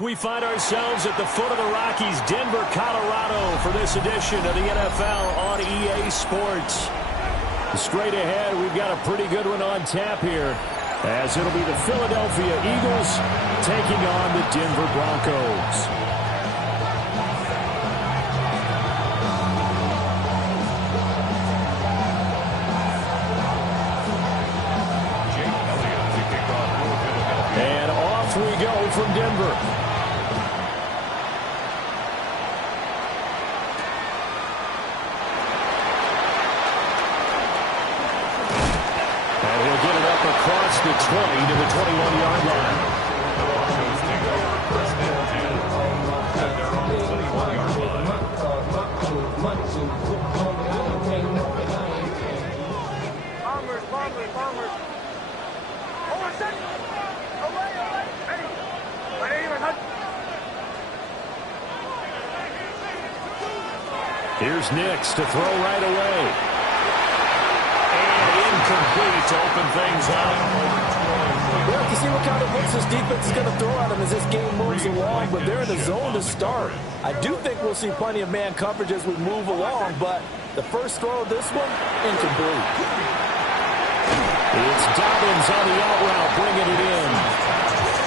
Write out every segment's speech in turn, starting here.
We find ourselves at the foot of the Rockies, Denver, Colorado, for this edition of the NFL on EA Sports. Straight ahead, we've got a pretty good one on tap here, as it'll be the Philadelphia Eagles taking on the Denver Broncos. And off we go from Denver. Across the 20 to the 21-yard line. Bombers. Hold on a second. Away. Hey. Here's Nix to throw right away. Incomplete to open things up. We'll have to see what kind of hits this defense is going to throw at them as this game moves along, but they're in the zone to start. I do think we'll see plenty of man coverage as we move along, but the first throw of this one, incomplete. It's Dobbins on the out route, bringing it in.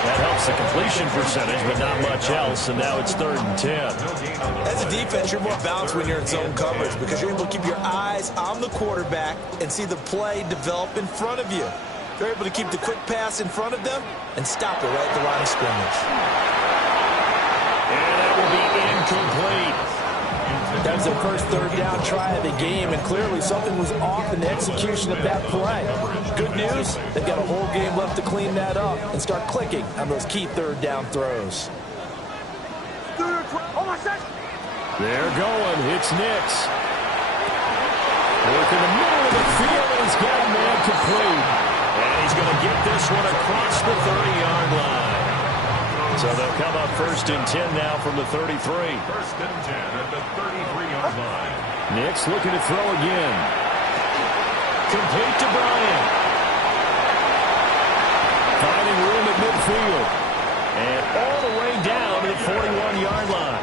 That helps the completion percentage, but not much else, and now it's 3rd and 10. As a defense, you're more balanced when you're in zone coverage because you're able to keep your eyes on the quarterback and see the play develop in front of you. You're able to keep the quick pass in front of them and stop it right at the line of scrimmage. And that will be incomplete. That was their first 3rd down try of the game, and clearly something was off in the execution of that play. Good news, they've got a whole game left to clean that up and start clicking on those key 3rd down throws. They're going. It's Nix. Work in the middle of the field, and he's got a man complete. And he's going to get this one across the 30-yard line. So they'll come up 1st and 10 now from the 33. 1st and 10 at the 33-yard line. Nix looking to throw again. Complete to Bryant. Finding room at midfield. And all the way down to the 41-yard line.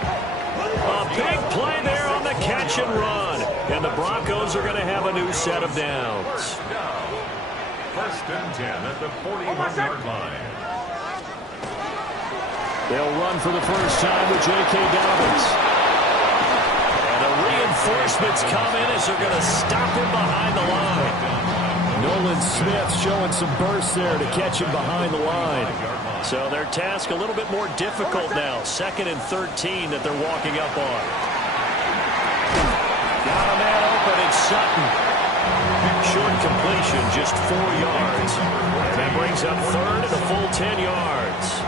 A big play there on the catch and run. And the Broncos are going to have a new set of downs. 1st and 10 at the 41-yard line. They'll run for the first time with J.K. Dobbins. And the reinforcements come in as they're going to stop him behind the line. Nolan Smith showing some burst there to catch him behind the line. So their task a little bit more difficult now. 2nd and 13 that they're walking up on. Got a man open, it's Sutton. Short completion, just 4 yards. And that brings up 3rd and a full 10 yards.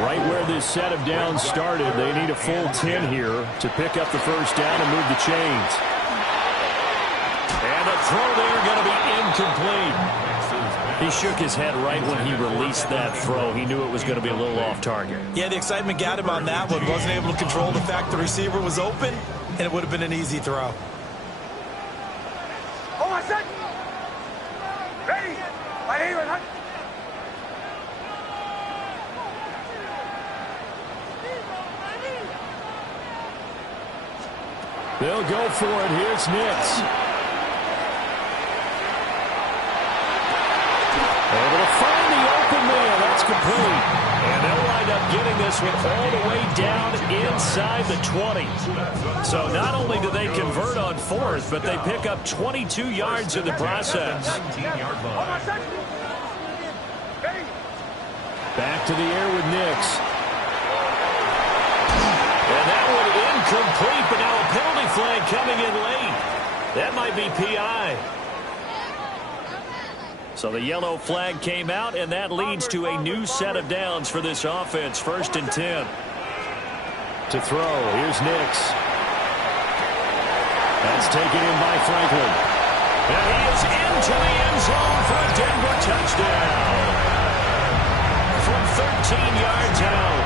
Right where this set of downs started, they need a full 10 here to pick up the first down and move the chains. And the throw there going to be incomplete. He shook his head right when he released that throw. He knew it was going to be a little off target. Yeah, the excitement got him on that one. Wasn't able to control the fact the receiver was open, and it would have been an easy throw. Hold on a second. Ready? Right here. They'll go for it. Here's Nix. Able to find the open man. That's complete. And they'll wind up getting this one all the way down inside the 20. So not only do they convert on 4th, but they pick up 22 yards in the process. Back to the air with Nix. And that one incomplete, but now a penalty flag coming in late. That might be PI. So the yellow flag came out, and that leads to a new set of downs for this offense. 1st and 10. To throw, here's Nix. That's taken in by Franklin. And he is into the end zone for a Denver touchdown. From 13 yards out.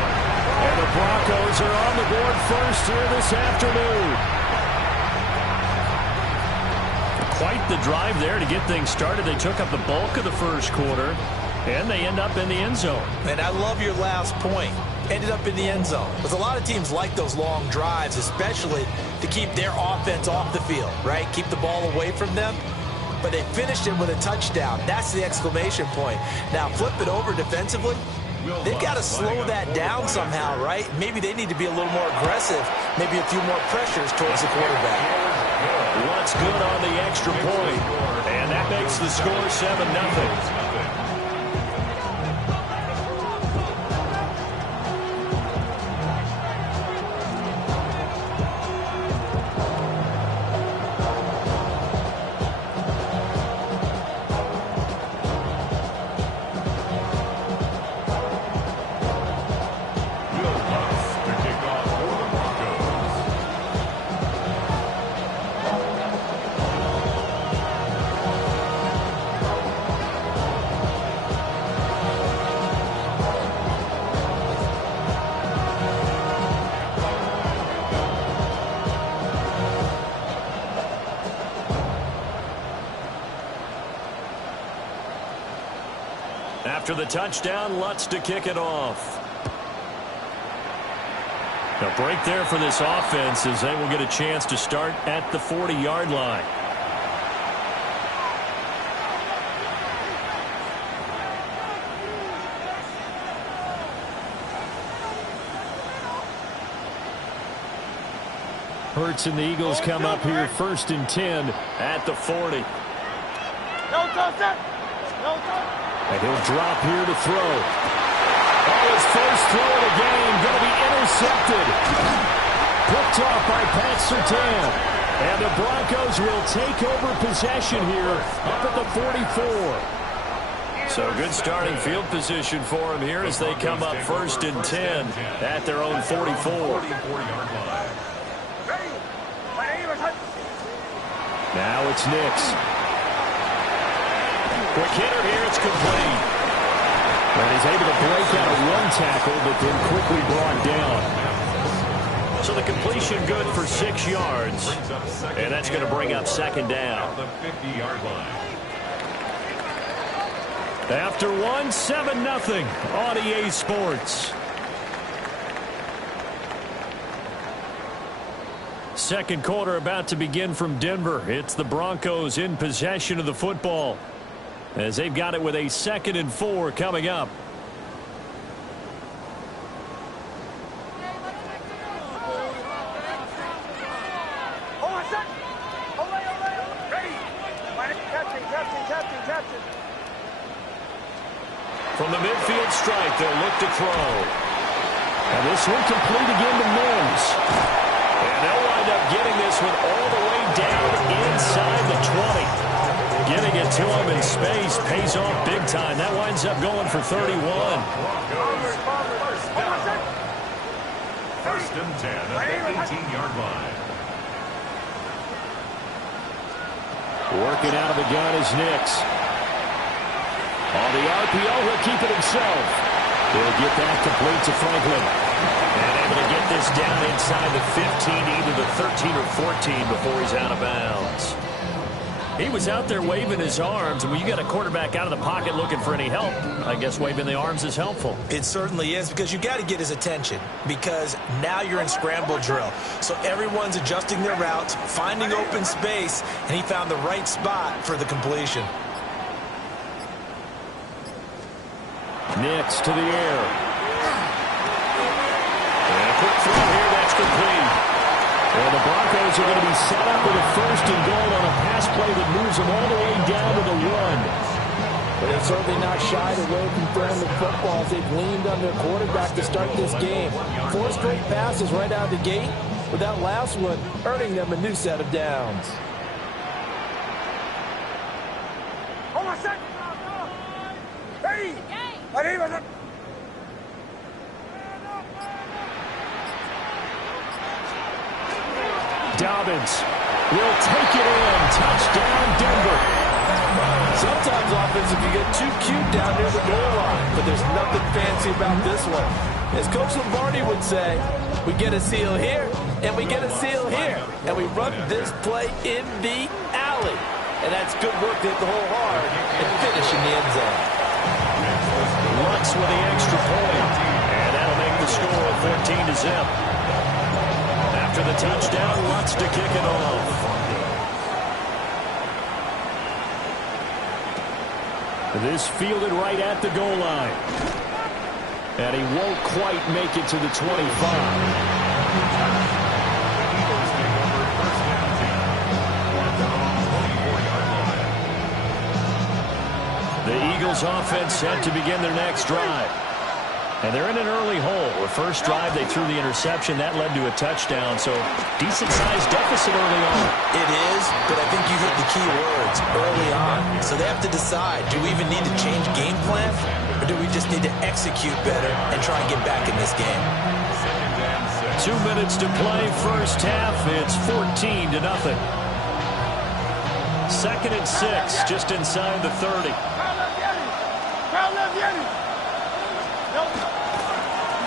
And the Broncos are on the board first here this afternoon. Quite the drive there to get things started. They took up the bulk of the first quarter, and they end up in the end zone. And I love your last point. ended up in the end zone. Because a lot of teams like those long drives, especially to keep their offense off the field, right? Keep the ball away from them. But they finished it with a touchdown. That's the exclamation point. Now, flip it over defensively. They've got to slow that down somehow, right? Maybe they need to be a little more aggressive, maybe a few more pressures towards the quarterback. What's good on the extra point? And that makes the score 7-0. After the touchdown, Lutz to kick it off. A break there for this offense as they will get a chance to start at the 40-yard line. Hurts and the Eagles come up here 1st and 10 at the 40. And he'll drop here to throw. Oh, his first throw of the game going to be intercepted. Picked off by Pat Surtain. And the Broncos will take over possession here up at the 44. So good starting field position for them here as they come up 1st and 10 at their own 44. Now it's Nix. Quick hitter here, it's complete. And he's able to break out of one tackle, but then quickly brought down. So the completion good for 6 yards. And that's going to bring up 2nd down. The 50-yard line. After 7-0 on EA Sports. Second quarter about to begin from Denver. It's the Broncos in possession of the football, as they've got it with a 2nd and 4 coming up. From the midfield stripe, they'll look to throw. And this one complete again to Mims. And they'll wind up getting this one all the way down inside the 20. Getting it to him in space pays off big time. That winds up going for 31. First and 10 at the 18-yard line. Working out of the gun is Nix. On the RPO, he'll keep it himself. He'll get that complete to Franklin. And able to get this down inside the 15, either the 13 or 14 before he's out of bounds. He was out there waving his arms, and when you got a quarterback out of the pocket looking for any help, I guess waving the arms is helpful. It certainly is, because you got to get his attention, because now you're in scramble drill. So everyone's adjusting their routes, finding open space, and he found the right spot for the completion. Nix to the air. And a quick throw here, that's complete. Well, the Broncos are going to be set up with a 1st and goal on a pass play that moves them all the way down to the 1. But they're certainly not shied away from throwing the football as they've leaned on their quarterback to start this game. 4 straight passes right out of the gate, with that last one earning them a new set of downs. Dobbins will take it in. Touchdown, Denver. Sometimes offensive you get too cute down near the goal line, but there's nothing fancy about this one. As Coach Lombardi would say, we get a seal here, and we get a seal here, and we run this play in the alley. And that's good work to hit the hole hard and finish in the end zone. Lutz with the extra point, and that'll make the score, 14-0. After the touchdown, wants to kick it off. This fielded right at the goal line. And he won't quite make it to the 25. The Eagles offense set to begin their next drive. And they're in an early hole. The first drive, they threw the interception. That led to a touchdown, so decent-sized deficit early on. It is, but I think you hit the key words, early on. So they have to decide, do we even need to change game plan, or do we just need to execute better and try and get back in this game? 2 minutes to play, first half. It's 14-0. 2nd and 6, just inside the 30.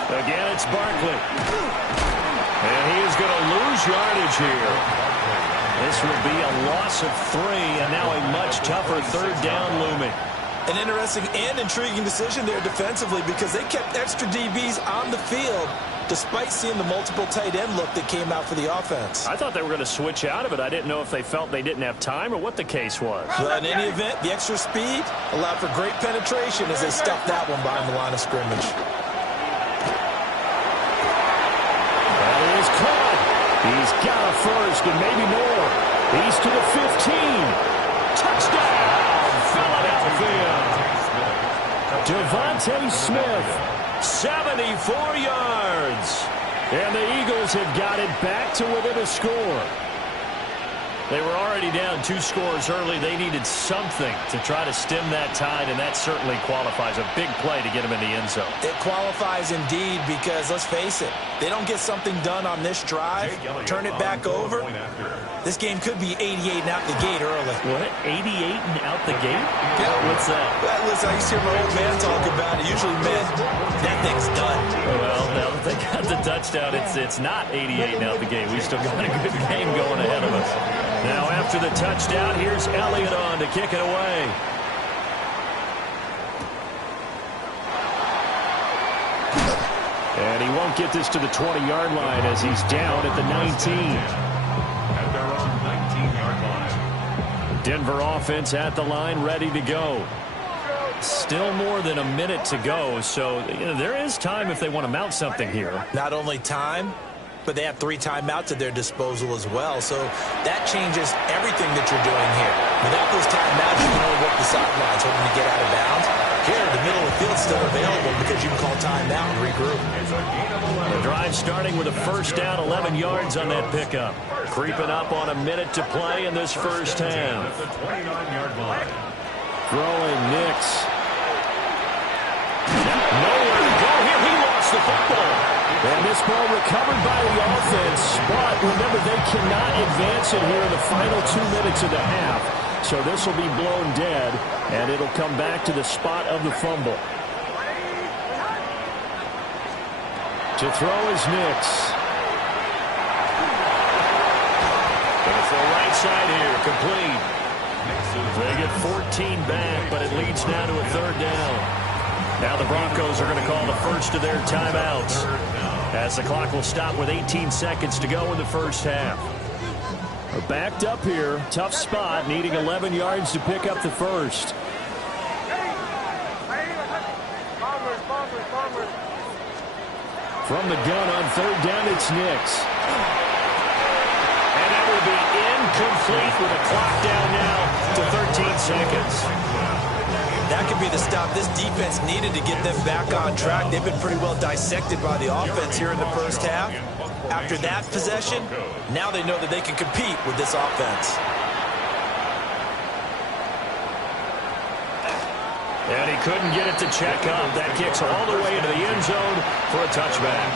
Again, it's Barkley. And he is going to lose yardage here. This will be a loss of 3, and now a much tougher 3rd down looming. An interesting and intriguing decision there defensively because they kept extra DBs on the field despite seeing the multiple tight end look that came out for the offense. I thought they were going to switch out of it. I didn't know if they felt they didn't have time or what the case was. Well, in any event, the extra speed allowed for great penetration as they stuffed that one behind the line of scrimmage. That is caught. He's got a first and maybe more. He's to the 15. Touchdown, Philadelphia. Devontae Smith, 74 yards. And the Eagles have got it back to within a score. They were already down 2 scores early. They needed something to try to stem that tide, and that certainly qualifies. A big play to get them in the end zone. It qualifies indeed because, let's face it, they don't get something done on this drive, turn it back over, this game could be 88 and out the gate early. What? 88 and out the gate? Yeah. What's that? Well, listen, I used to hear my old man talk about it. Usually meant that thing's done. Well, now that they got the touchdown, it's not 88 and out the gate. We still got a good game going ahead of us. Now, after the touchdown, here's Elliott on to kick it away. And he won't get this to the 20-yard line as he's down at the 19. At their own 19-yard line. Denver offense at the line, ready to go. Still more than a minute to go, so there is time if they want to mount something here. Not only time, but they have 3 timeouts at their disposal as well. So that changes everything that you're doing here. Without those timeouts, you can only work the sidelines, hoping to get out of bounds. Here, the middle of the field's still available because you can call timeout and regroup. The drive starting with a first down, 11 yards on that pickup. Creeping up on a minute to play in this first half. At the 29-yard line. Throwing Nix. Nowhere to go here. He lost the football. And this ball recovered by the offense. But remember, they cannot advance it here in the final 2 minutes of the half. So this will be blown dead, and it'll come back to the spot of the fumble. To throw is Nix. Going for the right side here, complete. They get 14 back, but it leads now to a 3rd down. Now the Broncos are going to call the first of their timeouts, as the clock will stop with 18 seconds to go in the first half. We're backed up here. Tough spot, needing 11 yards to pick up the first. From the gun on 3rd down, it's Nix. And that will be incomplete with a clock down now to 13 seconds. That could be the stop this defense needed to get them back on track. They've been pretty well dissected by the offense here in the first half. After that possession, now they know that they can compete with this offense. And he couldn't get it to check up. That kicks all the way into the end zone for a touchback.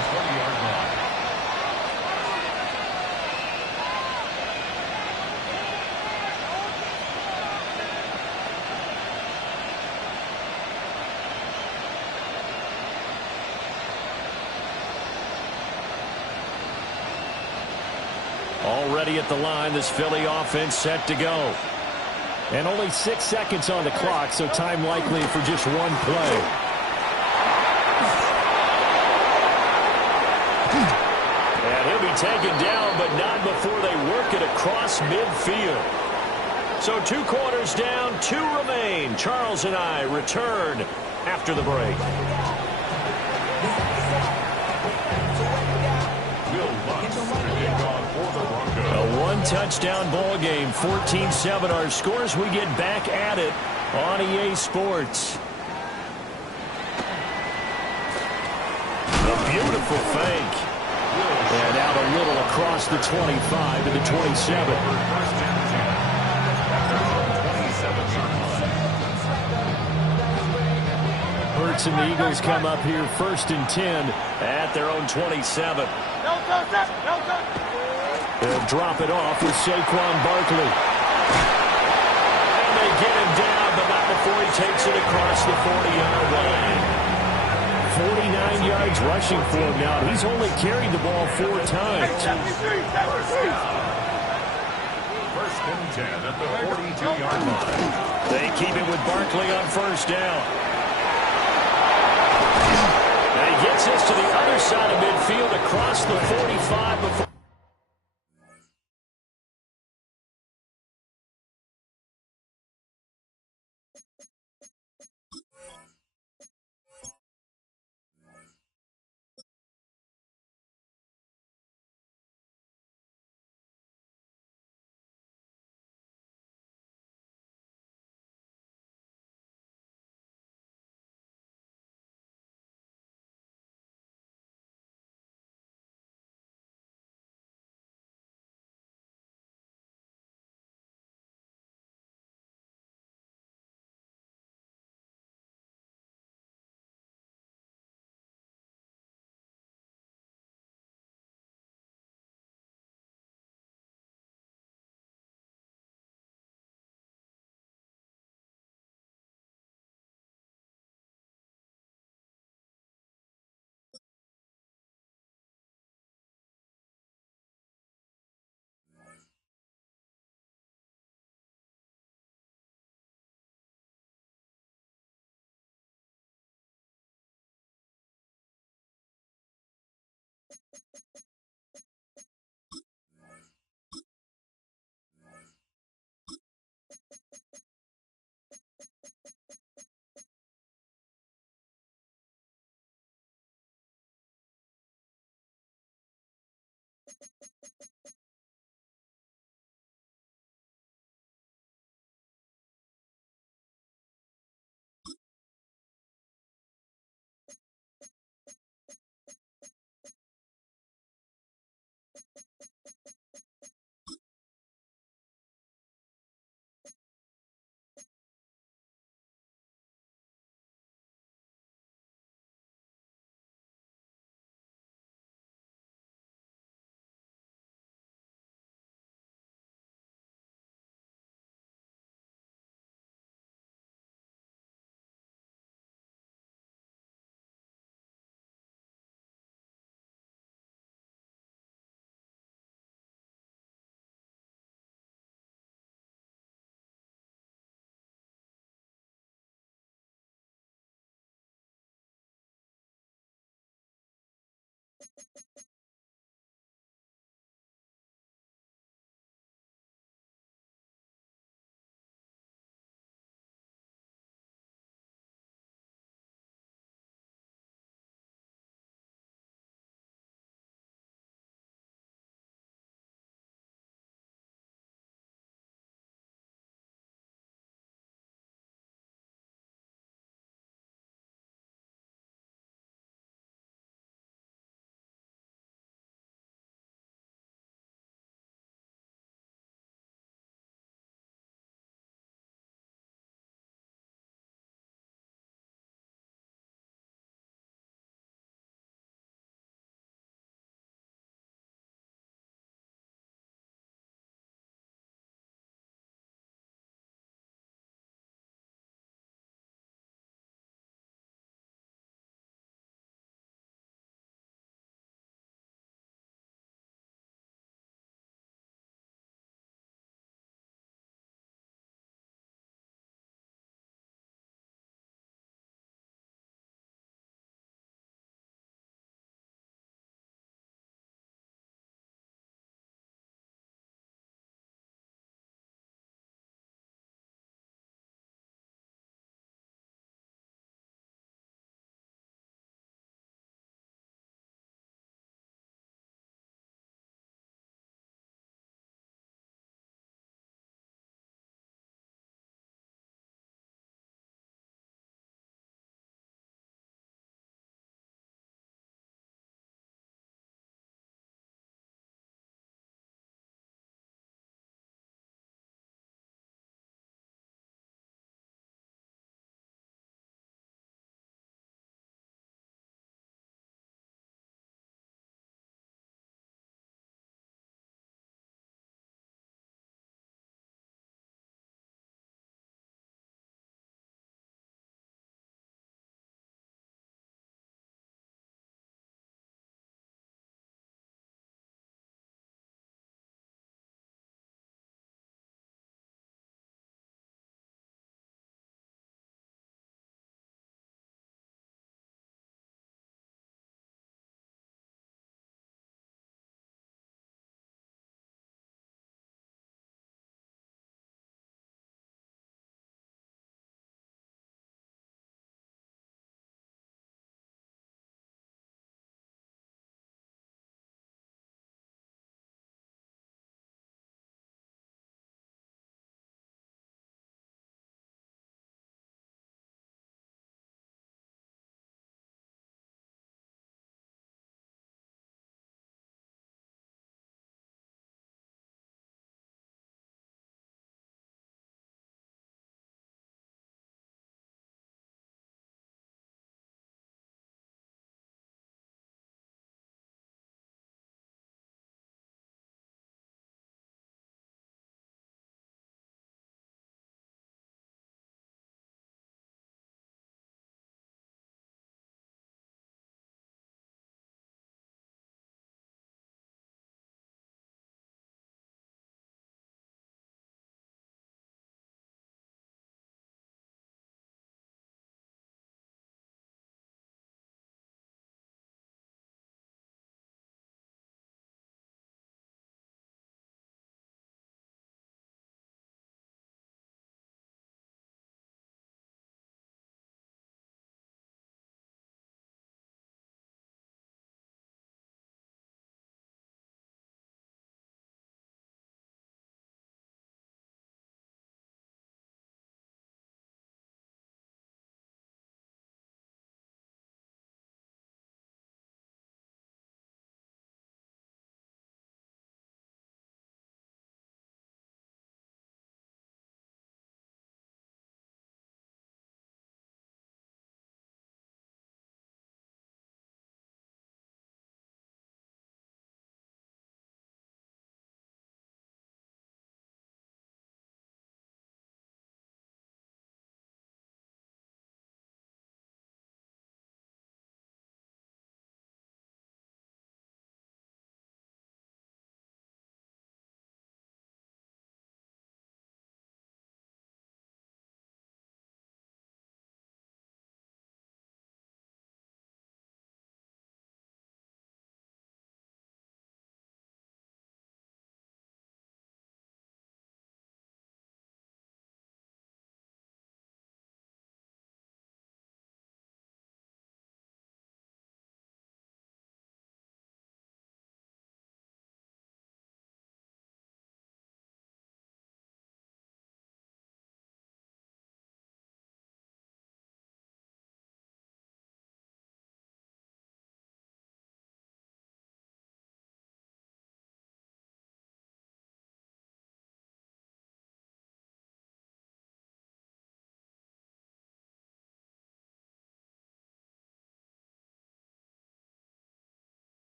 Already at the line, this Philly offense set to go. And only 6 seconds on the clock, so time likely for just one play. taken down, but not before they work it across midfield. So 2 quarters down, 2 remain. Charles and I return after the break. A one-touchdown ball game, 14-7 our scores. We get back at it on EA Sports. A beautiful fake. And out a little across the 25 to the 27. Hurts and the Eagles come up here 1st and 10 at their own 27. They'll drop it off with Saquon Barkley. And they get him down, but not before he takes it across the 40-yard line. 49 yards rushing for him now. He's only carried the ball 4 times. 1st and 10 at the 42-yard line. They keep it with Barkley on 1st down. And he gets this to the other side of midfield across the 45 before.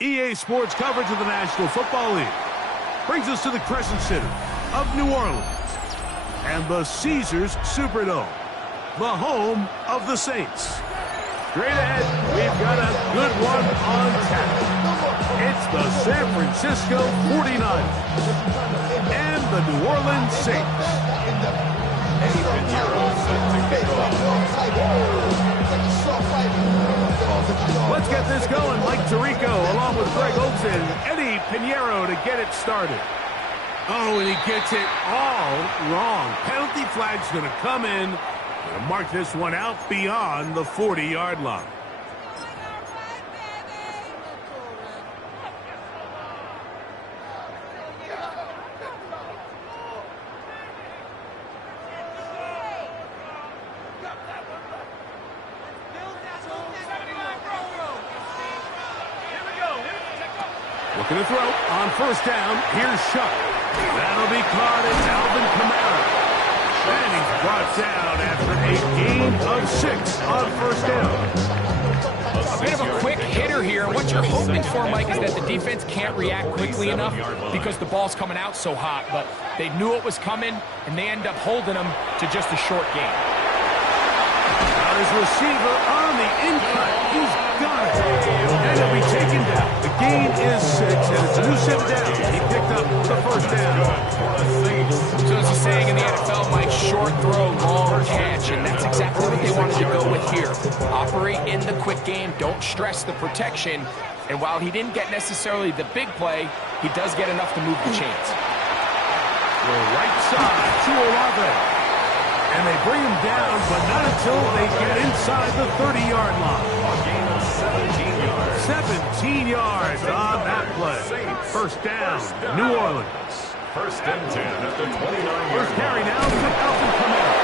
EA Sports coverage of the National Football League brings us to the Crescent Center of New Orleans and the Caesars Superdome, the home of the Saints. Straight ahead, we've got a good one on tap. It's the San Francisco 49ers and the New Orleans Saints. Let's get this going. Mike Tirico along with Greg Olsen, Eddie Pinheiro to get it started. Oh, and he gets it all wrong. Penalty flag's going to come in. Going to mark this one out beyond the 40-yard line. Looking to throw on first down. Here's Shuck. That'll be caught. It's Alvin Kamara. And he's brought down after a gain of 6 on first down. A bit of a quick hitter here. What you're hoping for, Mike, is that the defense can't react quickly enough because the ball's coming out so hot. But they knew it was coming, and they end up holding them to just a short gain. Now his receiver on the in-cut. He's got it. And it'll be taken down. The gain is 6, and it's a new set down. He picked up the first down. So as you're saying in the NFL, Mike, short throw, long catch, and that's exactly what they wanted to go with here. Operate in the quick game, don't stress the protection, and while he didn't get necessarily the big play, he does get enough to move the chains. The right side to Olave. And they bring him down, but not until they get inside the 30-yard line. A gain of 17 yards. 17 yards on that play. First down, New Orleans. First and 10 at the 29-yard First carry now to Alvin Kamara.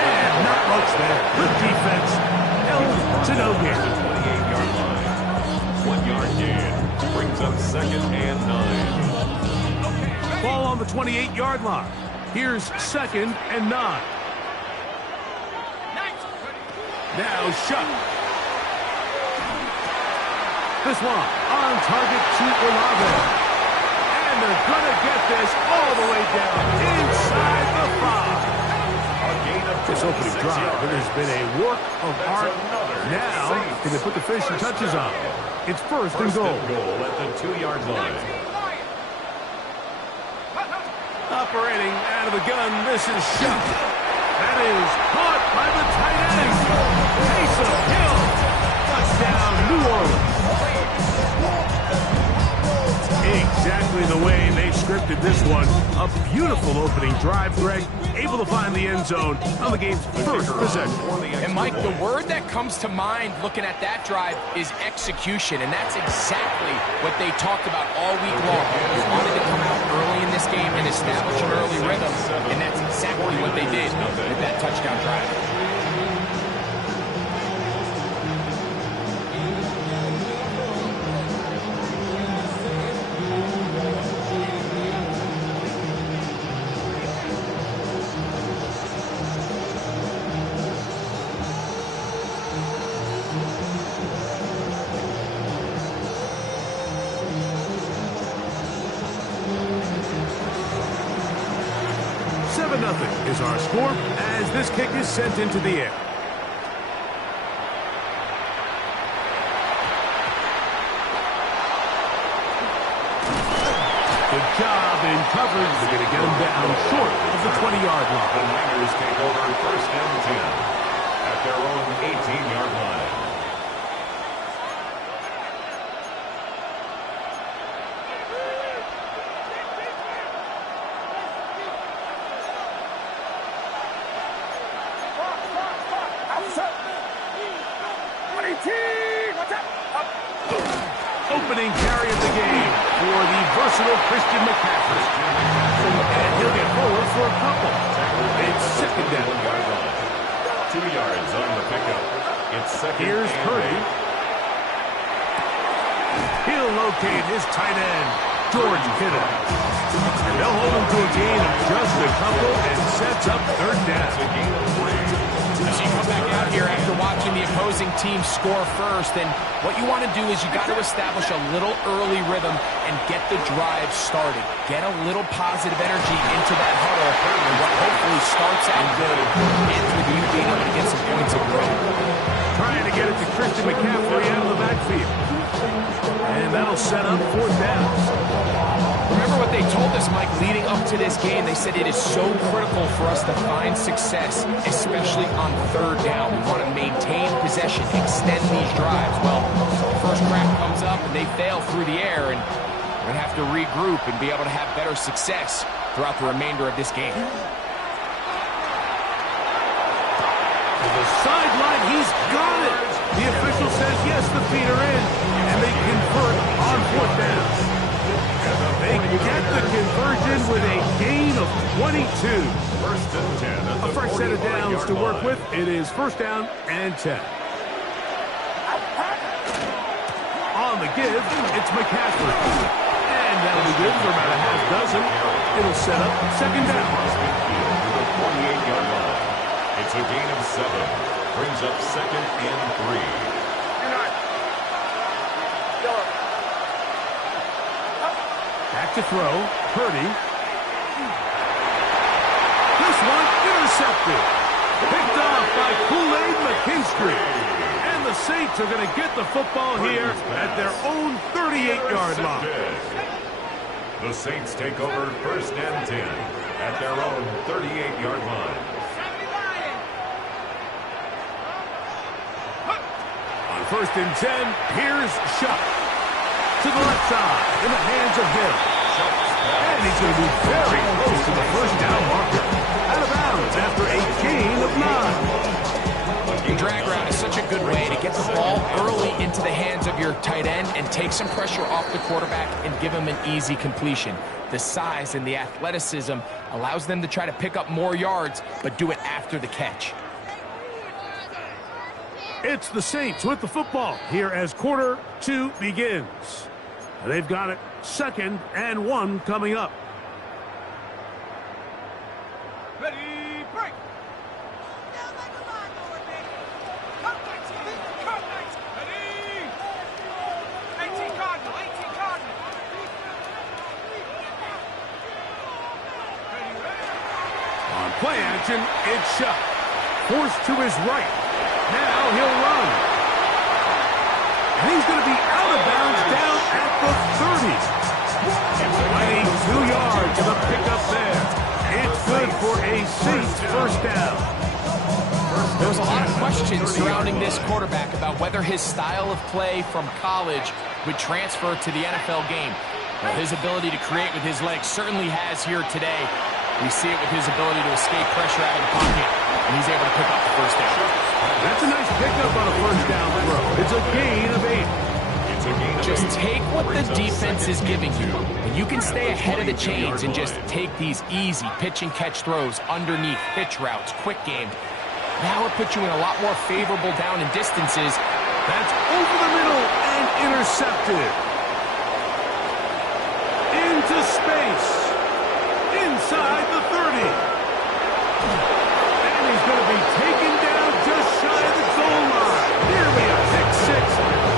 And not much there. Good defense. Held to no gain. 28-yard line. 1 yard gain. Brings up second and 9. Ball on the 28-yard line. Here's second and 9. Now Shuck. This one on target to Olave. And they're going to get this all the way down inside the 5. This opening drive, it has been a work of art. Now, can they put the finishing touches on? It's first and goal. At the 2-yard line. Operating out of the gun, this is Shuck. That is caught by the tight end. Taysom Hill. Touchdown, New Orleans. Exactly the way they scripted this one. A beautiful opening drive, Greg. Able to find the end zone on the game's first possession. And, Mike, the word that comes to mind looking at that drive is execution, and that's exactly what they talked about all week long. They wanted to come out early in this game and establish an early rhythm, and that's exactly what they did with that touchdown drive. Is our score as this kick is sent into the air. Good job in coverage. They're going to get him down short of the 20-yard line. The Niners take over first and 10 at their own 18-yard line. Opening carry of the game for the versatile Christian McCaffrey. And he'll get forward for a couple. It's second down. 2 yards on the pickup. It's second. Here's Purdy. He'll locate his tight end, George Kittle. And they'll hold him to a gain of just a couple and sets up third down. As you come back out here after watching the opposing team score first, and what you want to do is you got to establish a little early rhythm and get the drive started. Get a little positive energy into that huddle, and what hopefully starts out good ends with you being able to get some points of growth. Trying to get it to Christian McCaffrey out of the backfield. And that'll set up 4th down. Remember what they told us, Mike, leading up to this game. They said it is so critical for us to find success, especially on 3rd down. We want to maintain possession, extend these drives. Well, the first crack comes up and they fail through the air, and we're going to have to regroup and be able to have better success throughout the remainder of this game. To the sideline, he's got it. The official says yes, the feet are in, and they convert on 4th down. They get the conversion with a gain of 22. 1st and 10. A fresh set of downs to work with. It is 1st down and 10. On the give, it's McCaffrey. And that'll be good for about a half dozen. It'll set up 2nd down. 48-yard line. It's a gain of 7. Brings up 2nd and 3. Back to throw. Purdy. This one intercepted. Picked off by Kool-Aid McKinstry. And the Saints are going to get the football here at their own 38-yard line. The Saints take over 1st and 10 at their own 38-yard line. On 1st and 10, here's Shuck. To the left side, in the hands of Hill. And he's going to be very close to the 1st down marker. Out of bounds after a gain of 9. The drag route is such a good way to get the ball early into the hands of your tight end and take some pressure off the quarterback and give him an easy completion. The size and the athleticism allows them to try to pick up more yards, but do it after the catch. It's the Saints with the football here as quarter 2 begins. They've got it 2nd and 1 coming up. Ready, break. Ready. 18 Cardinal, 18 Cardinal. On play action, it's Shuck. Forced to his right. Now he'll run. And he's going to be out of bounds down at the 30. 22 yards of a pickup there. It's good for a Saints 1st down. There was a lot of questions surrounding this quarterback about whether his style of play from college would transfer to the NFL game. Well, his ability to create with his legs certainly has here today. We see it with his ability to escape pressure out of the pocket, and he's able to pick up the 1st down. That's a nice pickup on a 1st down throw. It's a gain of 8. Just take what the defense is giving you, and you can stay ahead of the chains and just take these easy pitch and catch throws underneath, pitch routes, quick game. Now it puts you in a lot more favorable down and distances. That's over the middle and intercepted. Into space. Inside the 30. And he's going to be taken down just shy of the goal line. Nearly a pick 6.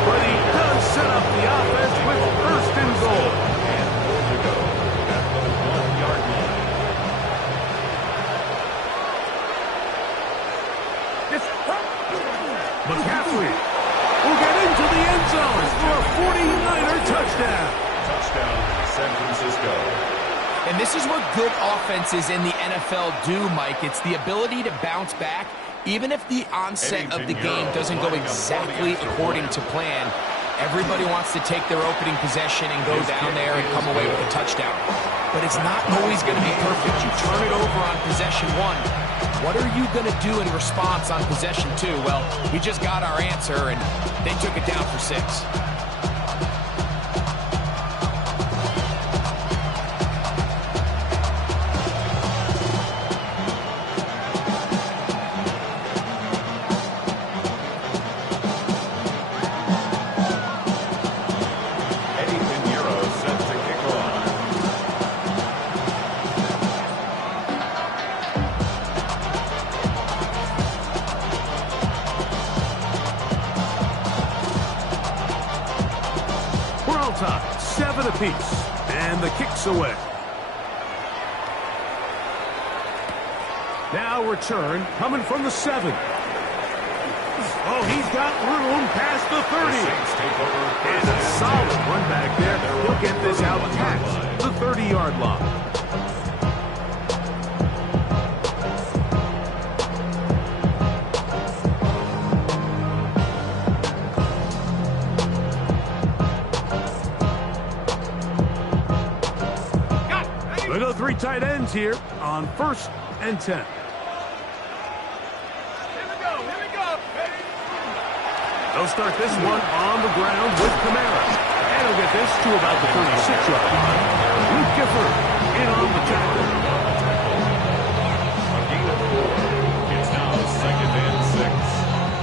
But he does set up the offense with 1st and goal. And 4 to go at the 1-yard line. McCaffrey will get into the end zone for a 49er touchdown. Touchdown, San Francisco. And this is what good offenses in the NFL do, Mike. It's the ability to bounce back, even if the onset of the game doesn't go exactly according to plan. Everybody wants to take their opening possession and go down there and come away with a touchdown. But it's not always going to be perfect. You turn it over on possession 1. What are you going to do in response on possession 2? Well, we just got our answer, and they took it down for 6. apiece. And the kick's away. Now return coming from the 7. Oh, he's got room past the 30. And a solid run back there. He'll get this out past the 30-yard line. We go 3 tight ends here on 1st and 10. They'll start this one on the ground with Kamara. And he'll get this to about the 36-yard line. Luke Gifford in on the tackle. It's now 2nd and 6.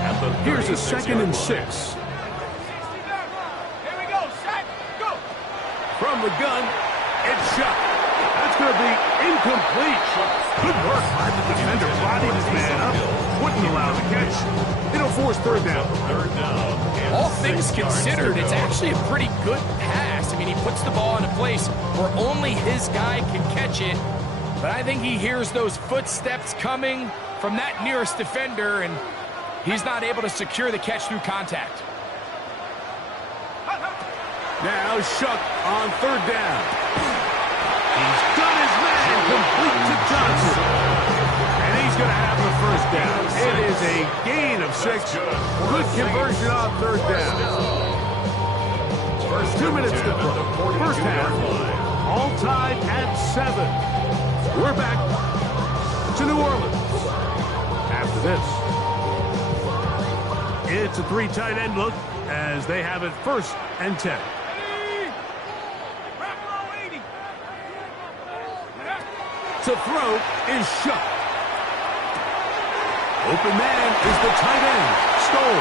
At the Here's a 2nd and 6. Here we go, Shaq, go! From the gun, it's shot. That's going to be incomplete. Good work by the defender. Bodied his man up. Wouldn't allow the catch. It'll force 3rd down. All things considered, it's actually a pretty good pass. I mean, he puts the ball in a place where only his guy can catch it. But I think he hears those footsteps coming from that nearest defender, and he's not able to secure the catch through contact. Now Shuck on 3rd down. He's got his man complete to Johnson. And he's going to have the 1st down. It is a gain of 6. Good conversion on 3rd down. 2 minutes to play. 1st half. All tied at 7. We're back to New Orleans. After this, it's a 3 tight end look as they have it 1st and 10. To throw is Shuck. Open man is the tight end, Stoll.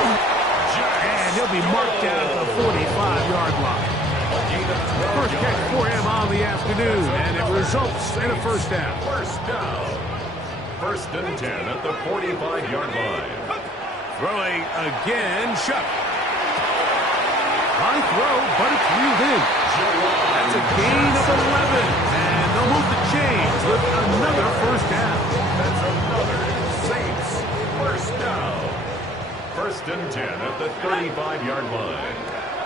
And he'll be marked down at the 45-yard line. First catch for him on the afternoon, and it results in a 1st down. 1st and 10 at the 45-yard line. Throwing again, Shuck. High throw, but it's reeled in. That's a gain of 11. And they'll move the chains with another 1st down. That's another Saints 1st down. 1st and 10 at the 35-yard line.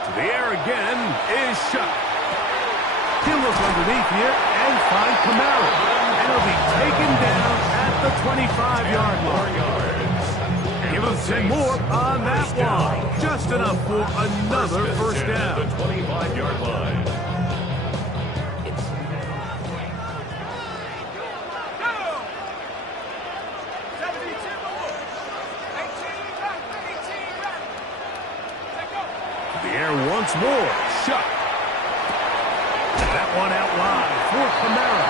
To the air again is Shuck. He'll look underneath here and find Kamara. And he'll be taken down at the 25-yard line. Give him 10 more on that one. Just enough for another 1st down. The 25-yard line. The air once more. Shuck. That one out wide for Kamara.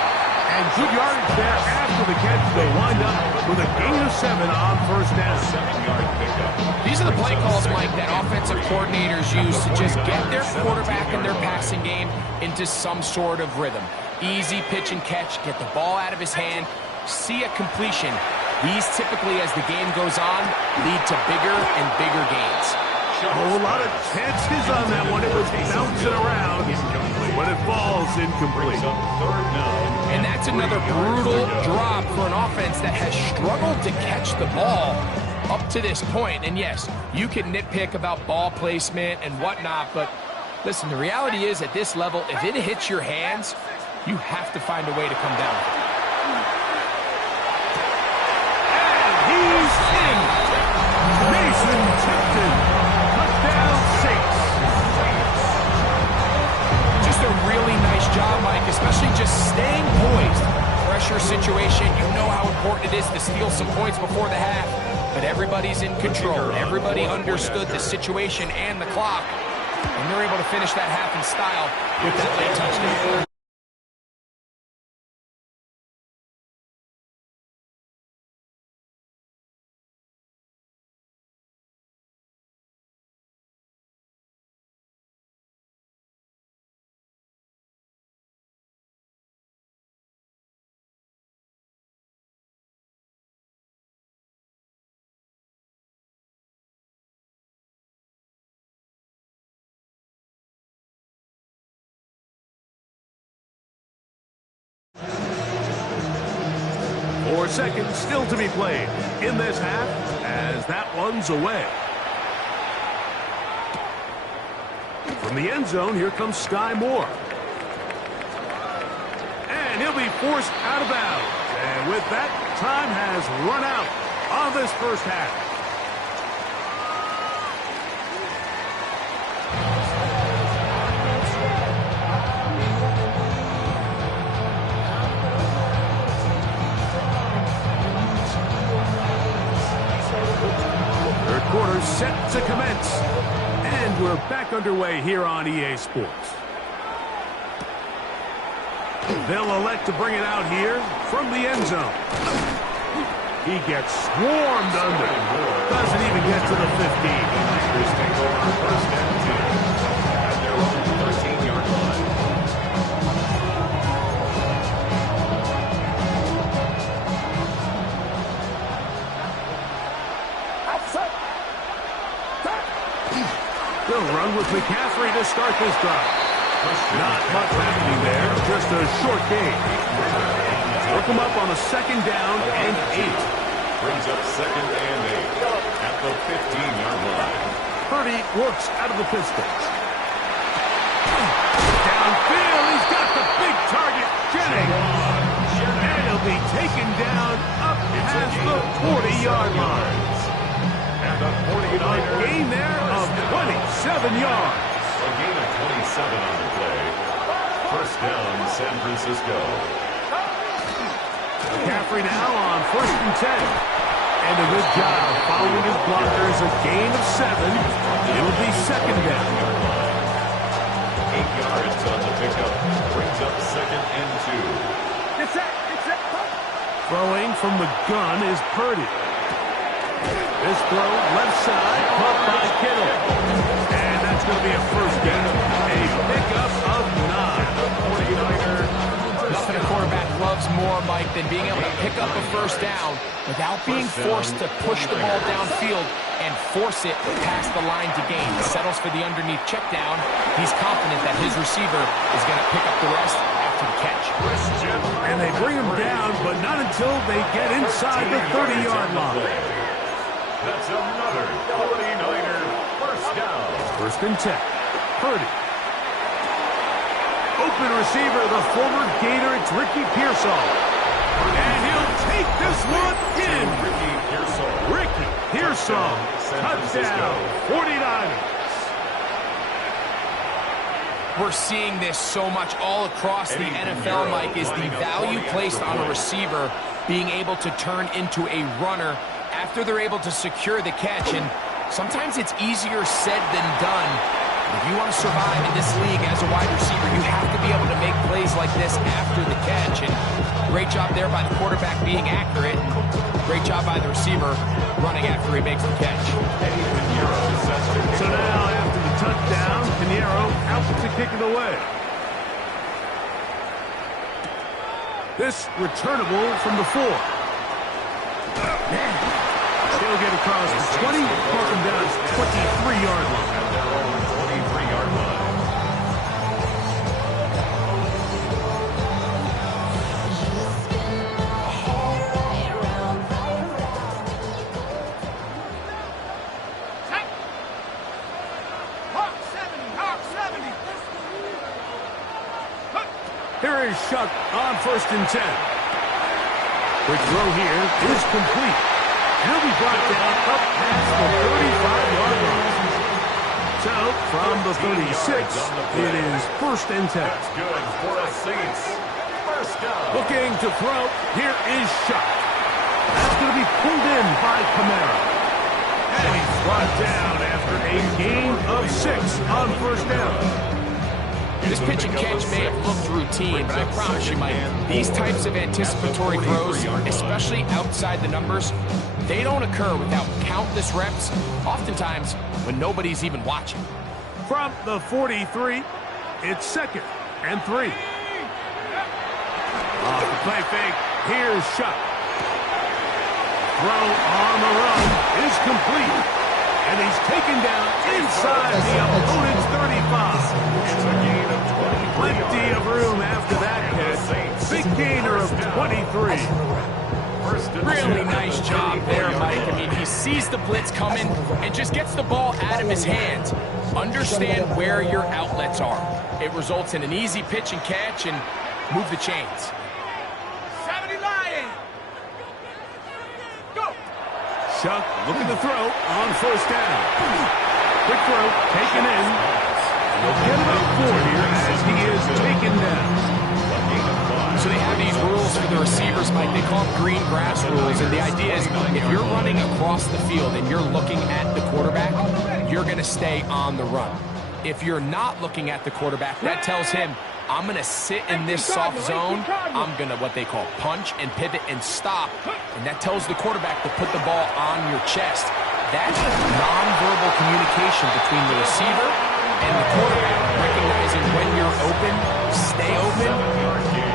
And good yardage there after the catch. They wind up with a gain of 7 on 1st down. 7-yard pickup. These are the play calls, Mike, that offensive coordinators use to just get their quarterback and their passing game into some sort of rhythm. Easy pitch and catch, get the ball out of his hand, see a completion. These typically, as the game goes on, lead to bigger and bigger gains. Oh, a lot of chances on that one. It was bouncing around, but it falls incomplete. And that's another brutal drop for an offense that has struggled to catch the ball up to this point. And yes, you can nitpick about ball placement and whatnot, but listen, the reality is at this level, if it hits your hands, you have to find a way to come down. And he's in. Mason Tipton. Touchdown, Saints. Just a really nice job, Mike, especially just staying poised. Pressure situation, you know how important it is to steal some points before the half, but everybody's in control. Everybody understood the situation and the clock, and they're able to finish that half in style with that late touchdown. seconds still to be played in this half as that one's away. From the end zone, here comes Sky Moore. And he'll be forced out of bounds. And with that, time has run out on this first half. Third quarter set to commence. And we're back underway here on EA Sports. They'll elect to bring it out here from the end zone. He gets swarmed under. Doesn't even get to the 15. Lakers take over first and 10 at their own 13-yard line. They'll run with McCaffrey to start this drive. Not much happening there, just a short gain. Work them up on a second down and 8. Brings up second and 8 at the 15-yard line. Purdy works out of the pistols. Downfield, he's got the big target, Jennings. And he'll be taken down up past the 40-yard line. And the 49ers. Gain there of 27 yards. A gain of 27 on the play. First down, San Francisco. McCaffrey now on first and 10. And a good job following his blockers. A gain of 7. It'll be second down. 8 yards on the pickup. Brings up second and 2. It's it. Throwing from the gun is Purdy. This throw left side, caught by Kittle. And that's going to be a first down. A pickup of 9. 49er. Nothing a quarterback loves more, Mike, than being able to pick up a first down without being forced to push the ball downfield and force it past the line to gain. He settles for the underneath check down. He's confident that his receiver is going to pick up the rest after the catch. And they bring him down, but not until they get inside the 30-yard line. That's another 49er first down. First and 10. Purdy. Open receiver, the former Gator, it's Ricky Pearsall. And he'll take this one in. Ricky Pearsall. Touchdown. 49ers. We're seeing this so much all across the NFL, Mike, is the value placed on a receiver being able to turn into a runner after they're able to secure the catch. And sometimes it's easier said than done. If you want to survive in this league as a wide receiver, you have to be able to make plays like this after the catch. And great job there by the quarterback being accurate. Great job by the receiver running after he makes the catch. So now after the touchdown, Pinheiro out to kick it away. This returnable from the 4. He'll get across the 20, mark him down at 23-yard line. At their own 23-yard line. Hawk 70. Here is Shuck on first and 10. Quick throw here is complete. He'll be brought down up past the 35-yard line. So, from the 36, it is first and 10. That's good for the Saints. First down. Looking to throw, here is Shuck. That's going to be pulled in by Camara. And he's brought down after a gain of 6 on first down. This pitch and catch may have looked routine, but I promise you, Mike, these types of anticipatory throws, especially outside the numbers, they don't occur without countless reps, oftentimes when nobody's even watching. From the 43, it's second and 3. Off the play fake, here's Shuck. Throw on the run is complete. And he's taken down inside the opponent's 35. It's a gain of 20. Plenty of room after that catch. Big gainer of 23. Really nice job there, Mike. I mean, he sees the blitz coming and just gets the ball out of his hands. Understand where your outlets are. It results in an easy pitch and catch and move the chains. 70 Lion. Go. Chuck looking to throw on first down. Quick throw, taken in. He'll get about 4 here as he is taken down. So they have these rules for the receivers, Mike. They call them green grass rules, and the idea is if you're running across the field and you're looking at the quarterback, you're going to stay on the run. If you're not looking at the quarterback, that tells him, I'm going to sit in this soft zone. I'm going to what they call punch and pivot and stop, and that tells the quarterback to put the ball on your chest. That's nonverbal communication between the receiver and the quarterback, recognizing when you're open, stay open.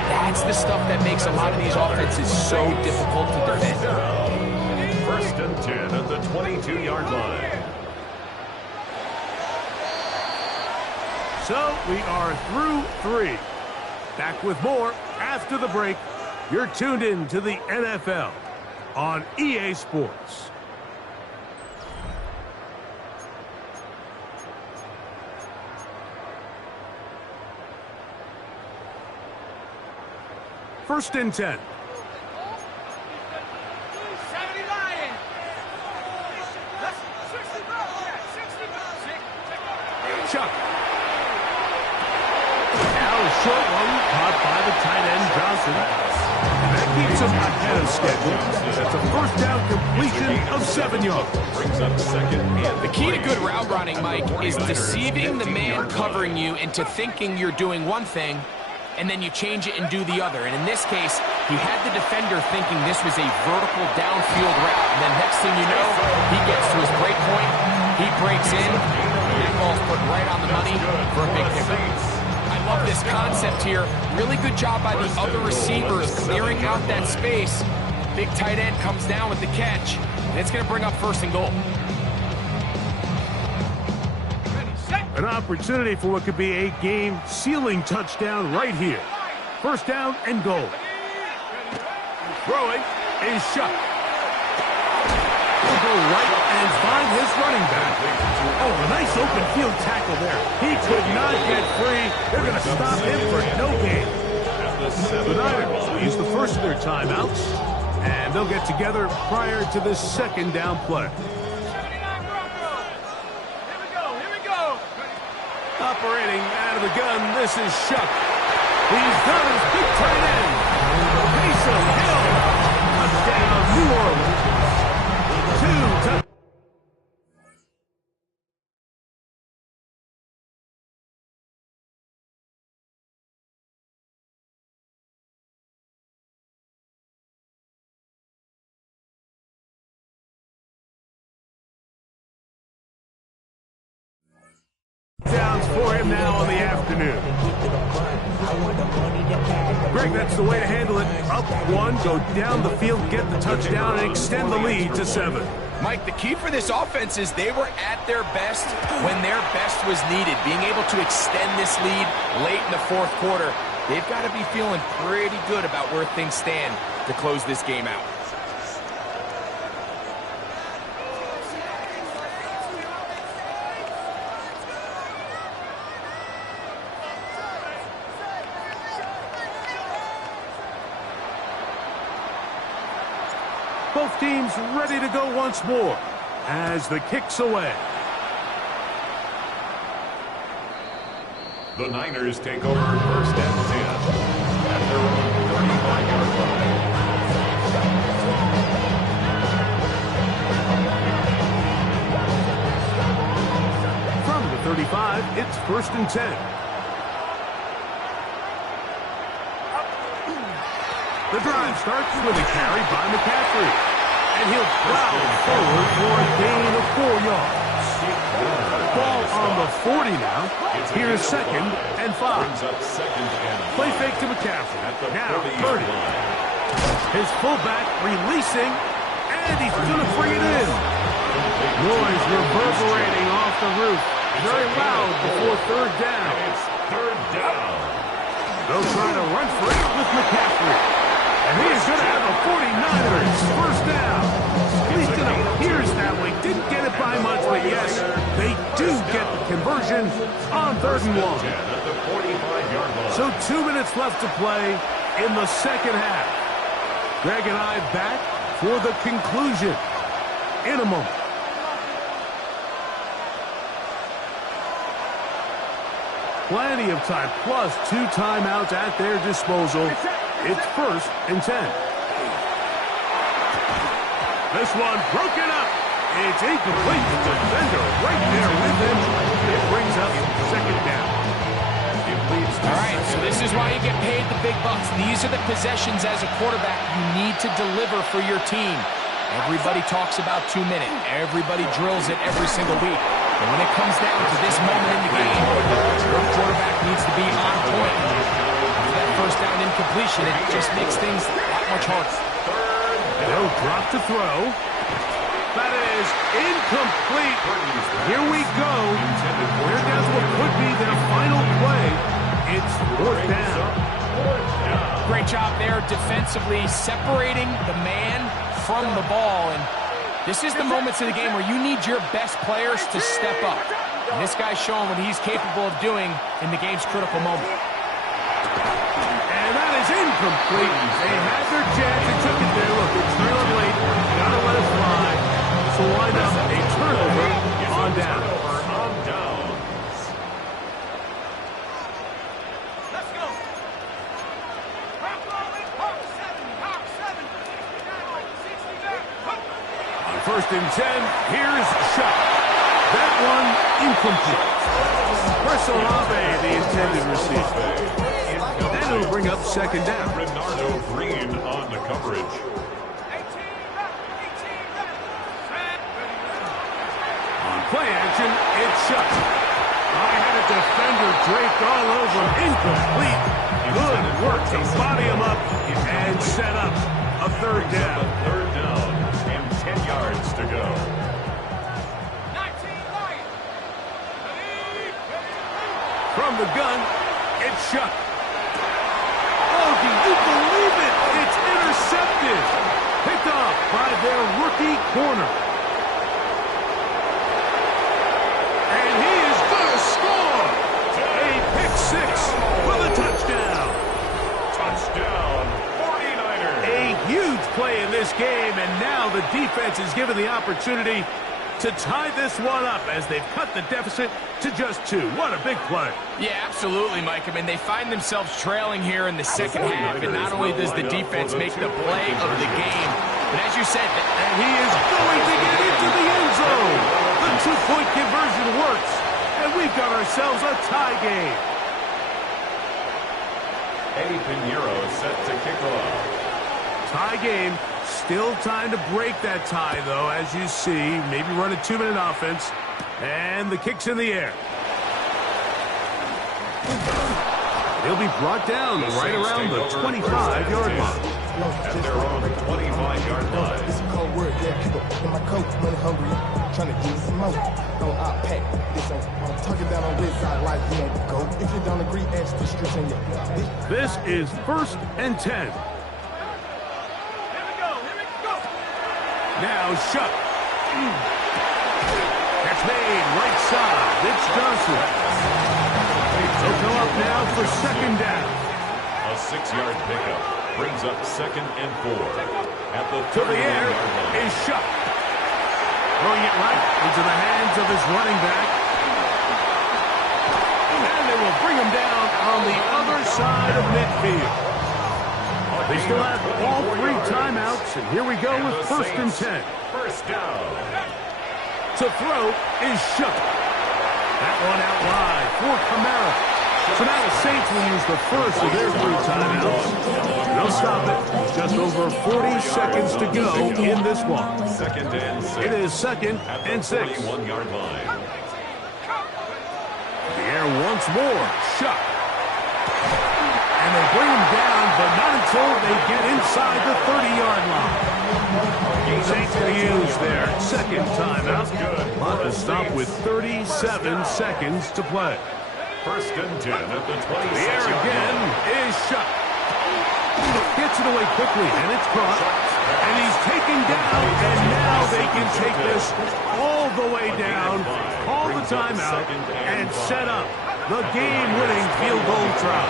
That's the stuff that makes a lot of these offenses so difficult to defend. First and 10 at the 22-yard line. So we are through 3. Back with more after the break. You're tuned in to the NFL on EA Sports. First and 10. 70 Lion. That's 60 Chuck. Now a short one caught by the tight end Johnson. And that keeps him ahead of schedule. That's a first down completion of 7 yards. Brings up second. The key to good route running, Mike, is deceiving the man covering you into thinking you're doing one thing, and then you change it and do the other. And in this case, he had the defender thinking this was a vertical downfield route. And then next thing you know, he gets to his break point, he breaks in, and that ball's put right on the money for a big pickup. I love this concept here. Really good job by the other receivers clearing out that space. Big tight end comes down with the catch, and it's going to bring up first and goal. An opportunity for what could be a game-sealing touchdown right here. First down and goal. Throwing is Chuck. He'll go right and find his running back. Oh, a nice open field tackle there. He could not get free. They're going to stop him for no gain. The Niners use the first of their timeouts, and they'll get together prior to the second down play. Operating out of the gun, this is Chuck. He's got his big tight end. Taysom Hill. Touchdown, New Orleans. 2 downs for him now on the afternoon. Greg, that's the way to handle it. Up 1, go down the field, get the touchdown, and extend the lead to 7. Mike, the key for this offense is they were at their best when their best was needed. Being able to extend this lead late in the fourth quarter, they've got to be feeling pretty good about where things stand to close this game out. Both teams ready to go once more as the kick's away. The Niners take over first and 10 at their own 35-yard line. From the 35, it's first and 10. The drive starts with a carry by McCaffrey, and he'll plow forward for a gain of 4 yards. Ball on the 40 now. Here's second and 5. Play fake to McCaffrey. Now 30. His fullback releasing, and he's going to bring it in. Noise reverberating off the roof. Very loud before third down. It's third down. They'll try to run for it with McCaffrey. And he is going to have a 49ers first down. At least it appears that way. Didn't get it by much, but yes, they do get the conversion on 3rd and 1. So 2 minutes left to play in the second half. Greg and I back for the conclusion in a moment. Plenty of time, plus 2 timeouts at their disposal. It's 1st and 10. This one broken up. It's incomplete. The defender right there with him. It brings up 2nd down. All right, so this is why you get paid the big bucks. These are the possessions as a quarterback you need to deliver for your team. Everybody talks about 2 minutes. Everybody drills it every single week. But when it comes down to this moment in the game, your quarterback needs to be on point. After that first down incompletion, it just makes things a lot much harder. They'll drop to throw. That is incomplete. Here we go. They're down to what could be their final play. It's 4th down. Great job there defensively, separating the man from the ball. And this is the moments of the game where you need your best players to step up. And this guy's showing what he's capable of doing in the game's critical moment. And that is incomplete. They had their chance. They took it there. Look, it's trailing late. Gotta let it fly. So wind up a turnover on down. Let's go. On 1st and 10, here's Shot. That one incomplete. Chris Olave, the intended receiver. And it'll bring up 2nd down. Bernardo Green on the coverage. On play action, it's Shot. I had a defender draped all over him. Incomplete. Good work to body him up and set up a 3rd down. 3rd down and 10 yards to go. From the gun, it's Shot. Oh, do you believe it? It's intercepted. Picked off by their rookie corner. And he is going to score. A pick 6 for the touchdown. Touchdown, 49ers. A huge play in this game, and now the defense is given the opportunity to tie this one up as they've cut the deficit to just 2. What a big play. Yeah, absolutely, Mike. I mean, they find themselves trailing here in the second half, and not only does the defense make the play of the game, but as you said, and he is going to get into the end zone. The 2-point conversion works, and we've got ourselves a tie game. Eddie Pinheiro set to kick off. Tie game. Still time to break that tie, though, as you see. Maybe run a 2-minute offense. And the kick's in the air. He'll be brought down right around the 25-yard line. At their own 25-yard line. It's a cold word, yeah. People in my coat, money hungry, trying to get some more. Don't outpack. Listen, I'm talking down on this side like you don't go. If you don't agree, ask the streets in your. This is 1st and 10. Now Shot. Catch made right side. It's Johnson. They'll go up now for 2nd down. A 6-yard pickup brings up 2nd and 4. At the To the air is Shot. Throwing it right into the hands of his running back. And they will bring him down on the other side of midfield. They still have all 3 timeouts, and here we go with 1st and 10. First down. To throw is Shot. That one out wide for Kamara. So now the Saints will use the first of their 3 timeouts. They'll stop it. Just over 40 seconds to go in this one. 2nd and 6. It is 2nd and 6. 41-yard line. The air once more. Shot. And they bring him down, but not until they get inside the 30-yard line. Saints will use their 2nd timeout. Clock will stop with 37 seconds to play. First and 10 at the 26-yard The air again is shut. Gets it away quickly, and it's caught. And he's taken down, and now they can take this all the way down, call the timeout, and set up the game-winning field goal try.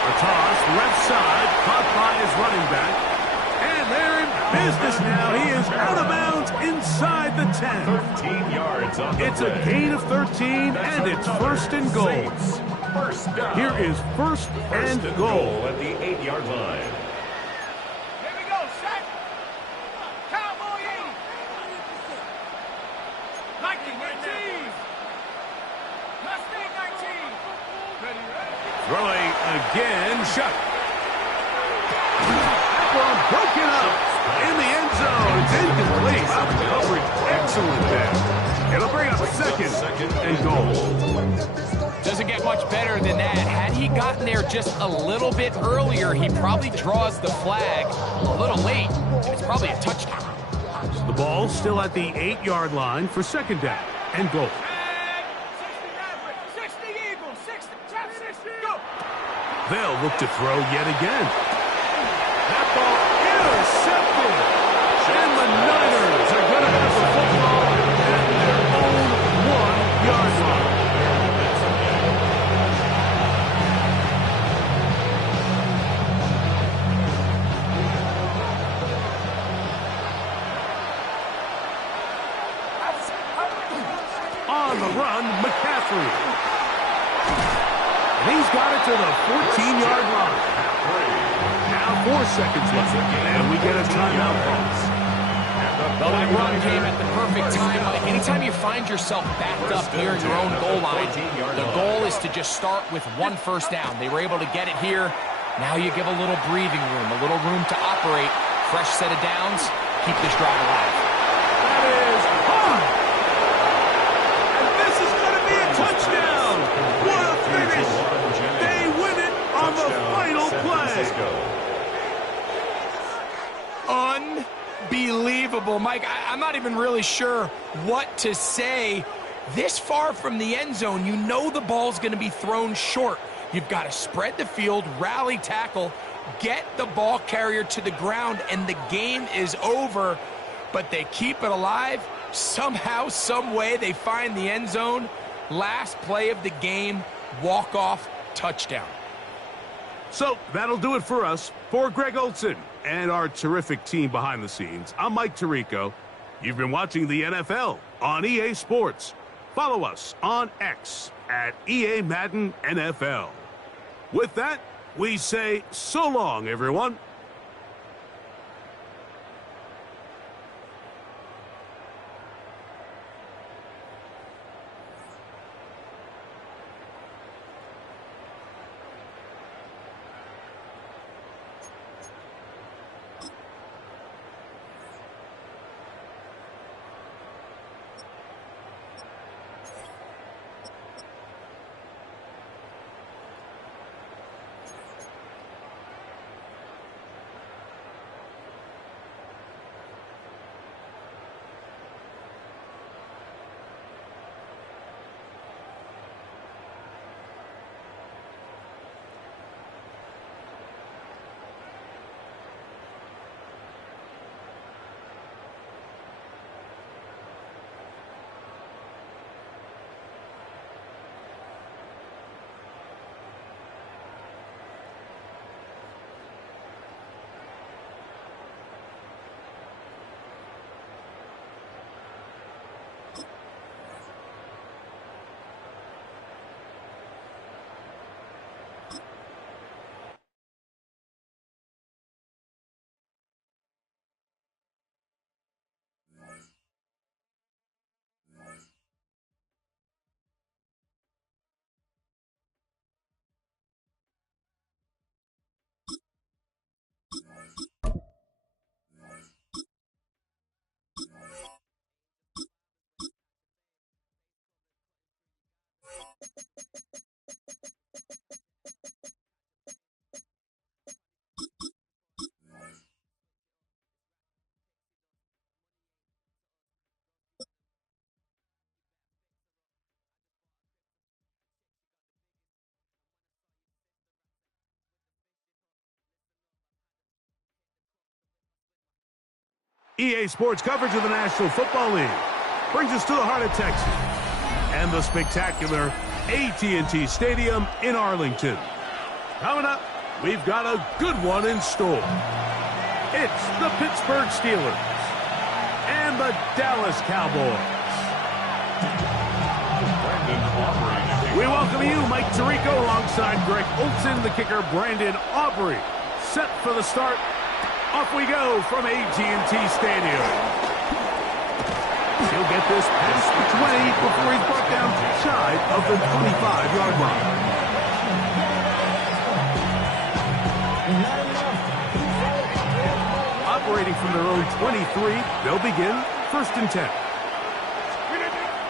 A toss, left side, caught by his running back. And they're in business now. He is out of bounds inside the 10. 13 yards on the It's a gain of 13, and it's first and goal. First down. Here is first and goal. At the 8-yard line. Here we go, set. Cowboy 80. 19. Mustang 19. Ready. Throwing again, shot. That one broken up in the end zone. It's incomplete. Wow, the coverage excellent there. It'll bring up second and goal. Doesn't get much better than that. Had he gotten there just a little bit earlier, he probably draws the flag a little late, and it's probably a touchdown. So the ball still at the 8-yard line for second down and goal. 60 Eagles, 60, top 60, go. They'll look to throw yet again. That ball intercepted. And the Niners are going to have the football at their own 1-yard line. On the run, McCaffrey. And he's got it to the 14-yard line. Now 4 seconds left, and we get a timeout pause. Well, that run came at the perfect time. Like, anytime you find yourself backed up near your own goal line, the goal is to just start with 1 first down. They were able to get it here. Now you give a little breathing room, a little room to operate. Fresh set of downs. Keep this drive alive. That is hard. And this is going to be a touchdown. What a finish. They win it on the final play. Unbelievable. Mike, I'm not even really sure what to say. This far from the end zone, you know the ball's going to be thrown short. You've got to spread the field, rally tackle, get the ball carrier to the ground, and the game is over. But they keep it alive. Somehow, some way, they find the end zone. Last play of the game, walk-off touchdown. So that'll do it for us. For Greg Olson and our terrific team behind the scenes, I'm Mike Tirico. You've been watching the NFL on EA Sports. Follow us on X at EA Madden NFL. With that, we say so long, everyone. EA Sports coverage of the National Football League brings us to the heart of Texas and the spectacular AT&T Stadium in Arlington. Coming up, we've got a good one in store. It's the Pittsburgh Steelers and the Dallas Cowboys. We welcome you, Mike Tirico, alongside Greg Olson, the kicker, Brandon Aubrey. Set for the start. Off we go from AT&T Stadium. He'll get this past the 20 before he's brought down shy of the 25-yard line. Operating from their own 23, they'll begin 1st and 10.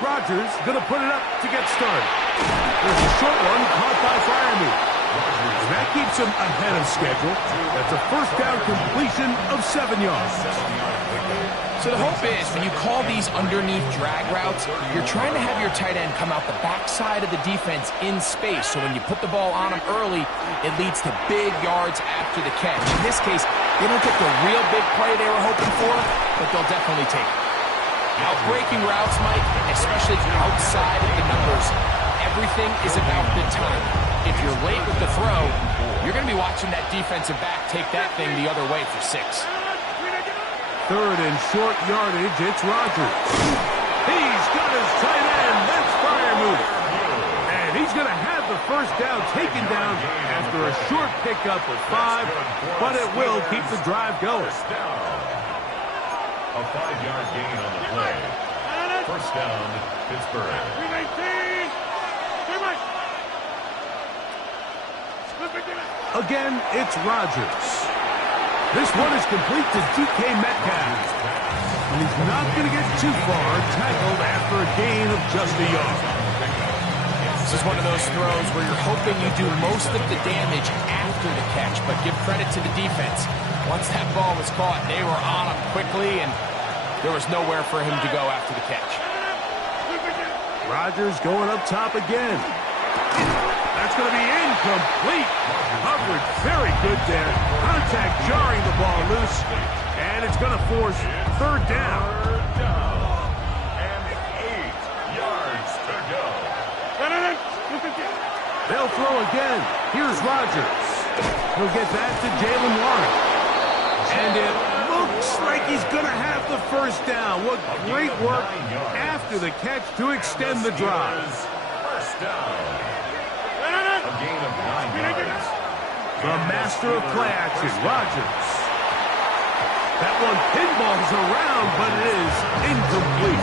Rodgers going to put it up to get started. There's a short one caught by Freiermuth. That keeps him ahead of schedule. That's a 1st down completion of 7 yards. So the hope is when you call these underneath drag routes, you're trying to have your tight end come out the backside of the defense in space. So when you put the ball on him early, it leads to big yards after the catch. In this case, they don't get the real big play they were hoping for, but they'll definitely take it. Outbreaking routes, Mike, especially outside of the numbers, everything is about the time. If you're late with the throw, you're going to be watching that defensive back take that thing the other way for 6. 3rd and short yardage, it's Rodgers. He's got his tight end, that's Freiermuth. And he's going to have the 1st down taken down after a short pickup of 5, but it will keep the drive going. A 5-yard gain on the play. 1st down, Pittsburgh. Again, it's Rodgers. This one is complete to DK Metcalf. And he's not going to get too far, tackled after a gain of just a yard. This is one of those throws where you're hoping you do most of the damage after the catch, but give credit to the defense. Once that ball was caught, they were on him quickly, and there was nowhere for him to go after the catch. Rodgers going up top again. That's going to be incomplete. Coverage very good there. Contact jarring the ball loose, and it's going to force 3rd down. And 8 yards to go. They'll throw again. Here's Rodgers. He'll get that to Jalen Warren. And it looks like he's going to have the 1st down. What great work after the catch to extend the drive. 1st down. A gain of 9 yards. The master of play action, Rodgers. That one pinballs around, but it is incomplete.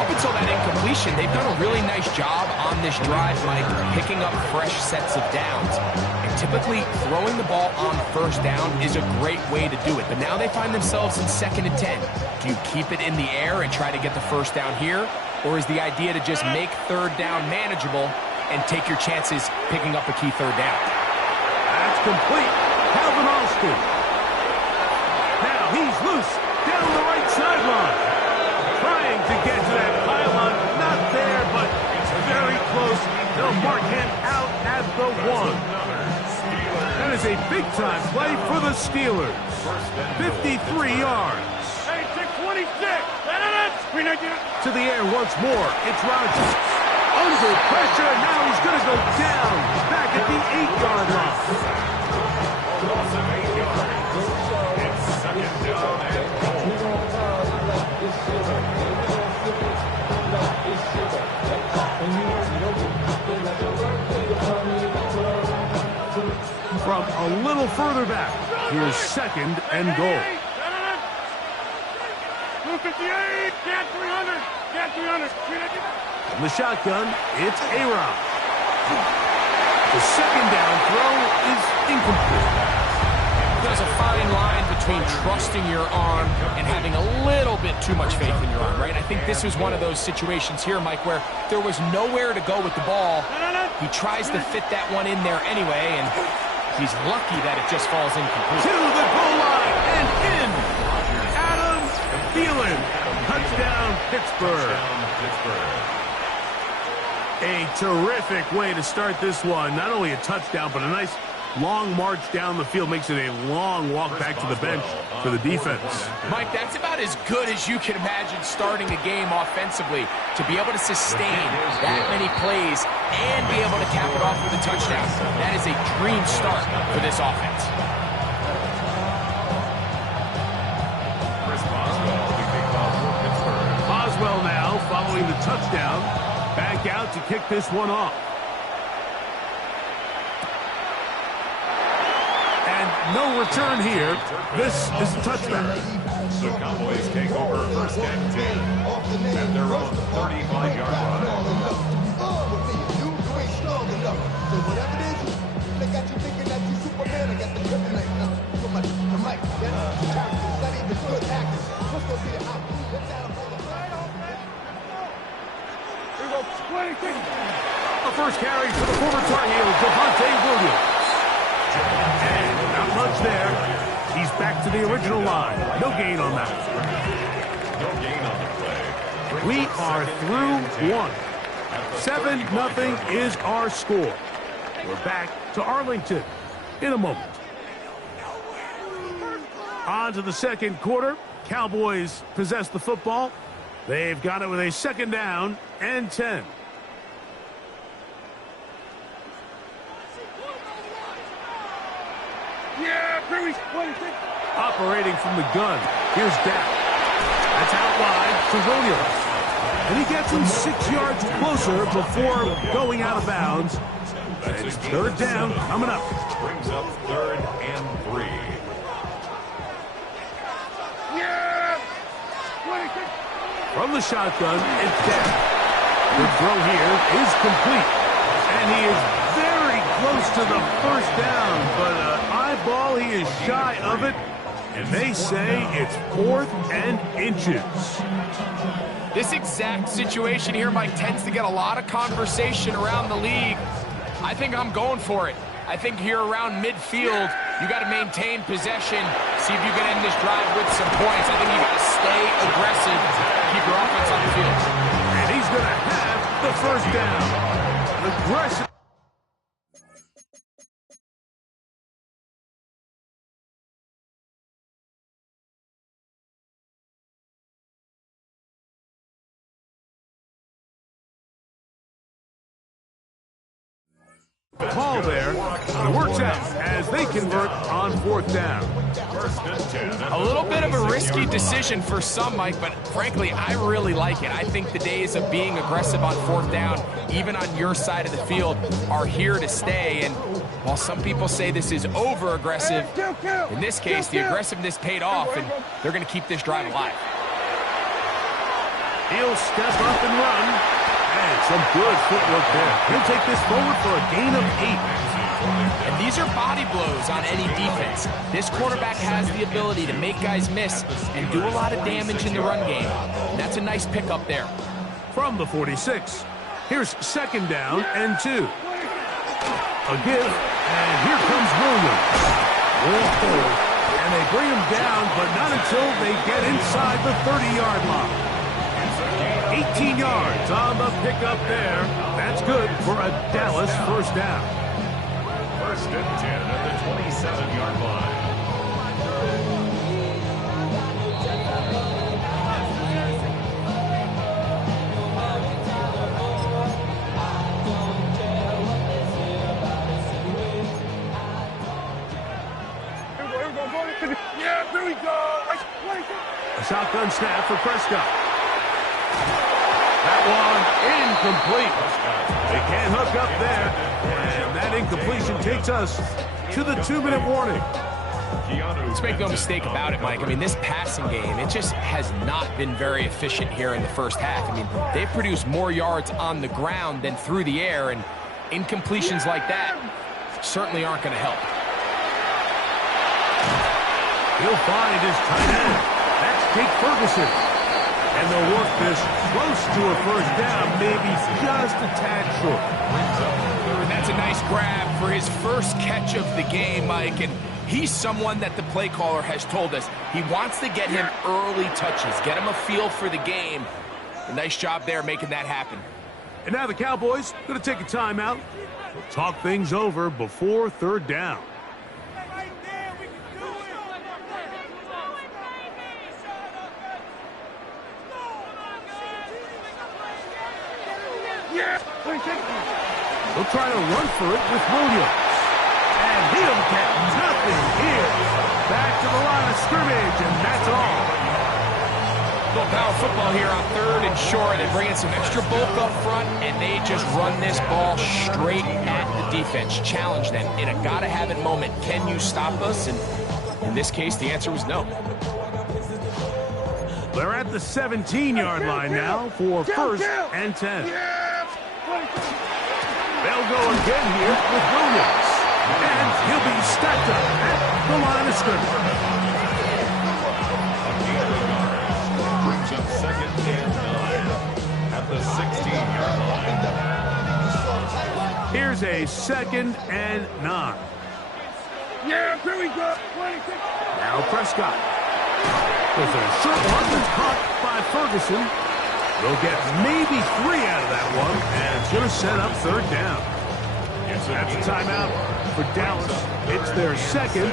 Up until that incompletion, they've done a really nice job on this drive, Mike, picking up fresh sets of downs. And typically, throwing the ball on 1st down is a great way to do it. But now they find themselves in 2nd and 10. Do you keep it in the air and try to get the 1st down here? Or is the idea to just make 3rd down manageable and take your chances picking up a key 3rd down? That's complete. Calvin Austin. Now he's loose down the right sideline. Trying to get to that pylon. Not there, but it's very close. They'll mark him out at the 1. That is a big-time play for the Steelers. 53 yards. To the air once more. It's Rodgers. Under pressure, now he's going to go down. Back at the 8-yard line. Loss of 8 yards. It's 2nd down and goal. From a little further back, here's 2nd and goal. 258, get 300, get 300. From the shotgun, it's A-Rod. The 2nd down throw is incomplete. There's a fine line between trusting your arm and having a little bit too much faith in your arm, right? I think this was one of those situations here, Mike, where there was nowhere to go with the ball. He tries to fit that one in there anyway, and he's lucky that it just falls incomplete. To the goal line and in. Adam Thielen. Touchdown, Pittsburgh. A terrific way to start this one. Not only a touchdown, but a nice long march down the field makes it a long walk back to the bench for the defense. Mike, that's about as good as you can imagine starting a game offensively, to be able to sustain that many plays and be able to cap it off with a touchdown. That is a dream start for this offense. Boswell now following the touchdown, back out to kick this one off. No return here. This is a touchdown. The Cowboys take over first and 10 at their own 35-yard line. You ain't strong enough. So whatever it is, they got you thinking that you Superman. I got the kryptonite. So much the mic. That's the character. It's not even good acting. What's going to be the outcome? Let's add up all the Here we go. 26. The first carry for the former Tar Heel, Javonte Williams. And not much there. He's back to the original line. No gain on that. No gain on the play. We are through one. 7-0 is our score. We're back to Arlington in a moment. On to the second quarter. Cowboys possess the football. They've got it with a 2nd down and 10. Operating from the gun. Here's Dak. That's out wide to Williams. And he gets him 6 yards closer before going out of bounds. It's 3rd down coming up. Brings up 3rd and 3. From the shotgun, it's Dak. The throw here is complete. And he is very close to the 1st down, but eyeball, he is shy of it. And they say it's 4th and inches. This exact situation here, Mike, tends to get a lot of conversation around the league. I think I'm going for it. I think here around midfield, you got to maintain possession, see if you can end this drive with some points. I think you got to stay aggressive, keep your offense on the field. And he's going to have the 1st down. Aggressive. Call there, and it works out as they convert on 4th down. A little bit of a risky decision for some, Mike, but frankly, I really like it. I think the days of being aggressive on 4th down, even on your side of the field, are here to stay. And while some people say this is over-aggressive, in this case, the aggressiveness paid off, and they're going to keep this drive alive. He'll step up and run. And some good footwork there. He'll take this forward for a gain of 8. And these are body blows on any defense. This quarterback has the ability to make guys miss and do a lot of damage in the run game. And that's a nice pickup there. From the 46, here's 2nd down and 2. A give, and here comes Williams. And they bring him down, but not until they get inside the 30-yard line. 18 yards on the pickup there. That's good for a Dallas 1st down. 1st and 10 at the 27-yard line. Yeah, there we go. A shotgun snap for Prescott. That one incomplete. They can't hook up there. And that incompletion takes us to the 2-minute warning. Let's make no mistake about it, Mike. I mean, this passing game, it just has not been very efficient here in the 1st half. I mean, they've produced more yards on the ground than through the air, and incompletions like that certainly aren't going to help. He'll find his tight end. That's Jake Ferguson. And they'll work this close to a 1st down, maybe just a tad short. And that's a nice grab for his first catch of the game, Mike. And he's someone that the play caller has told us he wants to get him early touches, get him a feel for the game. A nice job there making that happen. And now the Cowboys going to take a timeout. We'll talk things over before third down. They'll try to run for it with Williams. And he'll get nothing here. Back to the line of scrimmage, and that's all. Little power football here on third and short. They bring in some extra bulk up front, and they just run this ball straight at the defense. Challenge them in a gotta-have-it moment. Can you stop us? And in this case, the answer was no. They're at the 17-yard line now for first and 10. They'll go again here with Williams. And he'll be stacked up at the line of scrimmage. Brings up second and 9 at the 16-yard line. Here's a second and 9. Yeah, here we go. Now Prescott. There's a short one that's caught by Ferguson. They'll get maybe 3 out of that one, and it's going to set up third down. That's a timeout for Dallas. It's their second.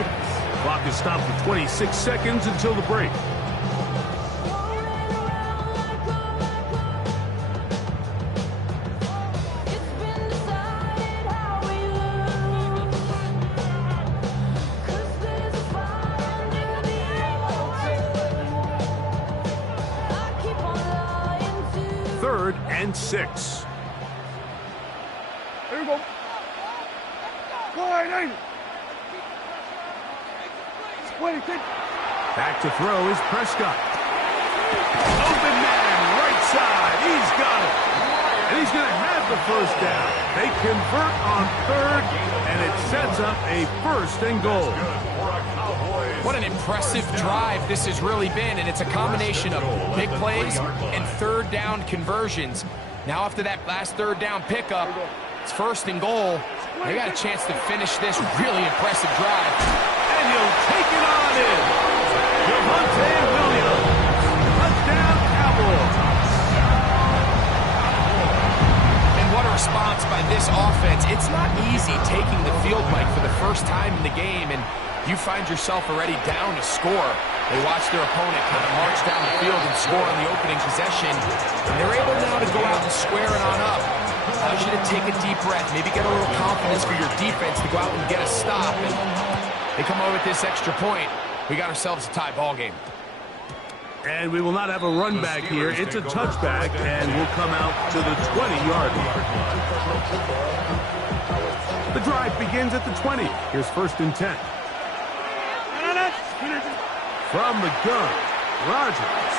Clock is stopped for 26 seconds until the break. Third and 6. There you go. Back to throw is Prescott. Open man, right side. He's got it. And he's going to have the first down. They convert on third, and it sets up a first and goal. What an impressive drive this has really been, and it's a combination of big plays and third down conversions. Now after that last third down pickup, it's first and goal. They got a chance to finish this really impressive drive. And he'll take it on in. Javonte Williams. Touchdown, Cowboys. And what a response by this offense. It's not easy taking the field, Mike, for the first time in the game, and you find yourself already down to score. They watch their opponent kind of march down the field and score on the opening possession, and they're able now to go out and square it on up. Allows you to take a deep breath, maybe get a little confidence for your defense to go out and get a stop. And they come over with this extra point. We got ourselves a tie ball game. And we will not have a run back here. It's a touchback, and we'll come out to the 20-yard line. The drive begins at the 20. Here's first and 10. From the gun, Rodgers.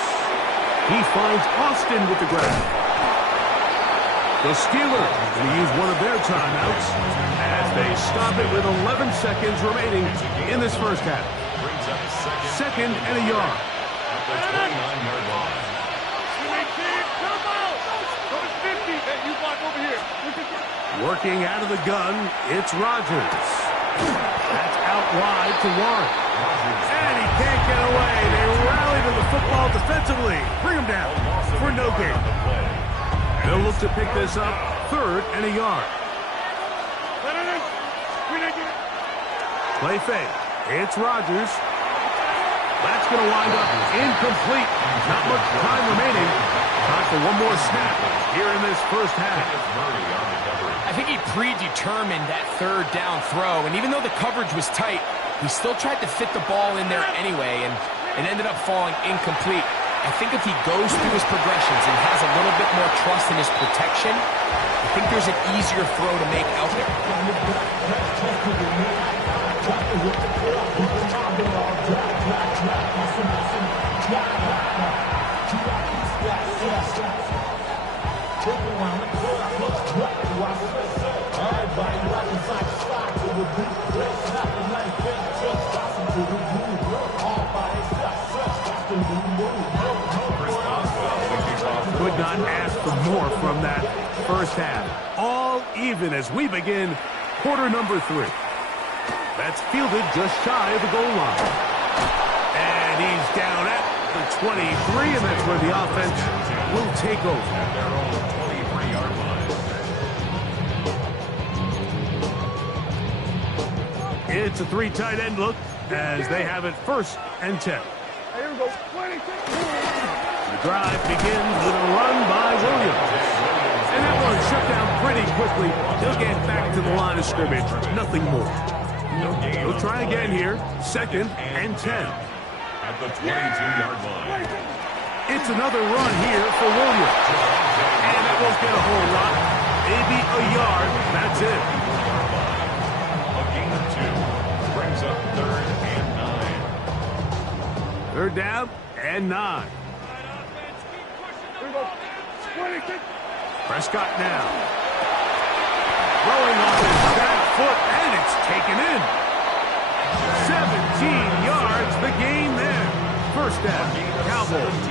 He finds Austin with the grab. The Steelers will use one of their timeouts as they stop it with 11 seconds remaining in this first half. Second and a yard. Working out of the gun, it's Rodgers. That's out wide to Warren. And he can't get away. They rally to the football defensively. Bring him down for no gain. They'll look to pick this up, third and a yard. Play fake. It's Rodgers. That's going to wind up incomplete. Not much time remaining. Time for one more snap here in this first half. I think he predetermined that third down throw, and even though the coverage was tight, he still tried to fit the ball in there anyway, and it ended up falling incomplete. I think if he goes through his progressions and has a little bit more trust in his protection, I think there's an easier throw to make out there. Could not ask for more from that first half. All even as we begin quarter number 3. That's fielded just shy of the goal line. And he's down at the 23, and that's where the offense will take over. It's a 3 tight end look as they have it 1st and 10. Here we go. The drive begins with a run by Williams. And that one shut down pretty quickly. He'll get back to the line of scrimmage. Nothing more. He'll try again here. 2nd and 10. At the 22-yard line. It's another run here for Williams. And that won't get a whole lot. Maybe a yard. That's it. A gain of 2. Brings up 3rd and 9. 3rd down and 9. Prescott now. Throwing on his back foot, and it's taken in. 17 yards, the gain there. 1st down, Cowboys.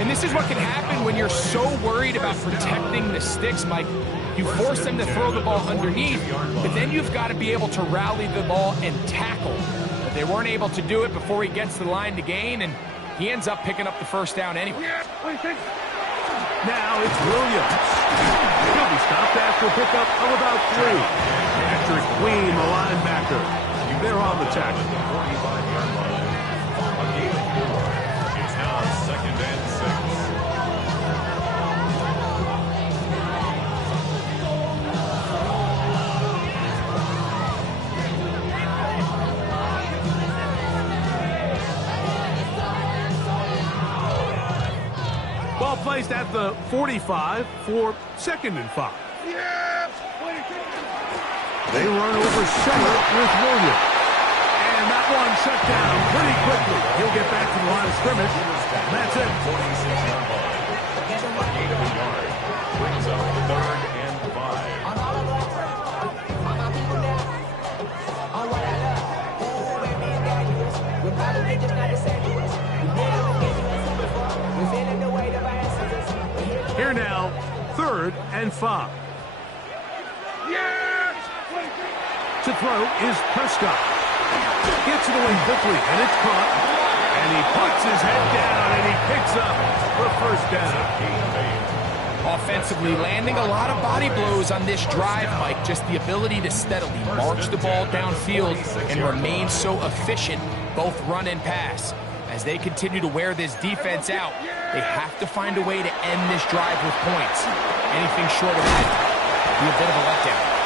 And this is what can happen when you're so worried about protecting the sticks, Mike. You force them to throw the ball underneath, but then you've got to be able to rally the ball and tackle. But they weren't able to do it before he gets to the line to gain, and he ends up picking up the 1st down anyway. Now it's Williams. He'll be stopped after a pickup of about 3. Patrick Queen, the linebacker. They're on the tackle. The 45-yard line. A gain of 4. It's now 2nd and 6. Ball placed at the 45 for 2nd and 5. They run over center with Williams. And that one shut down pretty quickly. He'll get back to the line of scrimmage. That's it. 46-yard line. A gain of a yard. Brings up 3rd and 5. Here now, 3rd and 5. To throw is Prescott. Gets it away quickly, and it's caught. And he puts his head down, and he picks up the 1st down. Offensively, landing a lot of body blows on this drive, Mike. Just the ability to steadily march the ball downfield and remain so efficient, both run and pass. As they continue to wear this defense out, they have to find a way to end this drive with points. Anything short of that will be a bit of a letdown.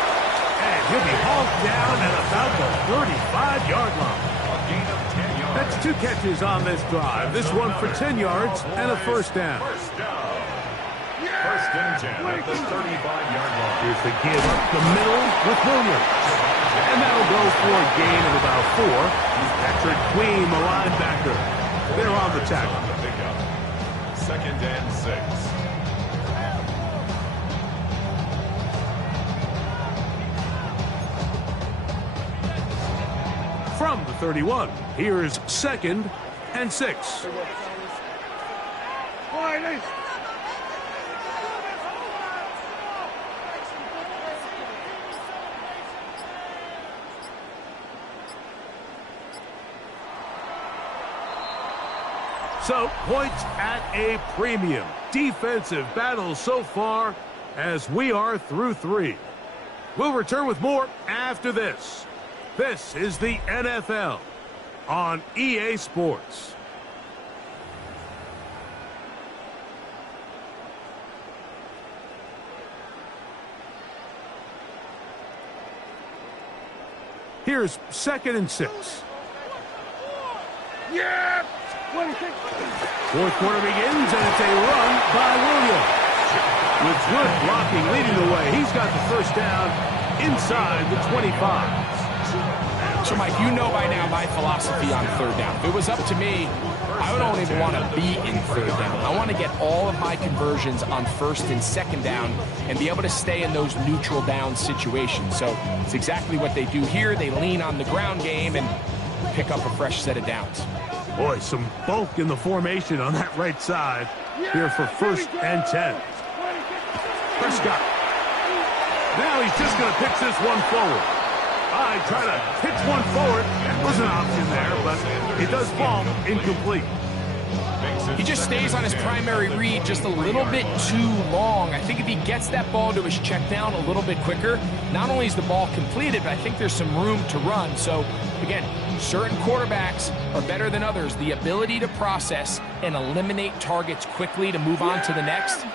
And he'll be hauled down at about the 35-yard line. A gain of 10 yards. That's 2 catches on this drive. This one for 10 yards and a 1st down. 1st down. 1st and 10 at the 35-yard line. Here's the give up the middle with Williams. And that'll go for a gain of about 4. Patrick Queen, the linebacker. They're on the tackle. On the pickup. 2nd and 6. From the 31, here's 2nd and 6. So, points at a premium. Defensive battle so far as we are through 3. We'll return with more after this. This is the NFL on EA Sports. Here's 2nd and 6. Fourth quarter begins, and it's a run by Williams. With good blocking leading the way, he's got the 1st down inside the 25. So, Mike, you know by now my philosophy on 3rd down. If it was up to me, I don't even want to be in 3rd down. I want to get all of my conversions on 1st and 2nd down and be able to stay in those neutral down situations. So it's exactly what they do here. They lean on the ground game and pick up a fresh set of downs. Boy, some bulk in the formation on that right side here for 1st and 10. Prescott. Now he's just going to pitch this one forward. I try to pitch one forward. That was an option there, but it does fall incomplete. He just stays on his primary read just a little bit too long. I think if he gets that ball to his check down a little bit quicker, not only is the ball completed, but I think there's some room to run. So, again, certain quarterbacks are better than others. The ability to process and eliminate targets quickly to move on to the next,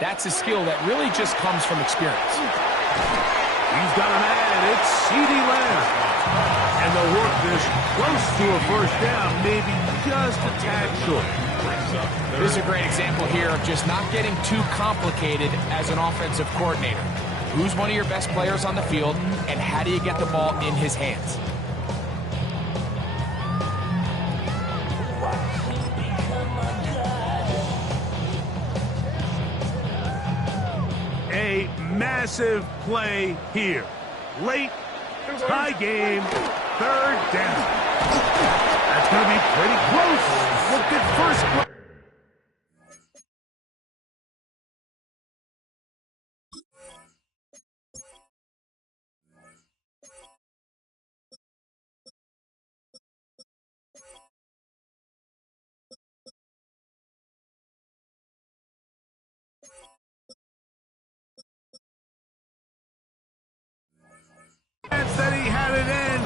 that's a skill that really just comes from experience. He's got a man. It's CeeDee Lamb. And they'll work this close to a first down, maybe just a tad short. This is a great example here of just not getting too complicated as an offensive coordinator. Who's one of your best players on the field, and how do you get the ball in his hands? A massive play here. Late, tie game, third down. That's going to be pretty close. Look at first. That he had it in.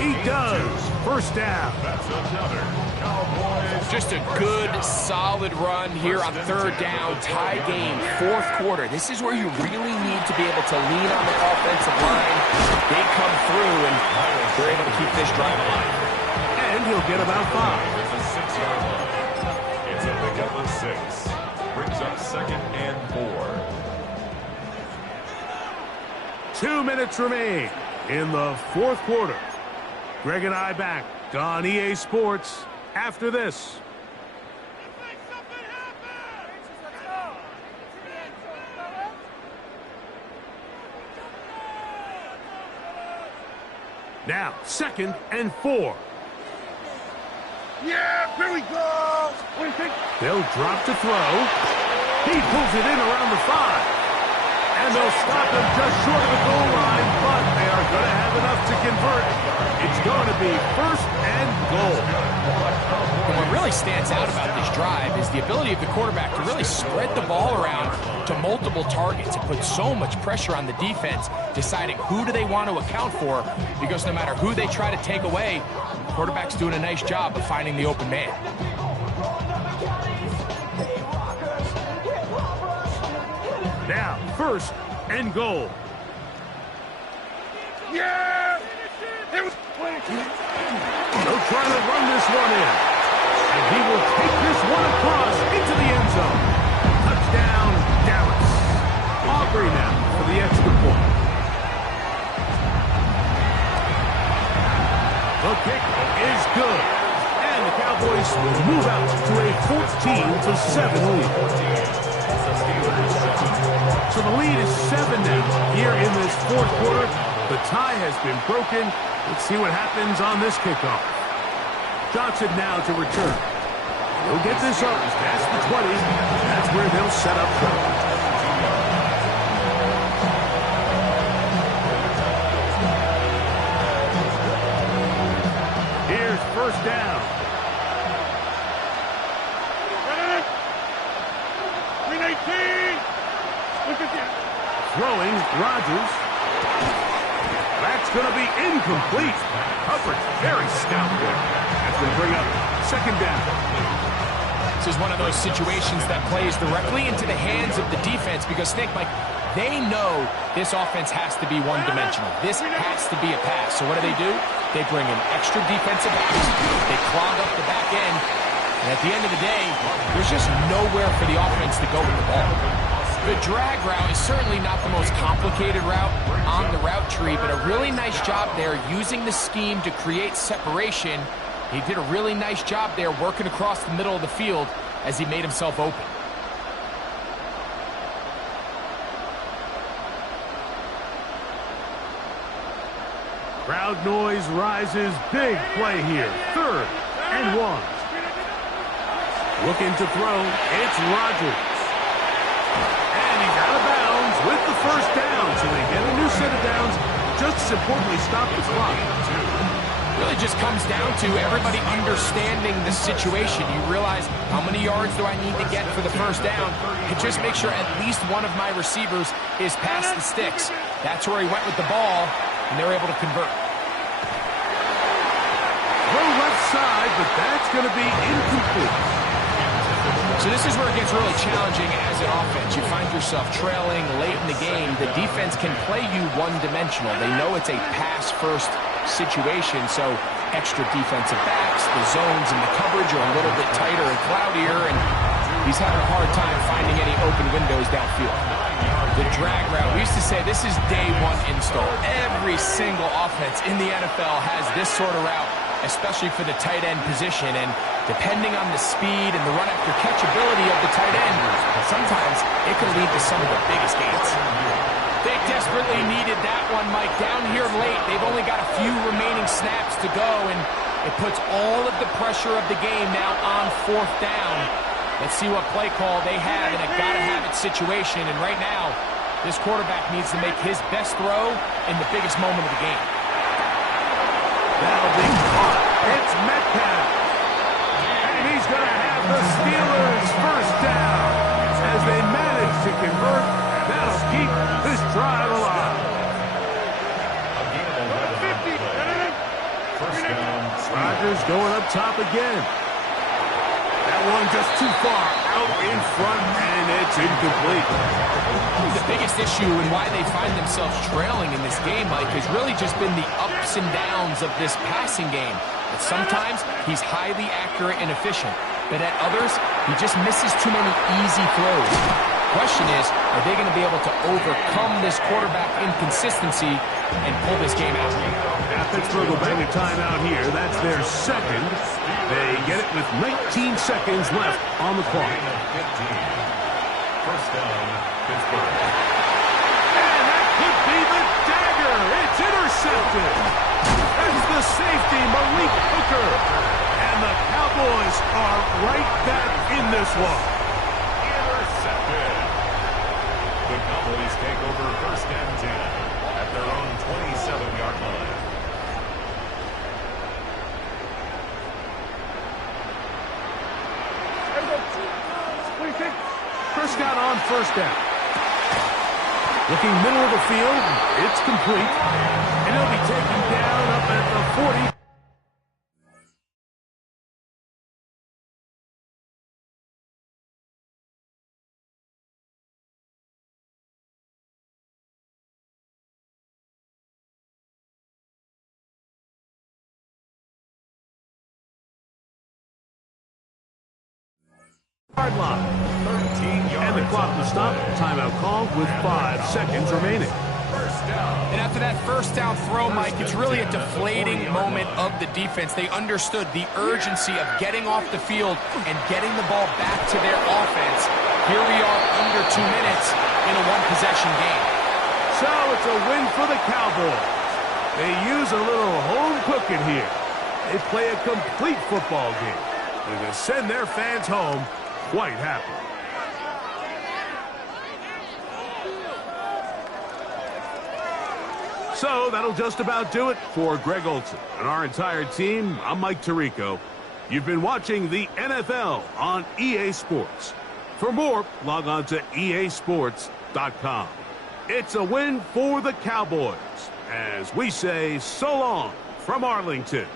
He does. First down. That's another Cowboys. Just a good, solid run here on third down. Tie game, fourth quarter. This is where you really need to be able to lean on the offensive line. They come through, and they're able to keep this drive alive. And he'll get about 5. It's a 6-yard line. It's a pickup of 6. Brings up 2nd and 4. 2 minutes remain in the fourth quarter. Greg and I back on EA Sports after this. Now, 2nd and 4. Yeah, here we go. What do you think? They'll drop to throw. He pulls it in around the 5. And they'll stop him just short of the goal line, but they are going to have enough to convert. It's going to be 1st and goal. And what really stands out about this drive is the ability of the quarterback to really spread the ball around to multiple targets and put so much pressure on the defense, deciding who do they want to account for, because no matter who they try to take away, the quarterback's doing a nice job of finding the open man. Now, 1st and goal. Yeah. They'll try to run this one in. And he will take this one across into the end zone. Touchdown, Dallas. Aubrey now for the extra point. The kick is good. And the Cowboys move out to a 14-7 lead. So the lead is 7 now here in this fourth quarter. The tie has been broken. Let's see what happens on this kickoff. Johnson now to return. He'll get this up past the 20. That's where they'll set up shop. Here's first down. Throwing, Rodgers. That's going to be incomplete. Coverage very stout there. That's going to bring up 2nd down. This is one of those situations that plays directly into the hands of the defense because, Nick, like, they know this offense has to be one-dimensional. This has to be a pass. So what do? They bring in extra defensive backs. They clog up the back end. And at the end of the day, there's just nowhere for the offense to go with the ball. The drag route is certainly not the most complicated route on the route tree, but a really nice job there using the scheme to create separation. He did a really nice job there working across the middle of the field as he made himself open. Crowd noise rises. Big play here. 3rd and 1. Looking to throw. It's Rodgers. Out of bounds with the first down, so they get a new set of downs. Just as importantly, stop the clock. Really just comes down to everybody understanding the situation. You realize how many yards do I need to get for the first down, and just make sure at least one of my receivers is past the sticks. That's where he went with the ball, and they're able to convert. Throw left side, but that's going to be incomplete. So this is where it gets really challenging as an offense. You find yourself trailing late in the game. The defense can play you one-dimensional. They know it's a pass-first situation, so extra defensive backs, the zones and the coverage are a little bit tighter and cloudier, and he's having a hard time finding any open windows downfield. The drag route, we used to say this is day one install. Every single offense in the NFL has this sort of route, especially for the tight end position, and depending on the speed and the run-after catchability of the tight end, sometimes it could lead to some of the biggest gains. They desperately needed that one, Mike. Down here late, they've only got a few remaining snaps to go, and it puts all of the pressure of the game now on fourth down. Let's see what play call they have in a gotta-have-it situation, and right now, this quarterback needs to make his best throw in the biggest moment of the game. That'll be caught. It's Metcalf. And he's going to have the Steelers first down as they manage to convert. That'll keep this drive alive. First down. Rodgers going up top again. That one just too far out in front, and it's incomplete. The biggest issue and why they find themselves trailing in this game, Mike, has really just been the ups and downs of this passing game. But sometimes he's highly accurate and efficient, but at others, he just misses too many easy throws. Question is, are they going to be able to overcome this quarterback inconsistency and pull this game out? Now Pittsburgh will bang a timeout here. That's their second. They get it with 19 seconds left on the clock. First down, Pittsburgh. And that could be the dagger. It's intercepted. There's the safety, Malik Hooker. And the Cowboys are right back in this one. Intercepted. The Cowboys take over first and 10 at their own 27-yard line. Prescott on first down. Looking middle of the field, it's complete. And he'll be taken down up at the 40. Hard line. 13 yards. And the clock will stop. Timeout called with 5 seconds remaining. First down. And after that first down throw, Mike, it's really a deflating moment of the defense. They understood the urgency of getting off the field and getting the ball back to their offense. Here we are under 2 minutes in a one-possession game. So it's a win for the Cowboys. They use a little home cooking here. They play a complete football game. They're going to send their fans home quite happy. So that'll just about do it for Greg Olson and our entire team. I'm Mike Tirico. You've been watching the NFL on EA Sports. For more, log on to easports.com. It's a win for the Cowboys as we say so long from Arlington.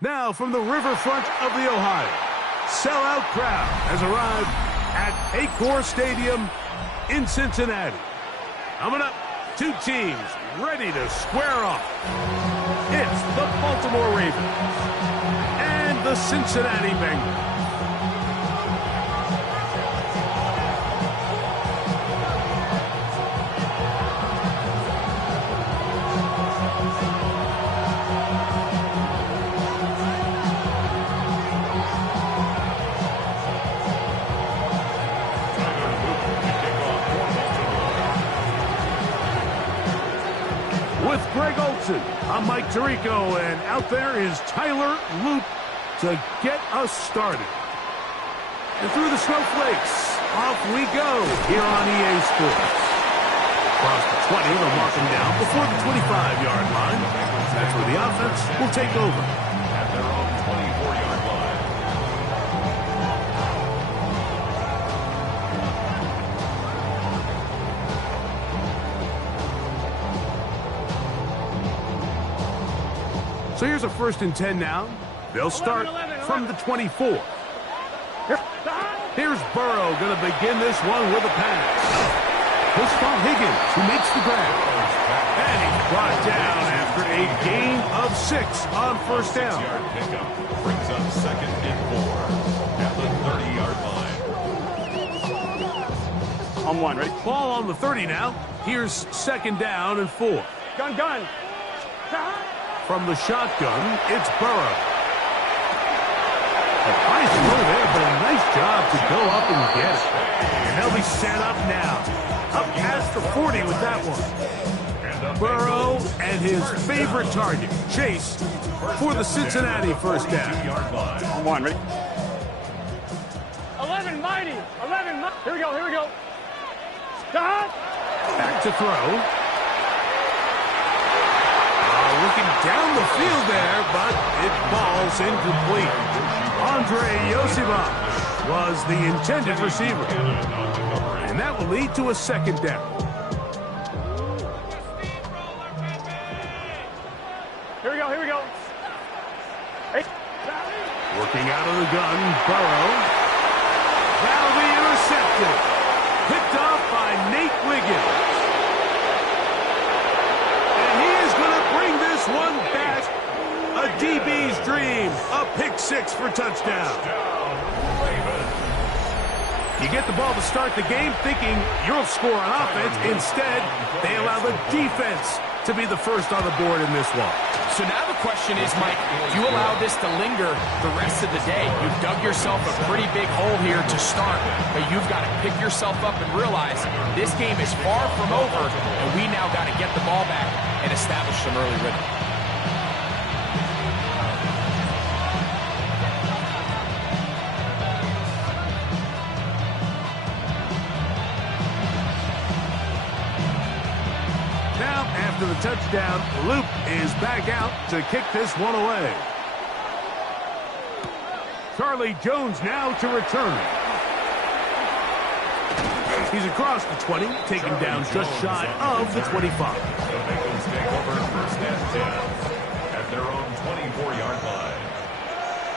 Now from the riverfront of the Ohio, sellout crowd has arrived at Paycor Stadium in Cincinnati. Coming up, two teams ready to square off. It's the Baltimore Ravens and the Cincinnati Bengals. With Greg Olson, I'm Mike Tirico, and out there is Tyler Loop to get us started. And through the snowflakes, off we go here on EA Sports. Across the 20, they'll mark him down before the 25-yard line. That's where the offense will take over. At their own 24-yard line. So here's a 1st and 10 now. They'll start from the 24. Here's Burrow going to begin this one with a pass. This from Higgins, who makes the grab. And he's brought down after a gain of 6 on 1st down. 6-yard pickup brings up 2nd and 4 at the 30-yard line. On one, ready? Ball on the 30 now. Here's 2nd down and 4. Gun. From the shotgun, it's Burrow. A nice throw there, but a nice job to go up and get it. And they'll be set up now. Up past the 40 with that one. Burrow and his favorite target, Chase, for the Cincinnati 1st down. On one, ready? 11 mighty. Here we go. Back to throw. Looking down the field there, but it falls incomplete. Andre Yosibach was the intended receiver. And that will lead to a 2nd down. Here we go. Hey. Working out of the gun, Burrow. That'll be intercepted. Picked off by Nate Wiggins. One back, a DB's dream, a pick 6 for touchdown. You get the ball to start the game thinking you'll score on offense. Instead, they allow the defense to be the first on the board in this one. So now the question is, Mike, you allow this to linger the rest of the day. You've dug yourself a pretty big hole here to start, but you've got to pick yourself up and realize this game is far from over, and we now got to get the ball back and establish some early rhythm. Now, after the touchdown, Loop is back out to kick this one away. Charlie Jones now to return. He's across the 20, taken down just shy of the 25. The Bengals take over 1st and 10 at their own 24-yard line.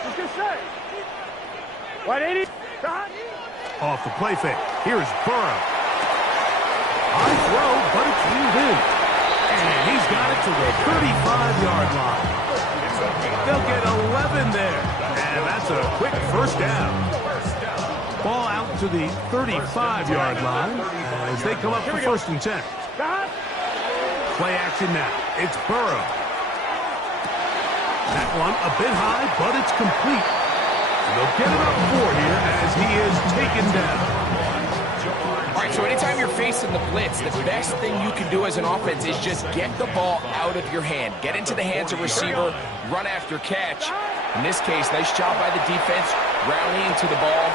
Let's get straight. 180. Off the play fake. Here's Burrow. High throw, but it's ruled in. And he's got it to the 35-yard line. They'll get 11 there. And that's a quick 1st down. Ball out to the 35-yard line as they come up for 1st and 10. Play action now. It's Burrow. That one a bit high, but it's complete. They'll get it up 4 here as he is taken down. All right, so anytime you're facing the blitz, the best thing you can do as an offense is just get the ball out of your hand. Get into the hands of receiver, run after catch. In this case, nice job by the defense, rallying to the ball.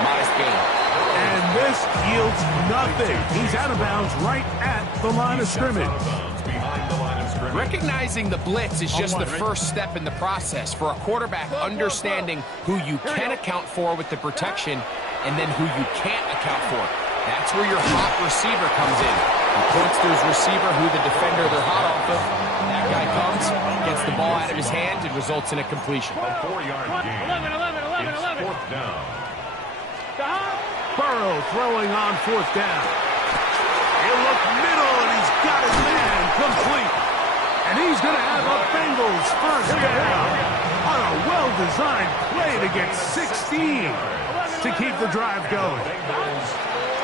Modest gain. And this yields nothing. He's out of bounds right at the line of scrimmage. Recognizing the blitz is just the first step in the process for a quarterback understanding who you can account for with the protection and then who you can't account for. That's where your hot receiver comes in. He points to his receiver who the defender they're hot off of, That guy comes, gets the ball out of his hand, and results in a completion. A 4-yard gain. 11. It's 4th down. Burrow throwing on 4th down. He'll look middle, and he's got his man complete. And he's going to have a Bengals first down on a well-designed play to get 16 to keep the drive going. Bengals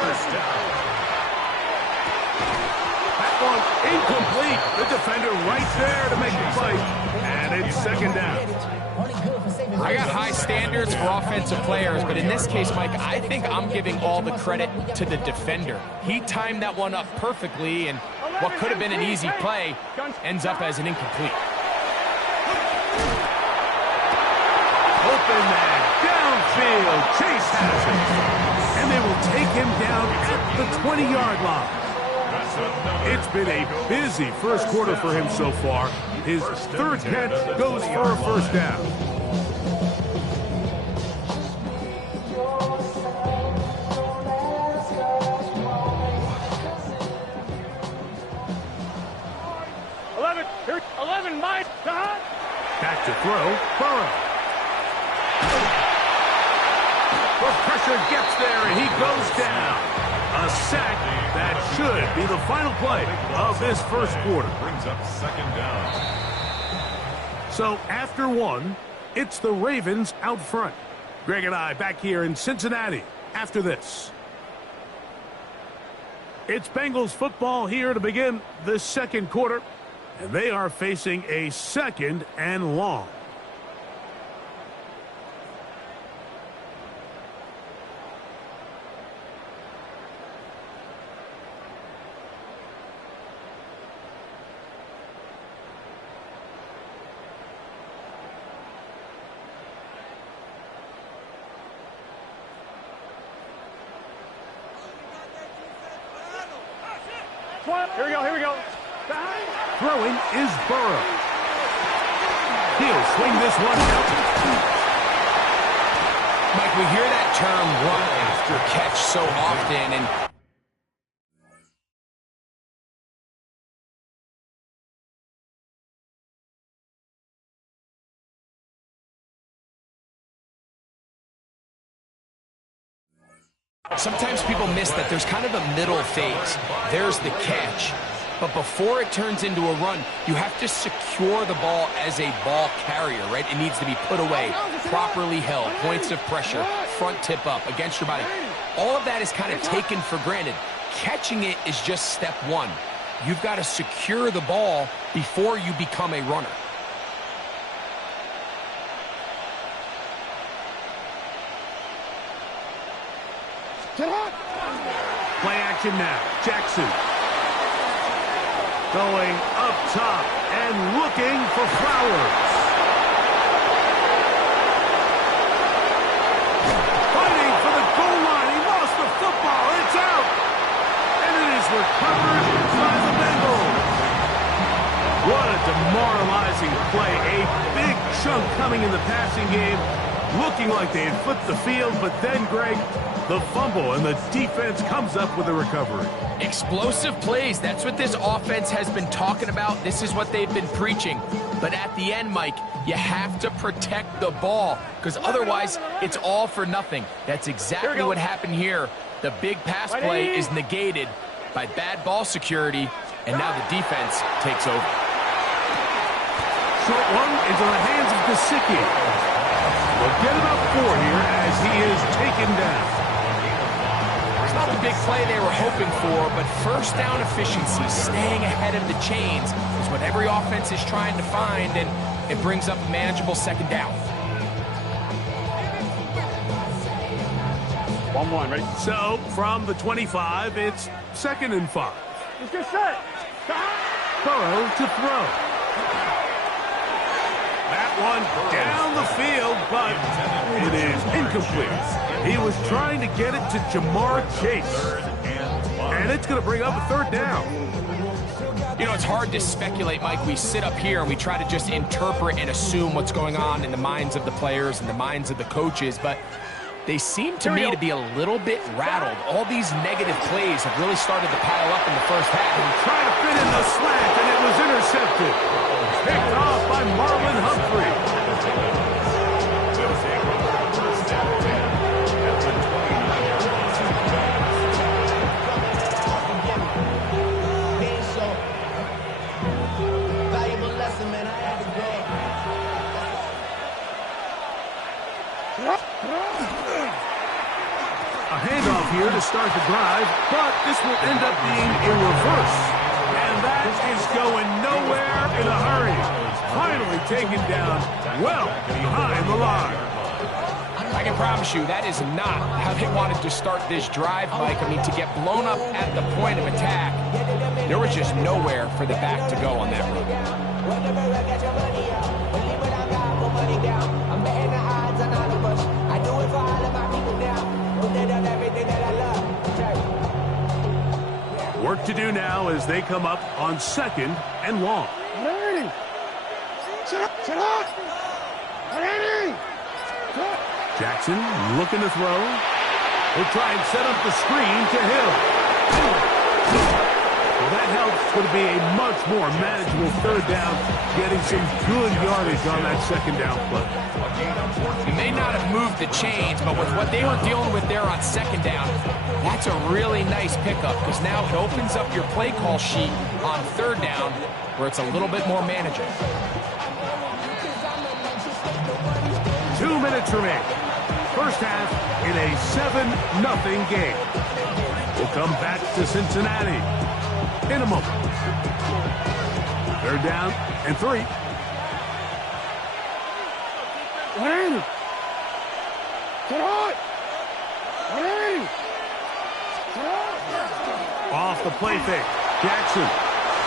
first down. That one incomplete. The defender right there to make the play. And it's 2nd down. I got high standards for offensive players, but in this case, Mike, I think I'm giving all the credit to the defender. He timed that one up perfectly, and what could have been an easy play ends up as an incomplete. Open man, downfield, Chase has it. And they will take him down at the 20-yard line. It's been a busy first quarter for him so far. His 3rd catch goes for a first down. Back to throw, Burrow. The pressure gets there, and he goes down. A sack that should be the final play of this first quarter. Brings up 2nd down. So after 1, it's the Ravens out front. Greg and I back here in Cincinnati after this. It's Bengals football here to begin the second quarter. And they are facing a 2nd and long. Here we go. Throwing is Burrow. He'll swing this one out. Mike, we hear that term run after catch so often, and sometimes people miss that there's kind of a middle phase. There's the catch. But before it turns into a run, you have to secure the ball as a ball carrier, right? It needs to be put away, properly held, points of pressure, front tip up, against your body. All of that is kind of taken for granted. Catching it is just step 1. You've got to secure the ball before you become a runner. Play action now. Jackson. Going up top and looking for Flowers. Fighting for the goal line. He lost the football. It's out. And it is recovered by the Bengals. What a demoralizing play. A big chunk coming in the passing game. Looking like they had flipped the field, but then, Greg, the fumble, and the defense comes up with a recovery. Explosive plays. That's what this offense has been talking about. This is what they've been preaching. But at the end, Mike, you have to protect the ball because otherwise it's all for nothing. That's exactly what happened here. The big pass play is negated by bad ball security, and now the defense takes over. Short one into the hands of Gesicki. We'll get about 4 here as he is taken down. It's not the big play they were hoping for, but first down efficiency, staying ahead of the chains, is what every offense is trying to find, and it brings up a manageable 2nd down. 1-1, ready? So, from the 25, it's 2nd and 5. Let's get set. Burrow to throw. That one down the field, but it is incomplete. He was trying to get it to Jamar Chase. And it's going to bring up a 3rd down. You know, it's hard to speculate, Mike. We sit up here and we try to just interpret and assume what's going on in the minds of the players and the minds of the coaches, but they seem to me to be a little bit rattled. All these negative plays have really started to pile up in the first half. And trying to spin in the slant, and it was intercepted. Picked off by Marlon Humphrey. A handoff here to start the drive, but this will end up being a reverse. And that is going nowhere in a hurry. Finally taken down well behind the line. I can promise you that is not how they wanted to start this drive, Mike. I mean, to get blown up at the point of attack, there was just nowhere for the back to go on that run. Work to do now as they come up on 2nd and long. Jackson looking to throw. He'll try and set up the screen to Hill. Well, that helps. It's going to be a much more manageable 3rd down, getting some good yardage on that 2nd down play. He may not have moved the chains, but with what they were dealing with there on 2nd down, that's a really nice pickup because now it opens up your play call sheet on 3rd down where it's a little bit more manageable. 2 minutes remain. First half in a 7-0 game. We'll come back to Cincinnati in a moment. 3rd down and 3. Off the play fake. Jackson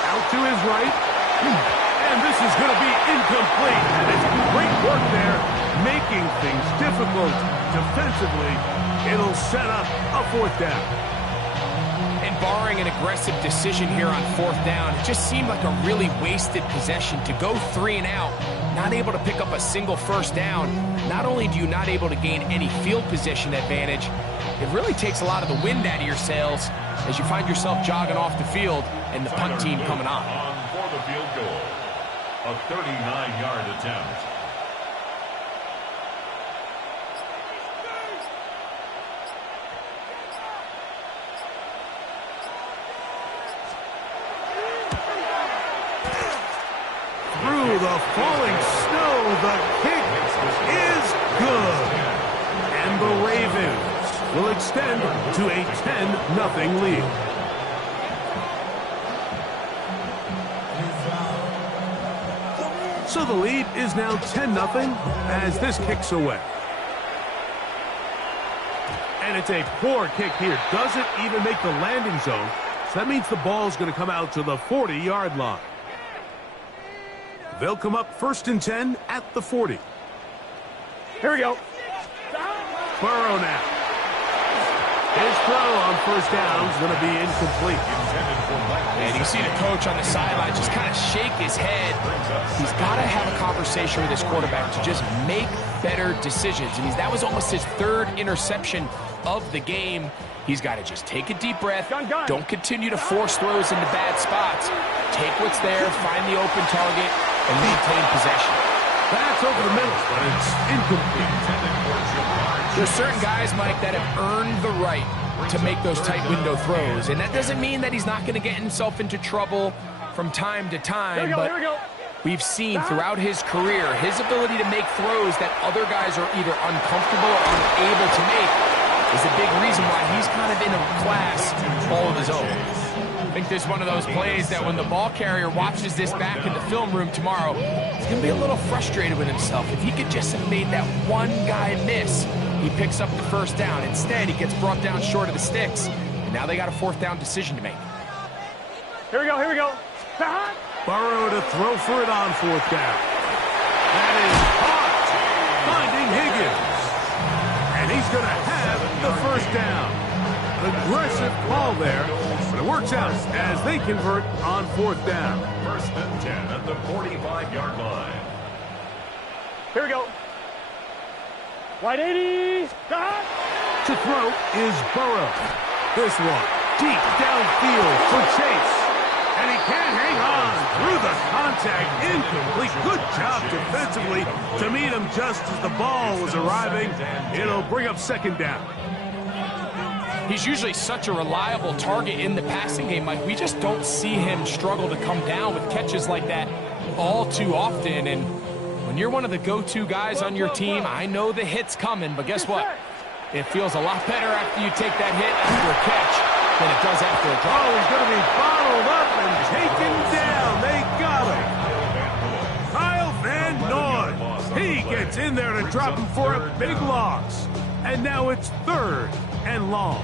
out to his right. And this is going to be incomplete. And it's great work there, making things difficult defensively. It'll set up a 4th down. And barring an aggressive decision here on 4th down, it just seemed like a really wasted possession to go 3 and out, not able to pick up a single 1st down. Not only do you not able to gain any field position advantage, it really takes a lot of the wind out of your sails as you find yourself jogging off the field and the punt team coming on. For the field goal, a 39-yard attempt. Through the falling snow, the kick is good. And the Ravens will extend to a 10-0 lead. So the lead is now 10-0 as this kicks away. And it's a poor kick here. Doesn't even make the landing zone. So that means the ball's going to come out to the 40-yard line. They'll come up 1st and 10 at the 40. Here we go. Burrow now. His throw on 1st down is going to be incomplete. And you see the coach on the sideline just kind of shake his head. He's got to have a conversation with his quarterback to just make better decisions. And that was almost his 3rd interception of the game. He's got to just take a deep breath. Don't continue to force throws into bad spots. Take what's there, find the open target, and maintain possession. That's over the middle, but it's incomplete. There's certain guys, Mike, that have earned the right to make those tight window throws. And that doesn't mean that he's not going to get himself into trouble from time to time. But we've seen throughout his career, his ability to make throws that other guys are either uncomfortable or unable to make is a big reason why he's kind of in a class all of his own. I think there's one of those plays that when the ball carrier watches this back in the film room tomorrow, he's going to be a little frustrated with himself. If he could just have made that one guy miss, he picks up the 1st down. Instead, he gets brought down short of the sticks, and now they got a 4th down decision to make. Here we go, here we go. Burrow to throw for it on 4th down. That is caught, finding Higgins. And he's going to have the 1st down. An aggressive call there, but it works out as they convert on 4th down. 1st and 10 at the 45-yard line. Here we go. Wide 80. To throw is Burrow. This one deep downfield for Chase. And he can't hang on. Through the contact, incomplete. Good job defensively to meet him just as the ball was arriving. It'll bring up second down. He's usually such a reliable target in the passing game, Mike. We just don't see him struggle to come down with catches like that all too often. And when you're one of the go-to guys on your team, I know the hit's coming, but guess what? It feels a lot better after you take that hit after a catch than it does after a drop. Oh, he's going to be bottled up and taken down. They got him. Kyle Van Noy. He gets in there to drop him for a big loss. And now it's 3rd and long.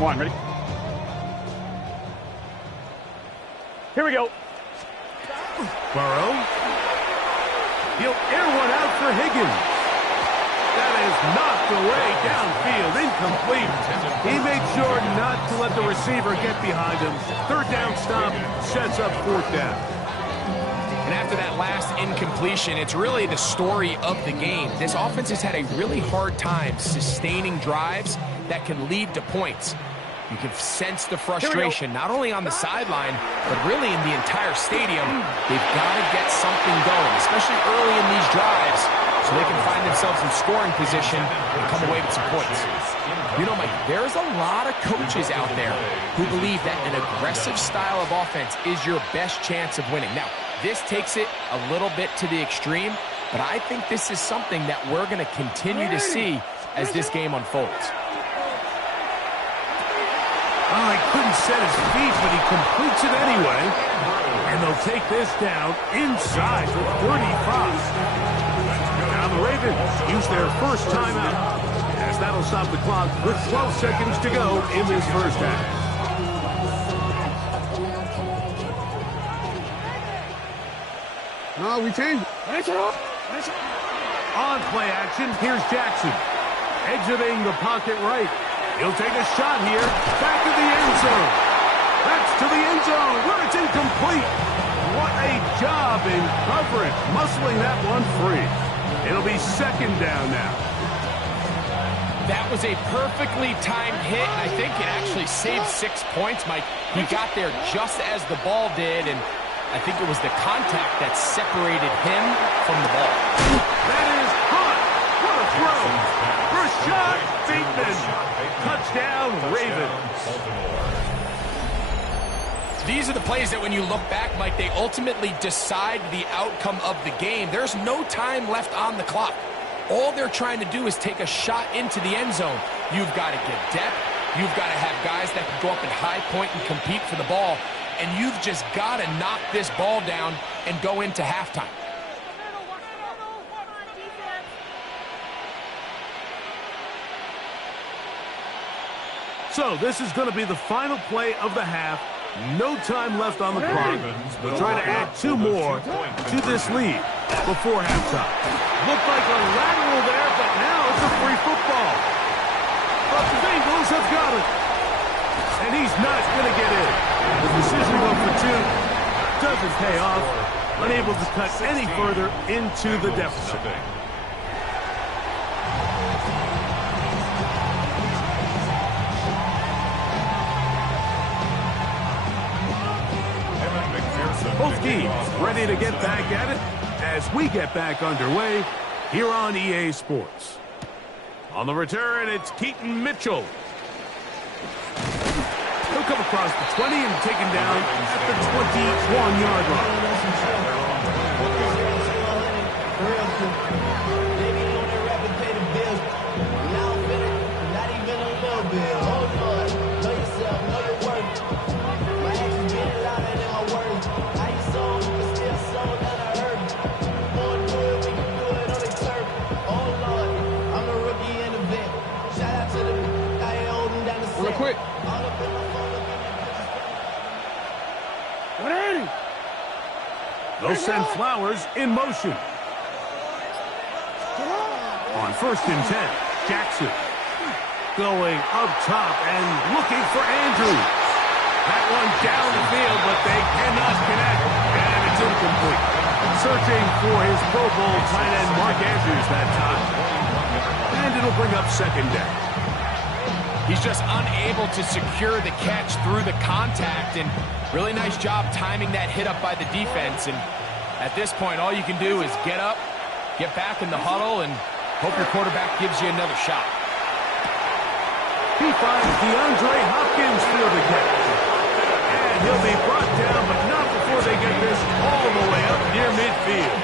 One, ready? Here we go. Burrow. He'll air one out for Higgins. That is knocked away downfield, incomplete. He made sure not to let the receiver get behind him. 3rd down stop sets up 4th down. And after that last incompletion, it's really the story of the game. This offense has had a really hard time sustaining drives that can lead to points. You can sense the frustration, not only on the sideline, but really in the entire stadium. They've got to get something going, especially early in these drives, so they can find themselves in scoring position and come away with some points. You know, Mike, there's a lot of coaches out there who believe that an aggressive style of offense is your best chance of winning. Now, this takes it a little bit to the extreme, but I think this is something that we're going to continue to see as this game unfolds. Oh, he couldn't set his feet, but he completes it anyway. And they'll take this down inside the 35. Now the Ravens use their first timeout, as that'll stop the clock with 12 seconds to go in this first half. No, we changed. On play action, here's Jackson. Exiting the pocket right. He'll take a shot here. Back to the end zone. That's to the end zone where it's incomplete. What a job in coverage, muscling that one free. It'll be 2nd down now. That was a perfectly timed hit, and I think it actually saved 6 points, Mike. He got there just as the ball did, and I think it was the contact that separated him from the ball. That is hot. What a throw. Rashad Bateman. Touchdown, Ravens. These are the plays that when you look back, Mike, they ultimately decide the outcome of the game. There's no time left on the clock. All they're trying to do is take a shot into the end zone. You've got to get depth. You've got to have guys that can go up at high point and compete for the ball. And you've just got to knock this ball down and go into halftime. So this is going to be the final play of the half. No time left on the clock. They'll try to add 2 more to this lead before halftime. Looked like a lateral there, but now it's a free football. But the Bengals have got it. And he's not going to get in. The decision to go for 2 doesn't pay off. Unable to cut any further into the deficit. Both teams ready to get back at it as we get back underway here on EA Sports. On the return, it's Keaton Mitchell. He'll come across the 20 and taken down at the 21-yard line. Quick. They'll send Flowers in motion. On 1st and 10, Jackson going up top and looking for Andrews. That one down the field, but they cannot connect, and it's incomplete. Searching for his Pro Bowl tight end Mark Andrews that time. And it'll bring up 2nd down. He's just unable to secure the catch through the contact, and really nice job timing that hit up by the defense. And at this point, all you can do is get up, get back in the huddle, and hope your quarterback gives you another shot. He finds DeAndre Hopkins for the catch. And he'll be brought down, but not before they get this all the way up near midfield.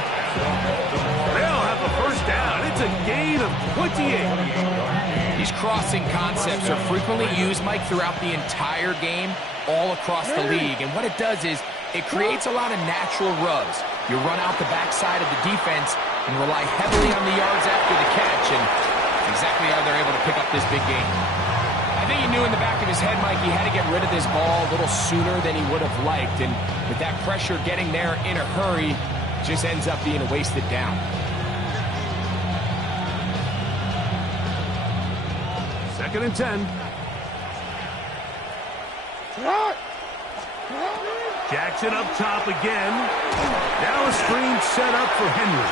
They'll have a first down. It's a gain of 28. These crossing concepts are frequently used, Mike, throughout the entire game, all across the league. And what it does is it creates a lot of natural rubs. You run out the backside of the defense and rely heavily on the yards after the catch, and that's exactly how they're able to pick up this big game. I think he knew in the back of his head, Mike, he had to get rid of this ball a little sooner than he would have liked, and with that pressure getting there in a hurry, it just ends up being a wasted down. Second and 10. Jackson up top again. Now a screen set up for Henry.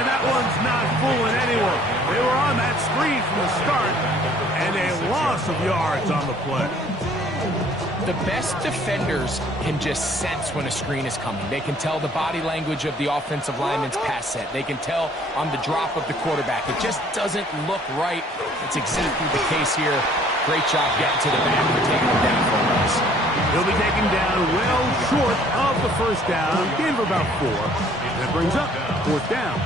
And that one's not fooling anyone. They were on that screen from the start, and a loss of yards on the play. The best defenders can just sense when a screen is coming. They can tell the body language of the offensive lineman's pass set. They can tell on the drop of the quarterback. It just doesn't look right. It's exactly the case here. Great job getting to the back and taking him down for a race. He'll be taken down well short of the first down. Gain of about 4. That brings up fourth down.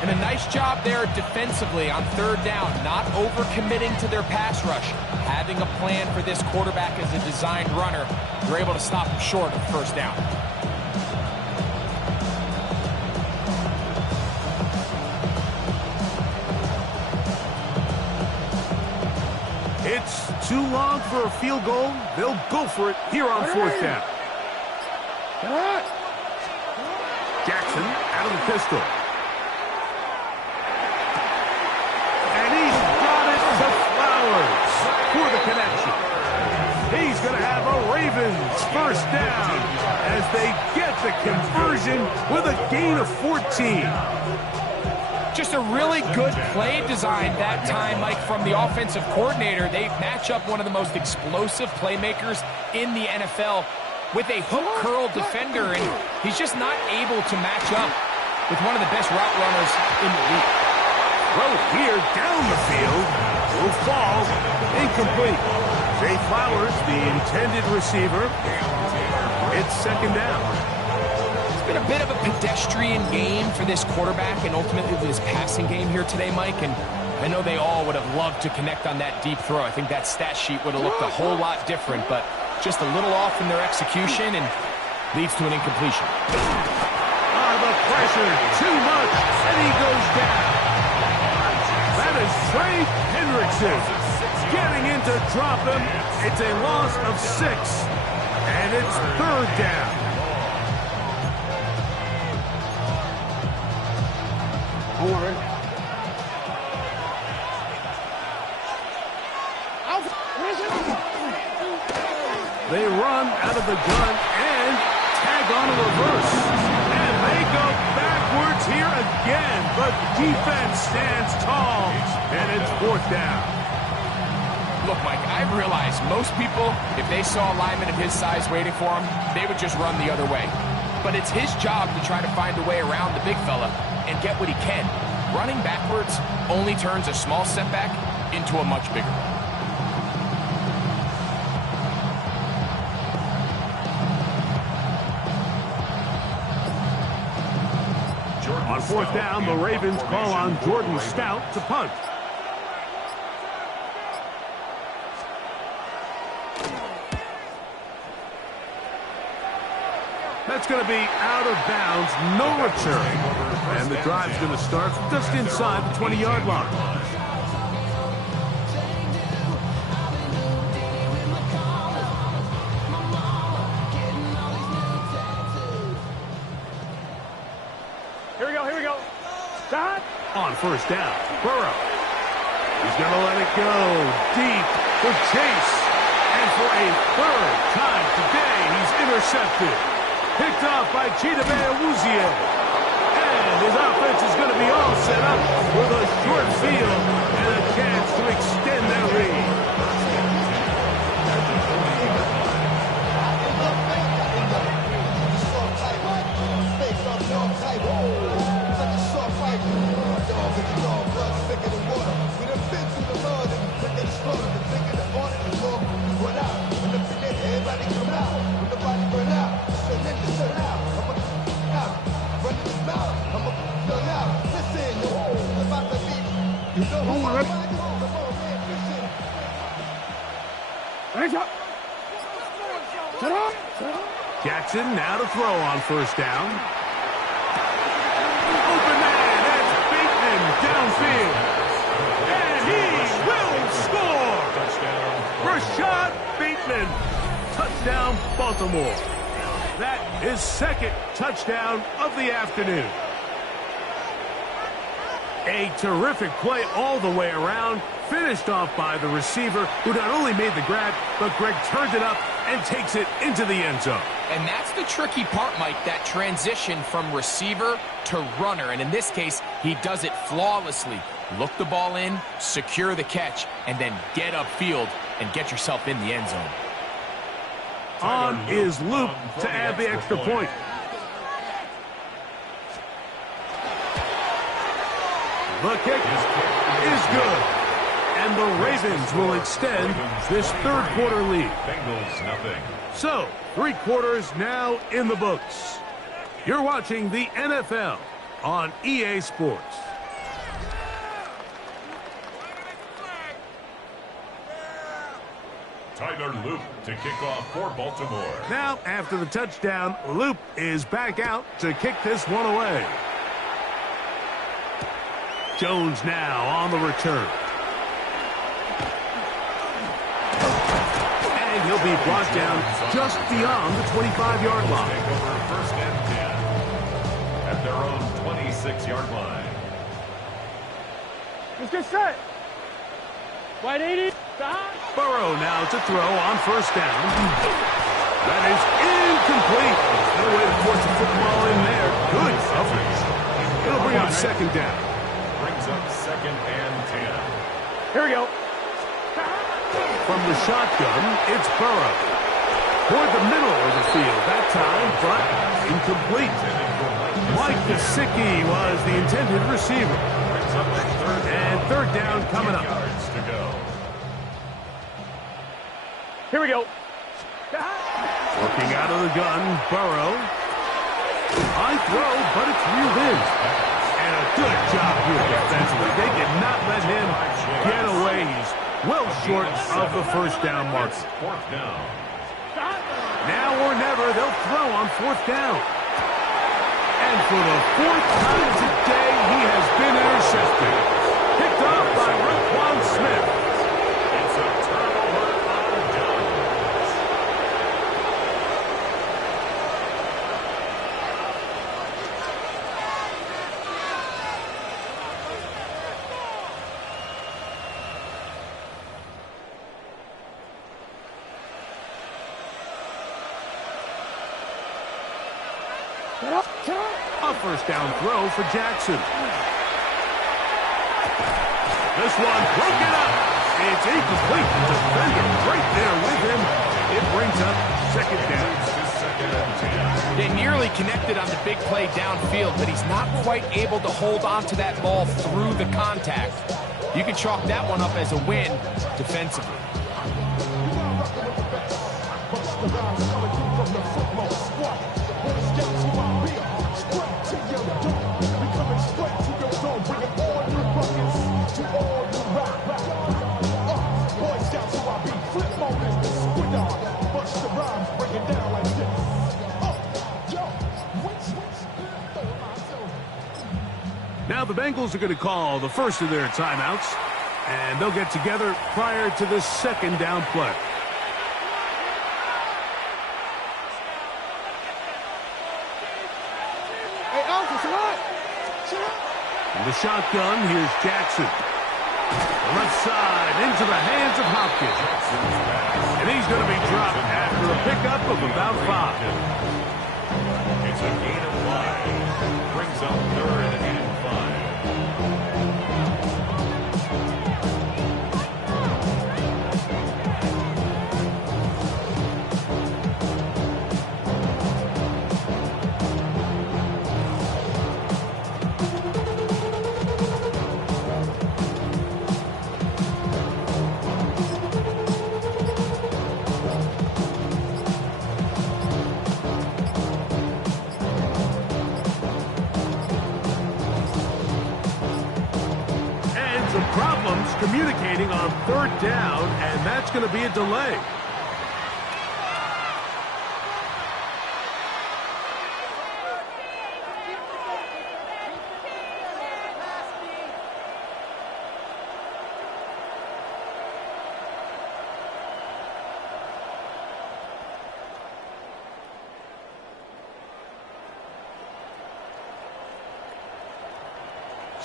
And a nice job there defensively on third down, not overcommitting to their pass rush. Having a plan for this quarterback as a designed runner, they're able to stop him short of first down. It's too long for a field goal. They'll go for it here on fourth down. Jackson out of the pistol. And he's got it to Flowers for the connection. He's going to have a Ravens first down as they get the conversion with a gain of 14. Just a really good play design that time, Mike, from the offensive coordinator. They match up one of the most explosive playmakers in the NFL with a hook curl defender, and he's just not able to match up with one of the best route runners in the league. Throw here down the field will fall incomplete. Zay Flowers, the intended receiver. It's second down. Been a bit of a pedestrian game for this quarterback and ultimately this passing game here today, Mike, and I know they all would have loved to connect on that deep throw. I think that stat sheet would have looked a whole lot different, but just a little off in their execution and leads to an incompletion. The pressure, too much, and he goes down. That is Trey Hendrickson getting in to drop him. It's a loss of 6, and it's third down. They run out of the gun and tag on a reverse. And they go backwards here again. But defense stands tall, and it's fourth down. Look, Mike, I realize most people, if they saw a lineman of his size waiting for him, they would just run the other way. But it's his job to try to find a way around the big fella and get what he can. Running backwards only turns a small setback into a much bigger one. On fourth down, the Ravens call on Jordan Stout to punt. That's going to be out of bounds, no return. And the drive's going to start just inside the 20-yard line. Here we go. Stop. On first down, Burrow. He's going to let it go deep for Chase. And for a third time today, he's intercepted. Picked off by Chidobe Awuzie. And his offense is going to be all set up with a short field and a chance to extend their lead. Jackson now to throw on first down. Open man, that's Bateman downfield. And he will score! Rashad Bateman. Touchdown, Baltimore. That is second touchdown of the afternoon. A terrific play all the way around, finished off by the receiver, who not only made the grab, but Greg turned it up and takes it into the end zone. And that's the tricky part, Mike, that transition from receiver to runner. And in this case, he does it flawlessly. Look the ball in, secure the catch, and then get upfield and get yourself in the end zone. On is Luke to add the extra point. The kick is good. And the Ravens will extend this third quarter lead. Bengals nothing. So, 3 quarters now in the books. You're watching the NFL on EA Sports. Tyler Loop to kick off for Baltimore. Now, after the touchdown, Loop is back out to kick this one away. Jones now on the return. And he'll be brought down just beyond the 25-yard line. Take over first and 10 at their own 26-yard line. Let's get set. Wide 80. Burrow now to throw on first down. That is incomplete. No way to force the football in there. Good coverage. It'll bring up second down. Brings up second and 10. Here we go. From the shotgun, it's Burrow. Toward the middle of the field that time, but incomplete. Mike Gesicki was the intended receiver. And third down coming up. Yards to go. Here we go. Working out of the gun, Burrow. High throw, but it's reeled in. And a good job here defensively. They did not let him get away. He's well short of the first down mark. Fourth down. Now or never, they'll throw on fourth down. And for the fourth time today, he has been intercepted. Picked off by Roquan Smith. It's a turnover on downs. A first down throw for Jackson. This one broken up. It's incomplete. The defender right there with him. It brings up second down. They nearly connected on the big play downfield, but he's not quite able to hold on to that ball through the contact. You can chalk that one up as a win defensively. Now the Bengals are going to call the first of their timeouts, and they'll get together prior to the second down play. From the shotgun, here's Jackson. Left side into the hands of Hopkins. And he's going to be dropped after a pickup of about 5. It's a gain of 5. Brings up third and 5. Problems communicating on third down, and that's going to be a delay.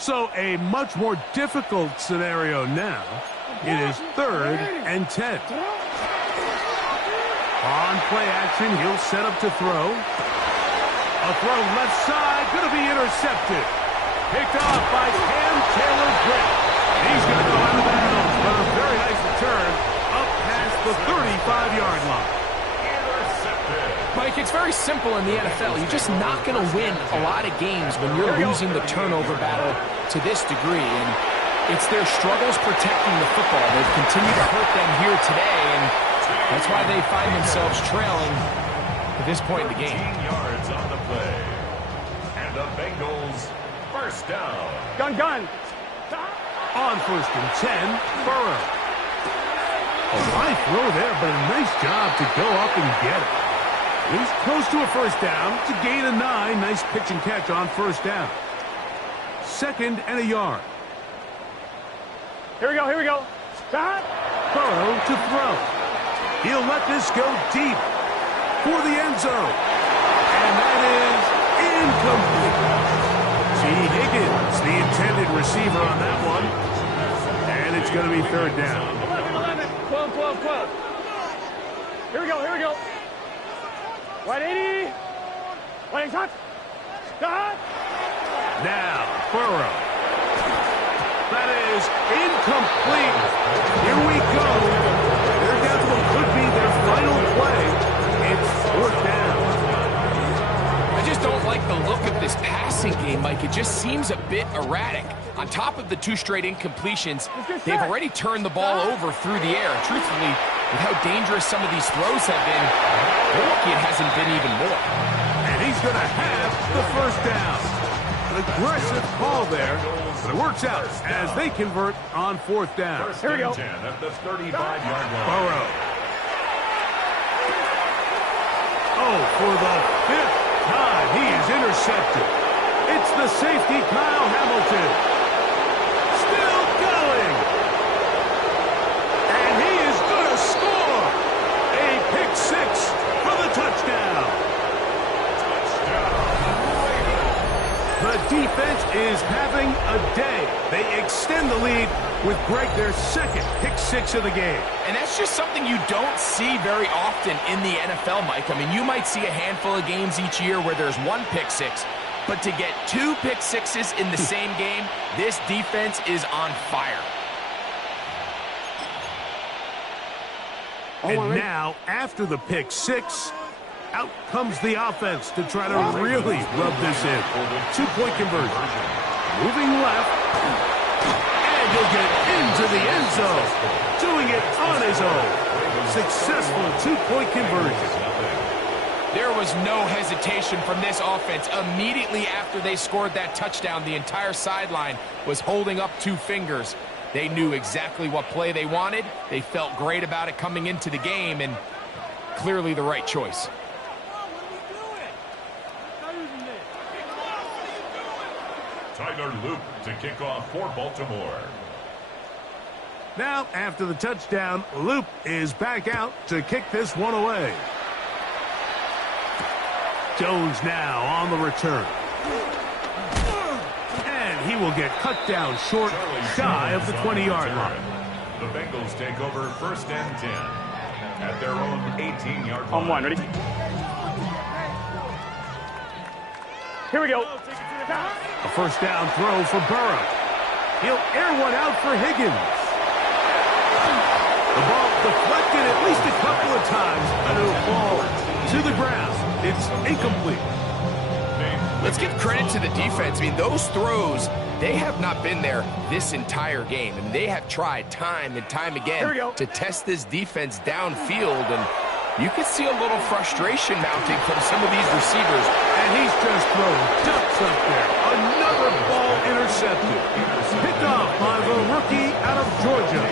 So a much more difficult scenario now. It is 3rd and 10. On play action, he'll set up to throw. A throw left side, going to be intercepted. Picked off by Cam Taylor-Britt. He's going to go out of bounds, but a very nice return up past the 35-yard line. Mike, it's very simple in the NFL. You're just not going to win a lot of games when you're losing the turnover battle to this degree. And it's their struggles protecting the football. They've continued to hurt them here today, and that's why they find themselves trailing at this point in the game. 15 yards on the play. And the Bengals first down. Gun. On 1st and 10, Burrow. A high throw there, but a nice job to go up and get it. He's close to a first down to gain a 9. Nice pitch and catch on first down. 2nd and a yard. Here we go. Stop. Burrow to throw. He'll let this go deep for the end zone. And that is incomplete. T. Higgins, the intended receiver on that one. And it's going to be 3rd down. 11. 12. Here we go. Wide 80. Wide touch. Stop. Now, Burrow. That is incomplete. Here we go. They're down to what could be their final play. It's 4th down. I just don't like the look of this passing game, Mike. It just seems a bit erratic. On top of the 2 straight incompletions, they've already turned the ball over through the air. Truthfully, with how dangerous some of these throws have been, they're lucky it hasn't been even more. And he's going to have the first down. An aggressive call there, but it works out as they convert on 4th down. First and 10 at the 35-yard line. Burrow. Oh, for the 5th time, he is intercepted. It's the safety, Kyle Hamilton. Still going. And he is going to score. A pick 6 for the touchdown. The defense is having a day. They extend the lead with Greg, their 2nd pick 6 of the game. And that's just something you don't see very often in the NFL, Mike. I mean, you might see a handful of games each year where there's 1 pick 6, but to get 2 pick 6s in the same game, this defense is on fire. And now, after the pick 6, out comes the offense to try to really rub this in. 2-point conversion. Moving left. And he'll get into the end zone. Doing it on his own. Successful 2-point conversion. There was no hesitation from this offense. Immediately after they scored that touchdown, the entire sideline was holding up 2 fingers. They knew exactly what play they wanted. They felt great about it coming into the game, and clearly the right choice. Tyler Loop to kick off for Baltimore. Now, after the touchdown, Loop is back out to kick this one away. Jones now on the return. And he will get cut down short, shy of the 20-yard line. The Bengals take over 1st and 10 at their own 18-yard line. On 1, ready? Here we go. A first down throw for Burrow. He'll air one out for Higgins. The ball deflected at least a couple of times, and it'll fall to the ground. It's incomplete. Let's give credit to the defense. I mean, those throws, they have not been there this entire game. And they have tried time and time again to test this defense downfield. And you can see a little frustration mounting from some of these receivers. And he's just throwing ducks up there. Another ball intercepted. Picked off by the rookie out of Georgia.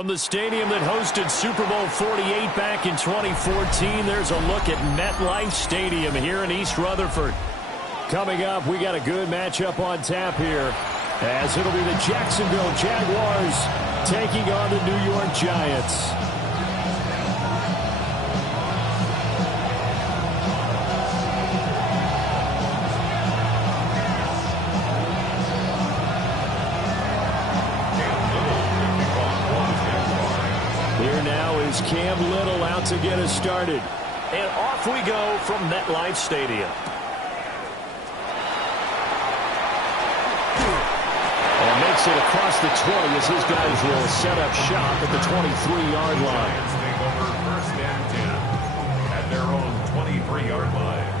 From the stadium that hosted Super Bowl 48 back in 2014, there's a look at MetLife Stadium here in East Rutherford. Coming up, we got a good matchup on tap here, as it'll be the Jacksonville Jaguars taking on the New York Giants. Here now is Cam Little out to get us started. And off we go from MetLife Stadium. And makes it across the 20 as his guys will set up shop at the 23-yard line. Take over first and 10 at their own 23-yard line.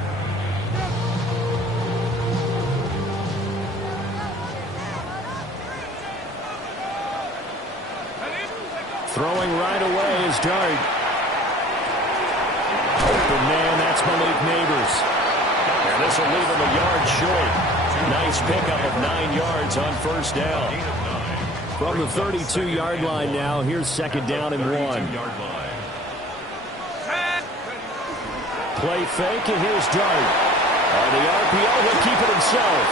Throwing right away is Dart. Open man, that's Malik Neighbors. And this will leave him a yard short. Nice pickup of 9 yards on first down. From the 32-yard line now, here's second down and 1. Play fake, and here's Dart. On the RPO, he'll keep it himself.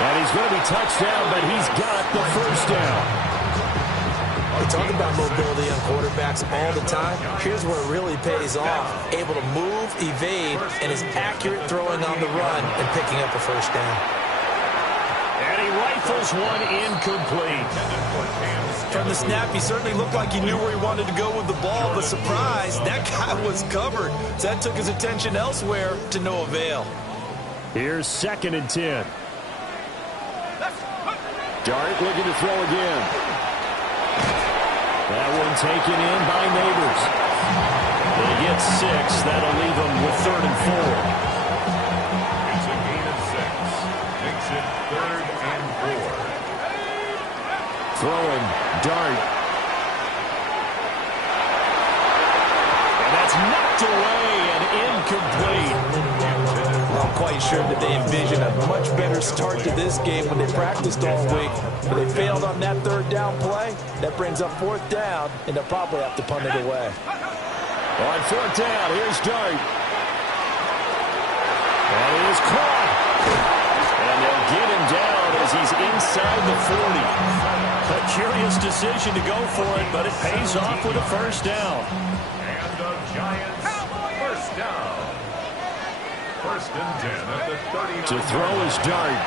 And he's going to be touched down, but he's got the first down. We talk about mobility on quarterbacks all the time. Here's where it really pays off. Able to move, evade, and is accurate throwing on the run and picking up a first down. And he rifles one incomplete. From the snap, he certainly looked like he knew where he wanted to go with the ball, but surprise, that guy was covered. So that took his attention elsewhere to no avail. Here's second and 10. Dart looking to throw again. That one taken in by Neighbors. They get 6. That'll leave them with 3rd and 4. It's a gain of 6. Makes it 3rd and 4. Throwing, Dart. And that's knocked away and incomplete. I'm quite sure that they envisioned a much better start to this game when they practiced all week. But they failed on that 3rd down play. That brings up 4th down, and they'll probably have to punt it away. On 4th down, here's Dart. And he is caught. And they'll get him down as he's inside the 40. A curious decision to go for it, but it pays off with a first down. And the Giants, first down. First and 10 at the 39. To throw is Dart.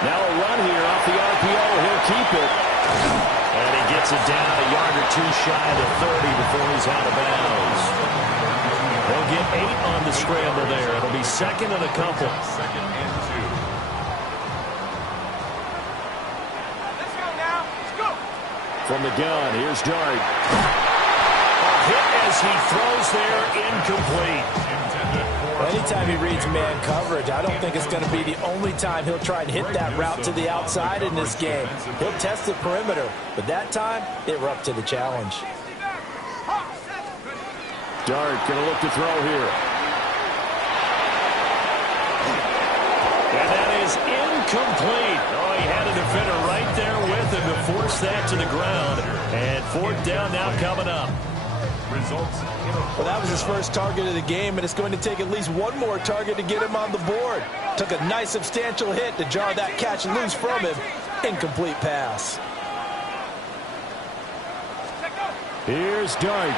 Now a run here off the RPO. He'll keep it. And he gets it down a yard or 2 shy of the 30 before he's out of bounds. They'll get 8 on the scramble there. It'll be second and a couple. Second and 2. Let's go now. Let's go. From the gun, here's Dart. A hit as he throws there, incomplete. Anytime he reads man coverage, I don't think it's going to be the only time he'll try and hit that route to the outside in this game. He'll test the perimeter, but that time, they were up to the challenge. Dart going to look to throw here. And that is incomplete. Oh, he had a defender right there with him to force that to the ground. And 4th down now coming up. Well, that was his first target of the game, and it's going to take at least one more target to get him on the board. Took a nice substantial hit to jar that catch loose from him. Incomplete pass. Here's Dart.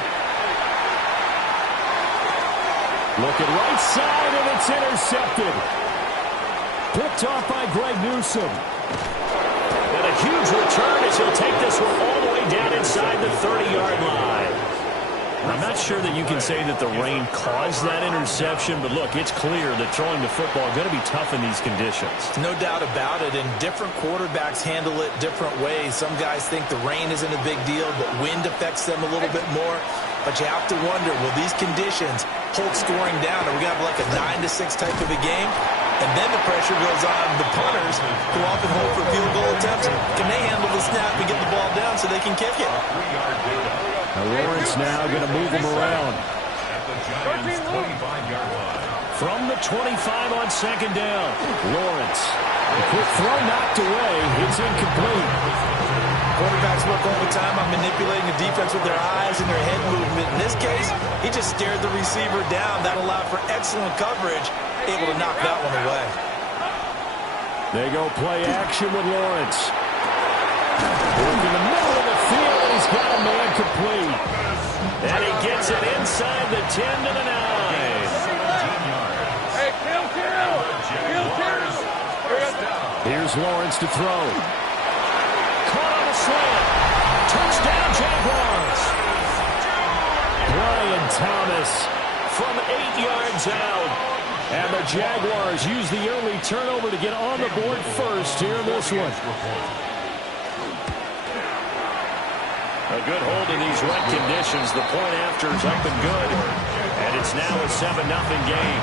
Looking right side, and it's intercepted. Picked off by Greg Newsome. And a huge return as he'll take this one all the way down inside the 30-yard line. I'm not sure that you can say that the rain caused that interception, but look, it's clear that throwing the football is going to be tough in these conditions. No doubt about it, and different quarterbacks handle it different ways. Some guys think the rain isn't a big deal, but wind affects them a little bit more. But you have to wonder, will these conditions hold scoring down? Are we going to have like a 9-6 type of a game? And then the pressure goes on the punters, who often hold for field goal attempts. Can they handle the snap and get the ball down so they can kick it? Now Lawrence now going to move him around. At the Giants' 25-yard line. From the 25 on second down, Lawrence. A quick throw knocked away. It's incomplete. Quarterbacks work all the time on manipulating the defense with their eyes and their head movement. In this case, he just stared the receiver down. That allowed for excellent coverage, able to knock that one away. They go play action with Lawrence. Work in the middle of the field, and he's got a man complete. And he gets it inside the 10 to the 9. Hey, kill. Here's Lawrence to throw. Caught on a slant. Touchdown, Jaguars. Brian Thomas from 8 yards out. And the Jaguars use the early turnover to get on the board first here in this one. A good hold in these wet conditions. The point after is up and good. And it's now a 7-0 game.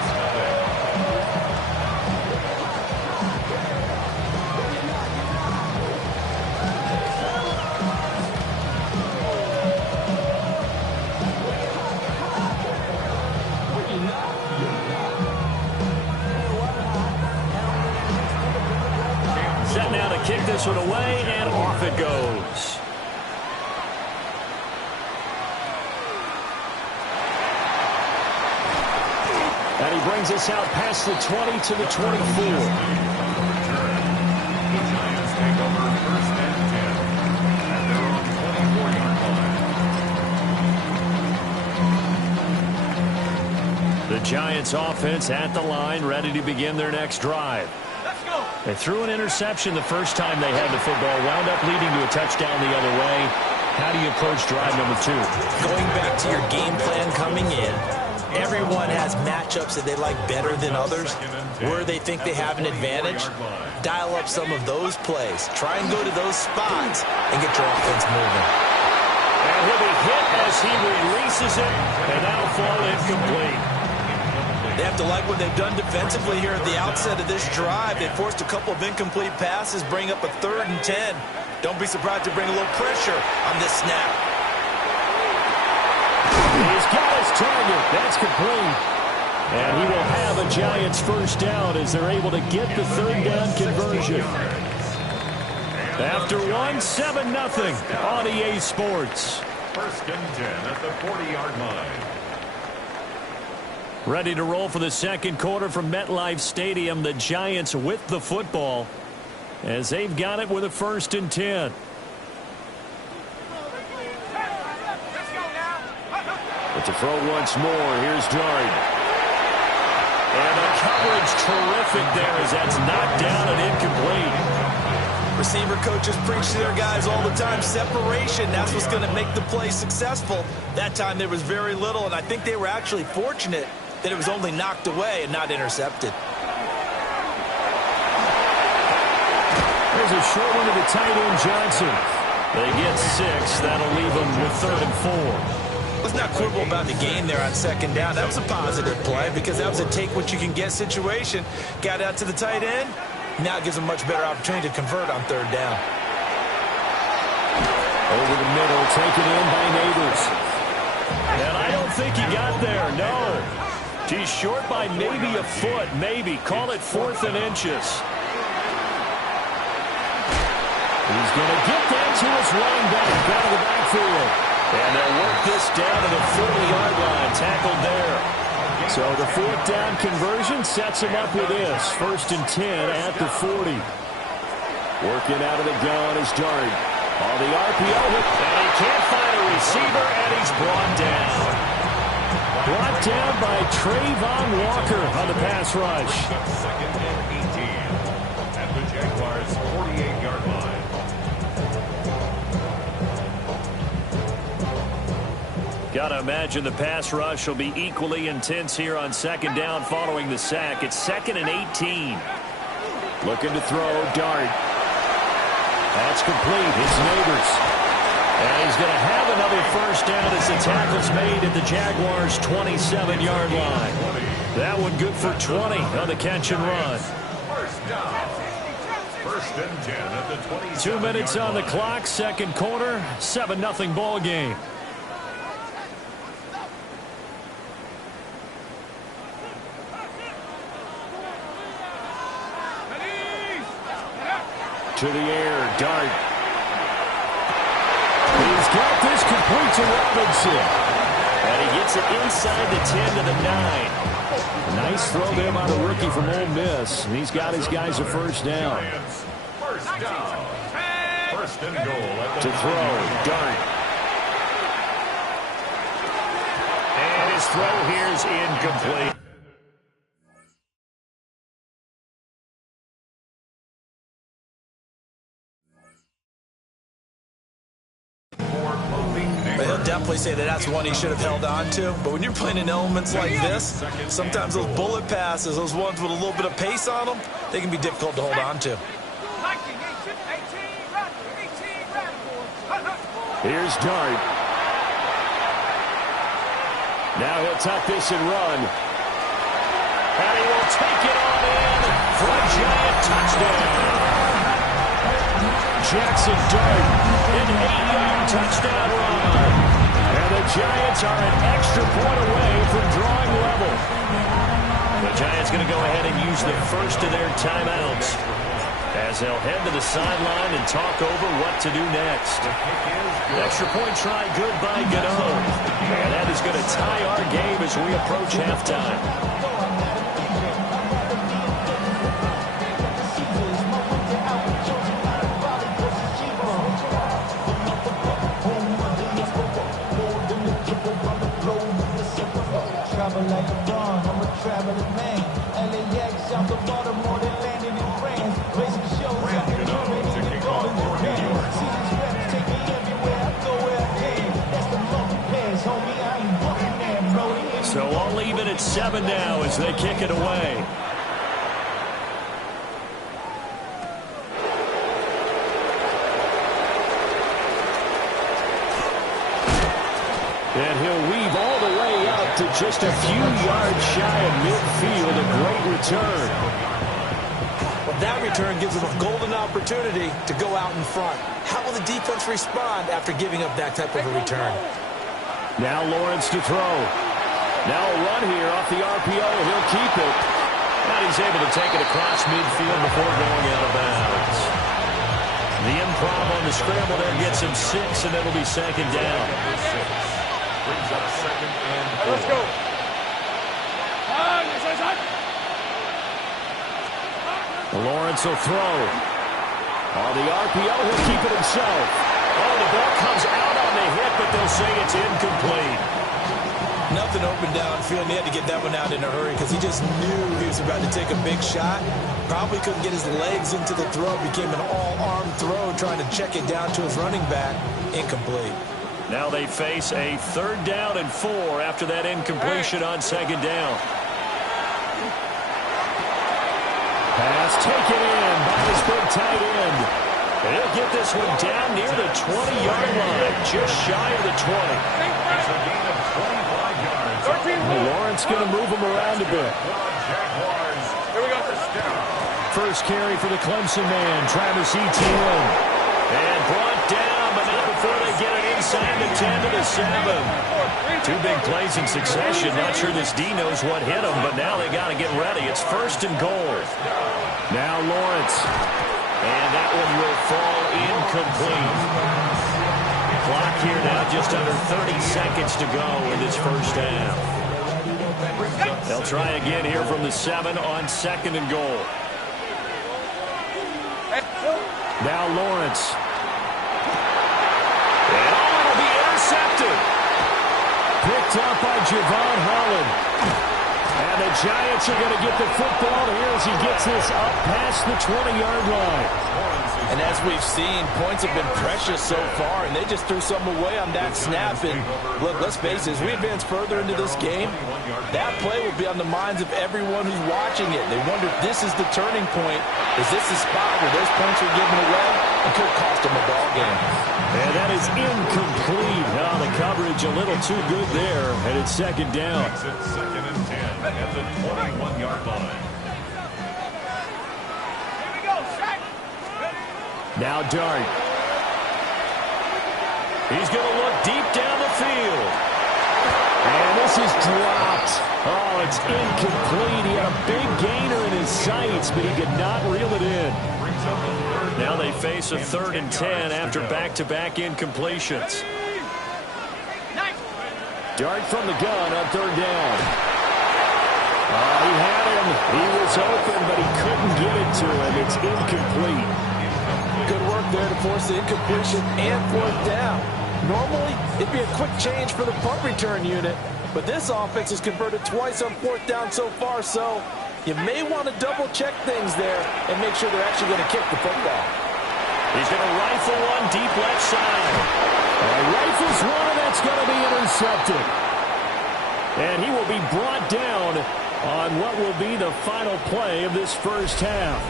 Kick this one away, and off it goes. And he brings us out past the 20 to the 24. The Giants offense at the line, ready to begin their next drive. They threw an interception the first time they had the football, wound up leading to a touchdown the other way. How do you approach drive number 2? Going back to your game plan coming in, everyone has matchups that they like better than others, where they think they have an advantage. Dial up some of those plays. Try and go to those spots and get your offense moving. And he'll be hit as he releases it, and that'll fall incomplete. They have to like what they've done defensively here at the outset of this drive. They forced a couple of incomplete passes, bring up a 3rd and 10. Don't be surprised to bring a little pressure on this snap. He's got his target. That's complete. And he will have a Giants first down as they're able to get the 3rd down conversion. After 7-0 on EA Sports. 1st and 10 at the 40-yard line. Ready to roll for the second quarter from MetLife Stadium. The Giants with the football as they've got it with a 1st and 10. But to throw once more, here's Dart. And the coverage terrific there as that's knocked down and incomplete. Receiver coaches preach to their guys all the time. Separation, that's what's going to make the play successful. That time there was very little, and I think they were actually fortunate that it was only knocked away and not intercepted. There's a short one to the tight end, Johnson. They get 6. That'll leave them with 3rd and 4. Let's not quibble about the gain there on 2nd down. That was a positive play because that was a take-what-you-can-get situation. Got out to the tight end. Now it gives them a much better opportunity to convert on 3rd down. Over the middle, taken in by Neighbors. And I don't think he got there, no. He's short by maybe a foot, maybe. Call it 4th and inches. He's going to get that to his running back out of the backfield. And they'll work this down to the 40-yard line, tackled there. So the 4th down conversion sets him up with this. 1st and 10 at the 40. Working out of the gun is Dart. On the RPO, and he can't find a receiver, and he's brought down. Brought down by Trayvon Walker on the pass rush. 2nd and 18 at the Jaguars' 48-yard line. Got to imagine the pass rush will be equally intense here on 2nd down following the sack. It's 2nd and 18. Looking to throw, Dart. That's complete. His Neighbors. And he's going to have another first down as the tackle's made at the Jaguars' 27-yard line. That one good for 20 on the catch and run. First down. 1st and 10 at the 27-yard line. 2 minutes on the clock, second quarter, 7-0 ball game. To the air, Dart. Complete to Robinson. And he gets it inside the 10 to the 9. Nice throw there by the rookie from Ole Miss. And he's got his guys a first down. First down. First and goal. To throw, Dart. And his throw here is incomplete. He'll definitely say that that's one he should have held on to. But when you're playing in elements like this, sometimes those bullet passes, those ones with a little bit of pace on them, they can be difficult to hold on to. Here's Dart. Now he'll tuck this and run. And he will take it on in for a giant touchdown. Jackson Dart, an 8-yard touchdown run. And the Giants are an extra point away from drawing level. The Giants going to go ahead and use the first of their timeouts as they'll head to the sideline and talk over what to do next. Extra point try good by Gano. And that is going to tie our game as we approach halftime. Like a bond, I'm a traveling man. LAX, I'm the Baltimore, they landed in France. Basic shows, I'm in Germany, and going to Japan. See these reps take me everywhere, I go where I can. That's the monkey pass, homie, I ain't walking there, Brody. So all even at 7 now as they kick it away. And he'll weave all the way up to just a few yards shy of midfield. A great return. Well, that return gives them a golden opportunity to go out in front. How will the defense respond after giving up that type of a return? Now Lawrence to throw. Now a run here off the RPO. He'll keep it. And he's able to take it across midfield before going out of bounds. The improv on the scramble there gets him 6, and it'll be second down. Brings up second and goal. Let's go. Lawrence will throw. On the RPO, he'll keep it himself. Oh, the ball comes out on the hit, but they'll say it's incomplete. Nothing open downfield. He had to get that one out in a hurry because he just knew he was about to take a big shot. Probably couldn't get his legs into the throw. Became an all-arm throw trying to check it down to his running back. Incomplete. Now they face a 3rd down and 4 after that incompletion on second down. Pass taken in by his big tight end. He'll get this one down near the 20-yard line, just shy of the 20. It's a gain of 25 yards. Lawrence going to move him around a bit. Jaguars. Here we go. First carry for the Clemson man, Travis Etienne. And brought down, but not before they get it inside the 10 to the 7. 2 big plays in succession. Not sure this D knows what hit him, but now they got to get ready. It's first and goal. Now Lawrence. And that one will fall incomplete. Clock here now just under 30 seconds to go in this first half. They'll try again here from the 7 on second and goal. Now Lawrence. And it'll be intercepted. Picked up by Javon Holland. And the Giants are going to get the football here as he gets this up past the 20-yard line. And as we've seen, points have been precious so far, and they just threw some away on that snap. And look, let's face it, as we advance further into this game, that play will be on the minds of everyone who's watching it. They wonder if this is the turning point. Is this the spot where those points are given away? It could cost them a ball game. And that is incomplete. Oh, the coverage a little too good there, and it's second down. It's second and 10 at the 21-yard line. Now Dart. He's going to look deep down the field. And this is dropped. Oh, it's incomplete. He had a big gainer in his sights, but he could not reel it in. Now they face a 3rd and 10 after back-to-back incompletions. Dart from the gun on third down. He had him. He was open, but he couldn't get it to him. It's incomplete. Good work there to force the incompletion and fourth down. Normally, it'd be a quick change for the punt return unit, but this offense has converted twice on fourth down so far, so you may want to double-check things there and make sure they're actually going to kick the football. He's going to rifle one deep left side. Rifles one, and that's going to be intercepted. And he will be brought down on what will be the final play of this first half.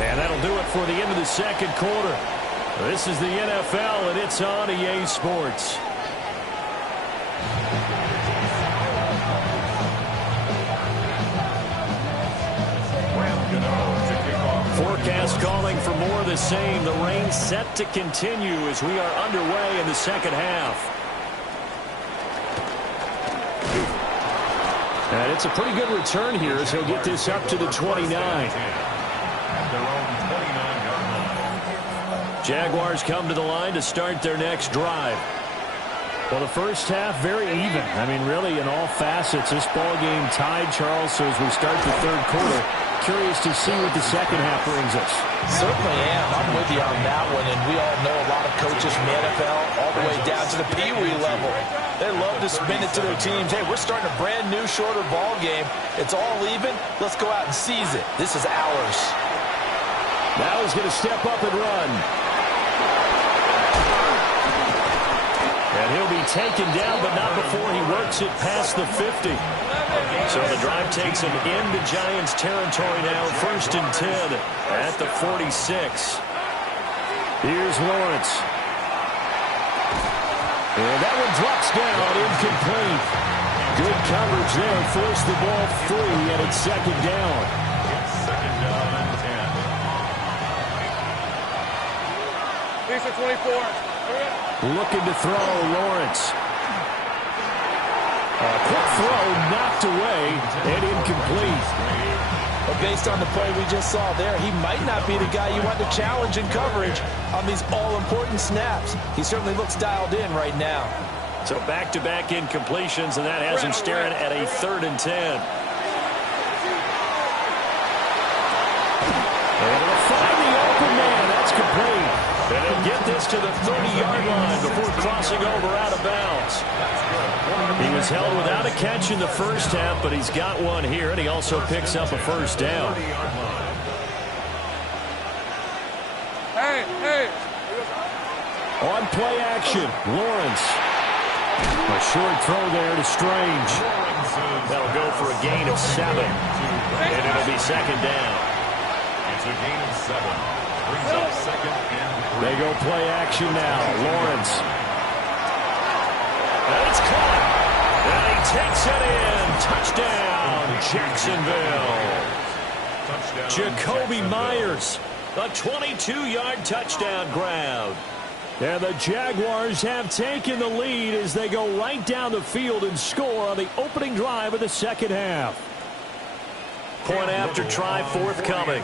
And that'll do it for the end of the second quarter. This is the NFL, and it's on EA Sports. Forecast calling for more of the same. The rain set to continue as we are underway in the second half. And it's a pretty good return here as he'll get this up to the 29. Jaguars come to the line to start their next drive. Well, the first half, very even. I mean, really, in all facets, this ball game tied, Charles. So as we start the third quarter, curious to see what the second half brings us. Certainly am. I'm with you on that one. And we all know a lot of coaches from the NFL all the way down to the Pee Wee level. They love to spin it to their teams. Hey, we're starting a brand new, shorter ball game. It's all even. Let's go out and seize it. This is ours. Now he's going to step up and run. And he'll be taken down, but not before he works it past the 50. So the drive takes him into Giants territory now, 1st and 10 at the 46. Here's Lawrence. And that one drops down, incomplete. Good coverage there, forced the ball free, and it's second down. It's second down and 10. Lisa 24. Looking to throw, Lawrence. A quick throw knocked away and incomplete. But based on the play we just saw there, he might not be the guy you want to challenge in coverage on these all-important snaps. He certainly looks dialed in right now. So back-to-back incompletions, and that has him staring at a 3rd and 10. And it'll find the open man. That's complete. And he'll get this to the 30-yard line before crossing over out of bounds. He was held without a catch in the first half, but he's got one here, and he also picks up a first down. Hey. On play action, Lawrence. A short throw there to Strange. That'll go for a gain of 7. And it'll be second down. It's a gain of 7. Brings up second and 3. They go play action now. Lawrence. And it's caught. And he takes it in. Touchdown, Jacksonville. Jacoby Myers. A 22-yard touchdown grab. And the Jaguars have taken the lead as they go right down the field and score on the opening drive of the second half. Point after try forthcoming.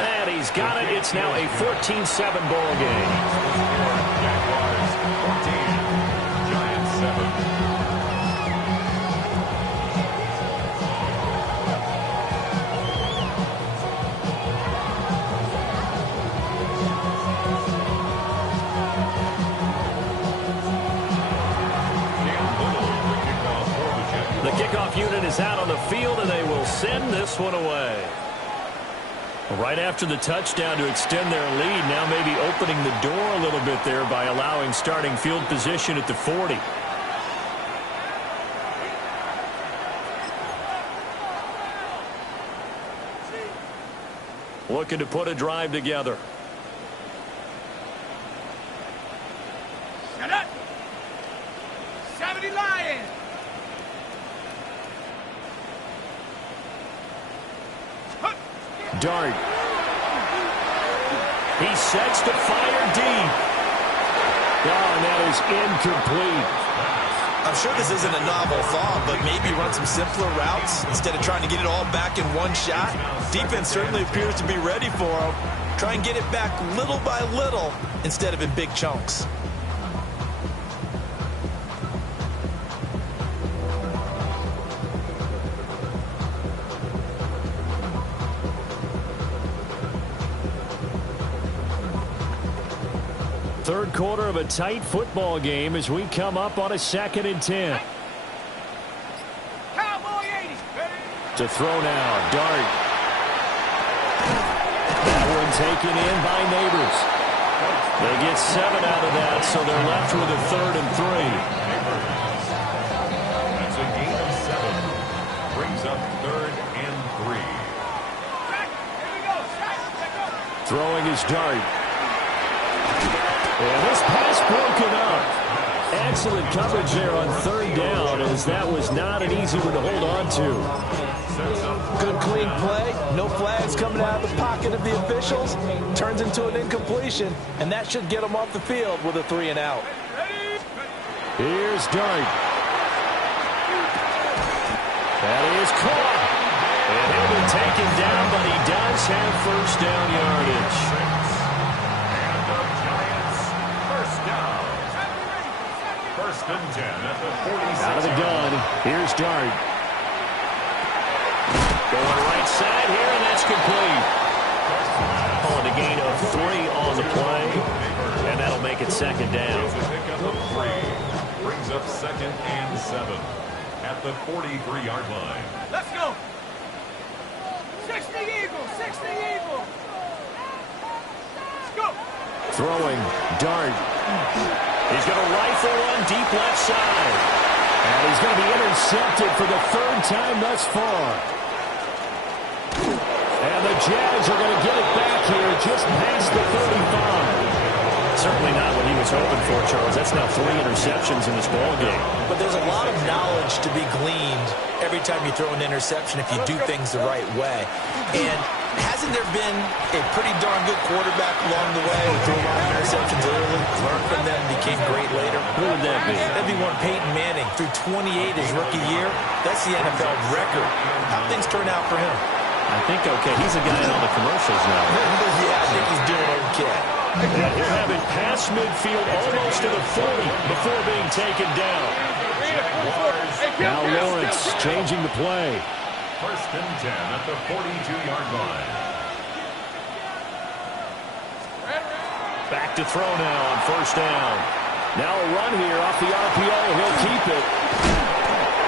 And he's got it. It's now a 14-7 ball game. Jaguars 14, Giants 7. The kickoff unit is out on the field, and they will send this one away. Right after the touchdown to extend their lead, now maybe opening the door a little bit there by allowing starting field position at the 40. Looking to put a drive together. Shut up! 70 Lions! Dart. He sets to fire deep. Oh, and that is incomplete. I'm sure this isn't a novel thought, but maybe run some simpler routes instead of trying to get it all back in one shot. Defense certainly appears to be ready for him. Try and get it back little by little instead of in big chunks. third quarter of a tight football game as we come up on a 2nd and 10. Cowboy 80. To throw now, Dart. That one taken in by Neighbors. They get 7 out of that, so they're left with a 3rd and 3. That's a gain of 7. Brings up 3rd and 3. Here we go. Throwing his Dart. And this pass broken up. Excellent coverage there on 3rd down, as that was not an easy one to hold on to. Good clean play. No flags coming out of the pocket of the officials. Turns into an incompletion, and that should get them off the field with a 3 and out. Here's Dart. That is caught. And he'll be taken down, but he does have 1st down yardage. And the Giants, 1st down. 1st and 10 at the 46. Out of the gun. Here's Dart. Going right side here, and that's complete. Calling a gain of 3 on the play, and that'll make it 2nd down. It's a pickup of 3. Brings up 2nd and 7 at the 43-yard line. Let's go. 60 Eagles. 60 Eagles. Let's go. Throwing, Dart. He's going to rifle one deep left side. And he's going to be intercepted for the 3rd time thus far. And the Jags are going to get it back here just past the 35. Certainly not what he was hoping for, Charles. That's now 3 interceptions in this ballgame. But there's a lot of knowledge to be gleaned every time you throw an interception if you do things the right way. And hasn't there been a pretty darn good quarterback along the way who threw a lot of interceptions early, learned from them, became great later? Who would that be? That'd be one Peyton Manning. Threw 28 his rookie year. That's the NFL record. How things turn out for him? I think okay. He's a guy in all the commercials now. Yeah, I think he's doing okay. And he'll have it past midfield almost to the 40 before being taken down. Now Lawrence changing the play. 1st and 10 at the 42-yard line. Back to throw now on 1st down. Now a run here off the RPO. He'll keep it.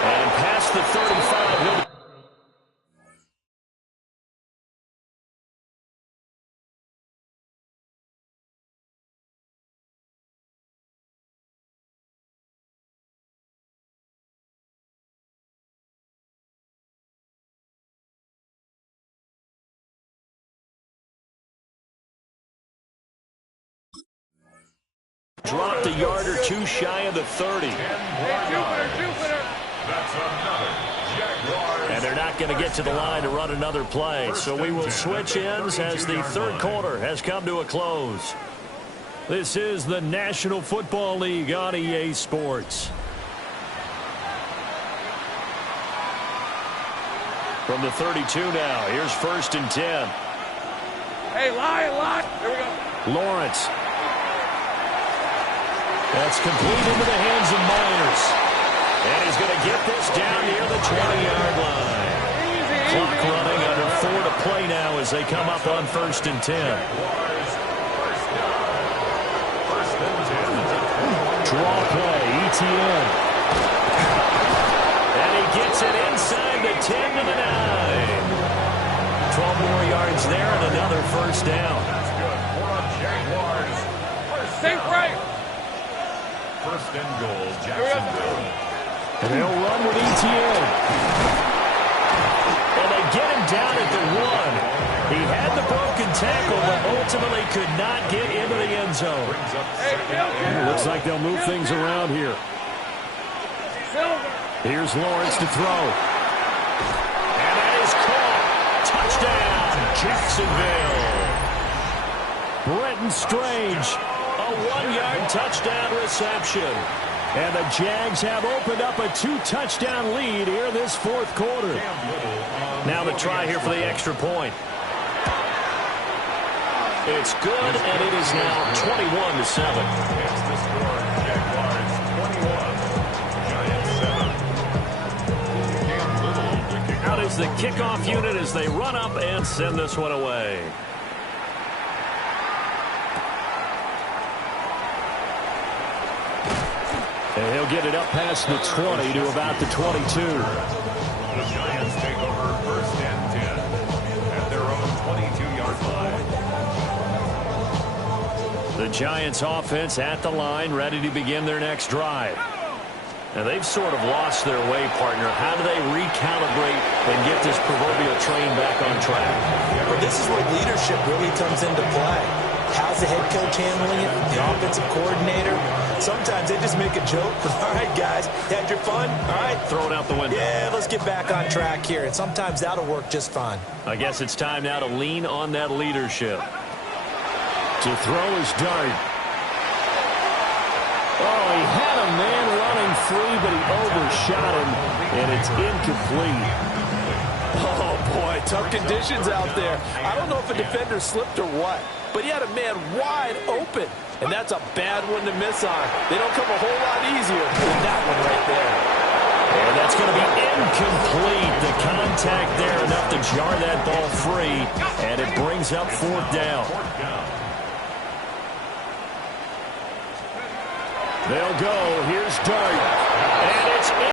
And past the 35. He'll dropped a yard or 2 shy of the 30. That's another Jaguars. And they're not going to get to the line to run another play. So we will switch ends as the 3rd quarter has come to a close. This is the National Football League on EA Sports. From the 32 now, here's 1st and 10. Hey, line. Here we go. Lawrence. That's complete into the hands of Myers. And he's going to get this down near the 20-yard line. Clock running under 4 to play now as they come up on 1st and 10. Draw play, ETN. And he gets it inside the 10 to the 9. 12 more yards there and another 1st down. That's good for a Jaguars. Think right. 1st and goal, Jacksonville. And they'll run with ETN. And they get him down at the 1. He had the broken tackle, but ultimately could not get into the end zone. Looks like they'll move things around here. Here's Lawrence to throw. And that is caught. Touchdown, Jacksonville. Brenton Strange, a 1-yard touchdown reception. And the Jags have opened up a 2-touchdown lead here this 4th quarter. Now the try here for the extra point. It's good, and it is now 21-7. It's the score. Jaguars 21. Giants 7. Cam Little to kick Out is the kickoff unit as they run up and send this one away. And he'll get it up past the 20 to about the 22. The Giants take over first and 10 at their own 22-yard line. The Giants offense at the line, ready to begin their next drive. Now, they've sort of lost their way, partner. How do they recalibrate and get this proverbial train back on track? Well, this is where leadership really comes into play. How's the head coach handling it? The offensive coordinator? Sometimes they just make a joke. All right, guys, you had your fun? All right. Throw it out the window. Yeah, let's get back on track here. And sometimes that'll work just fine. I guess it's time now to lean on that leadership. To throw his dart. Oh, he had a man running free, but he overshot him, and it's incomplete. Oh, boy, tough conditions out there. I don't know if a defender slipped or what, but he had a man wide open, and that's a bad one to miss on. They don't come a whole lot easier than that one right there. And that's going to be incomplete. The contact there enough to jar that ball free, and it brings up fourth down. They'll go. Here's Dart. And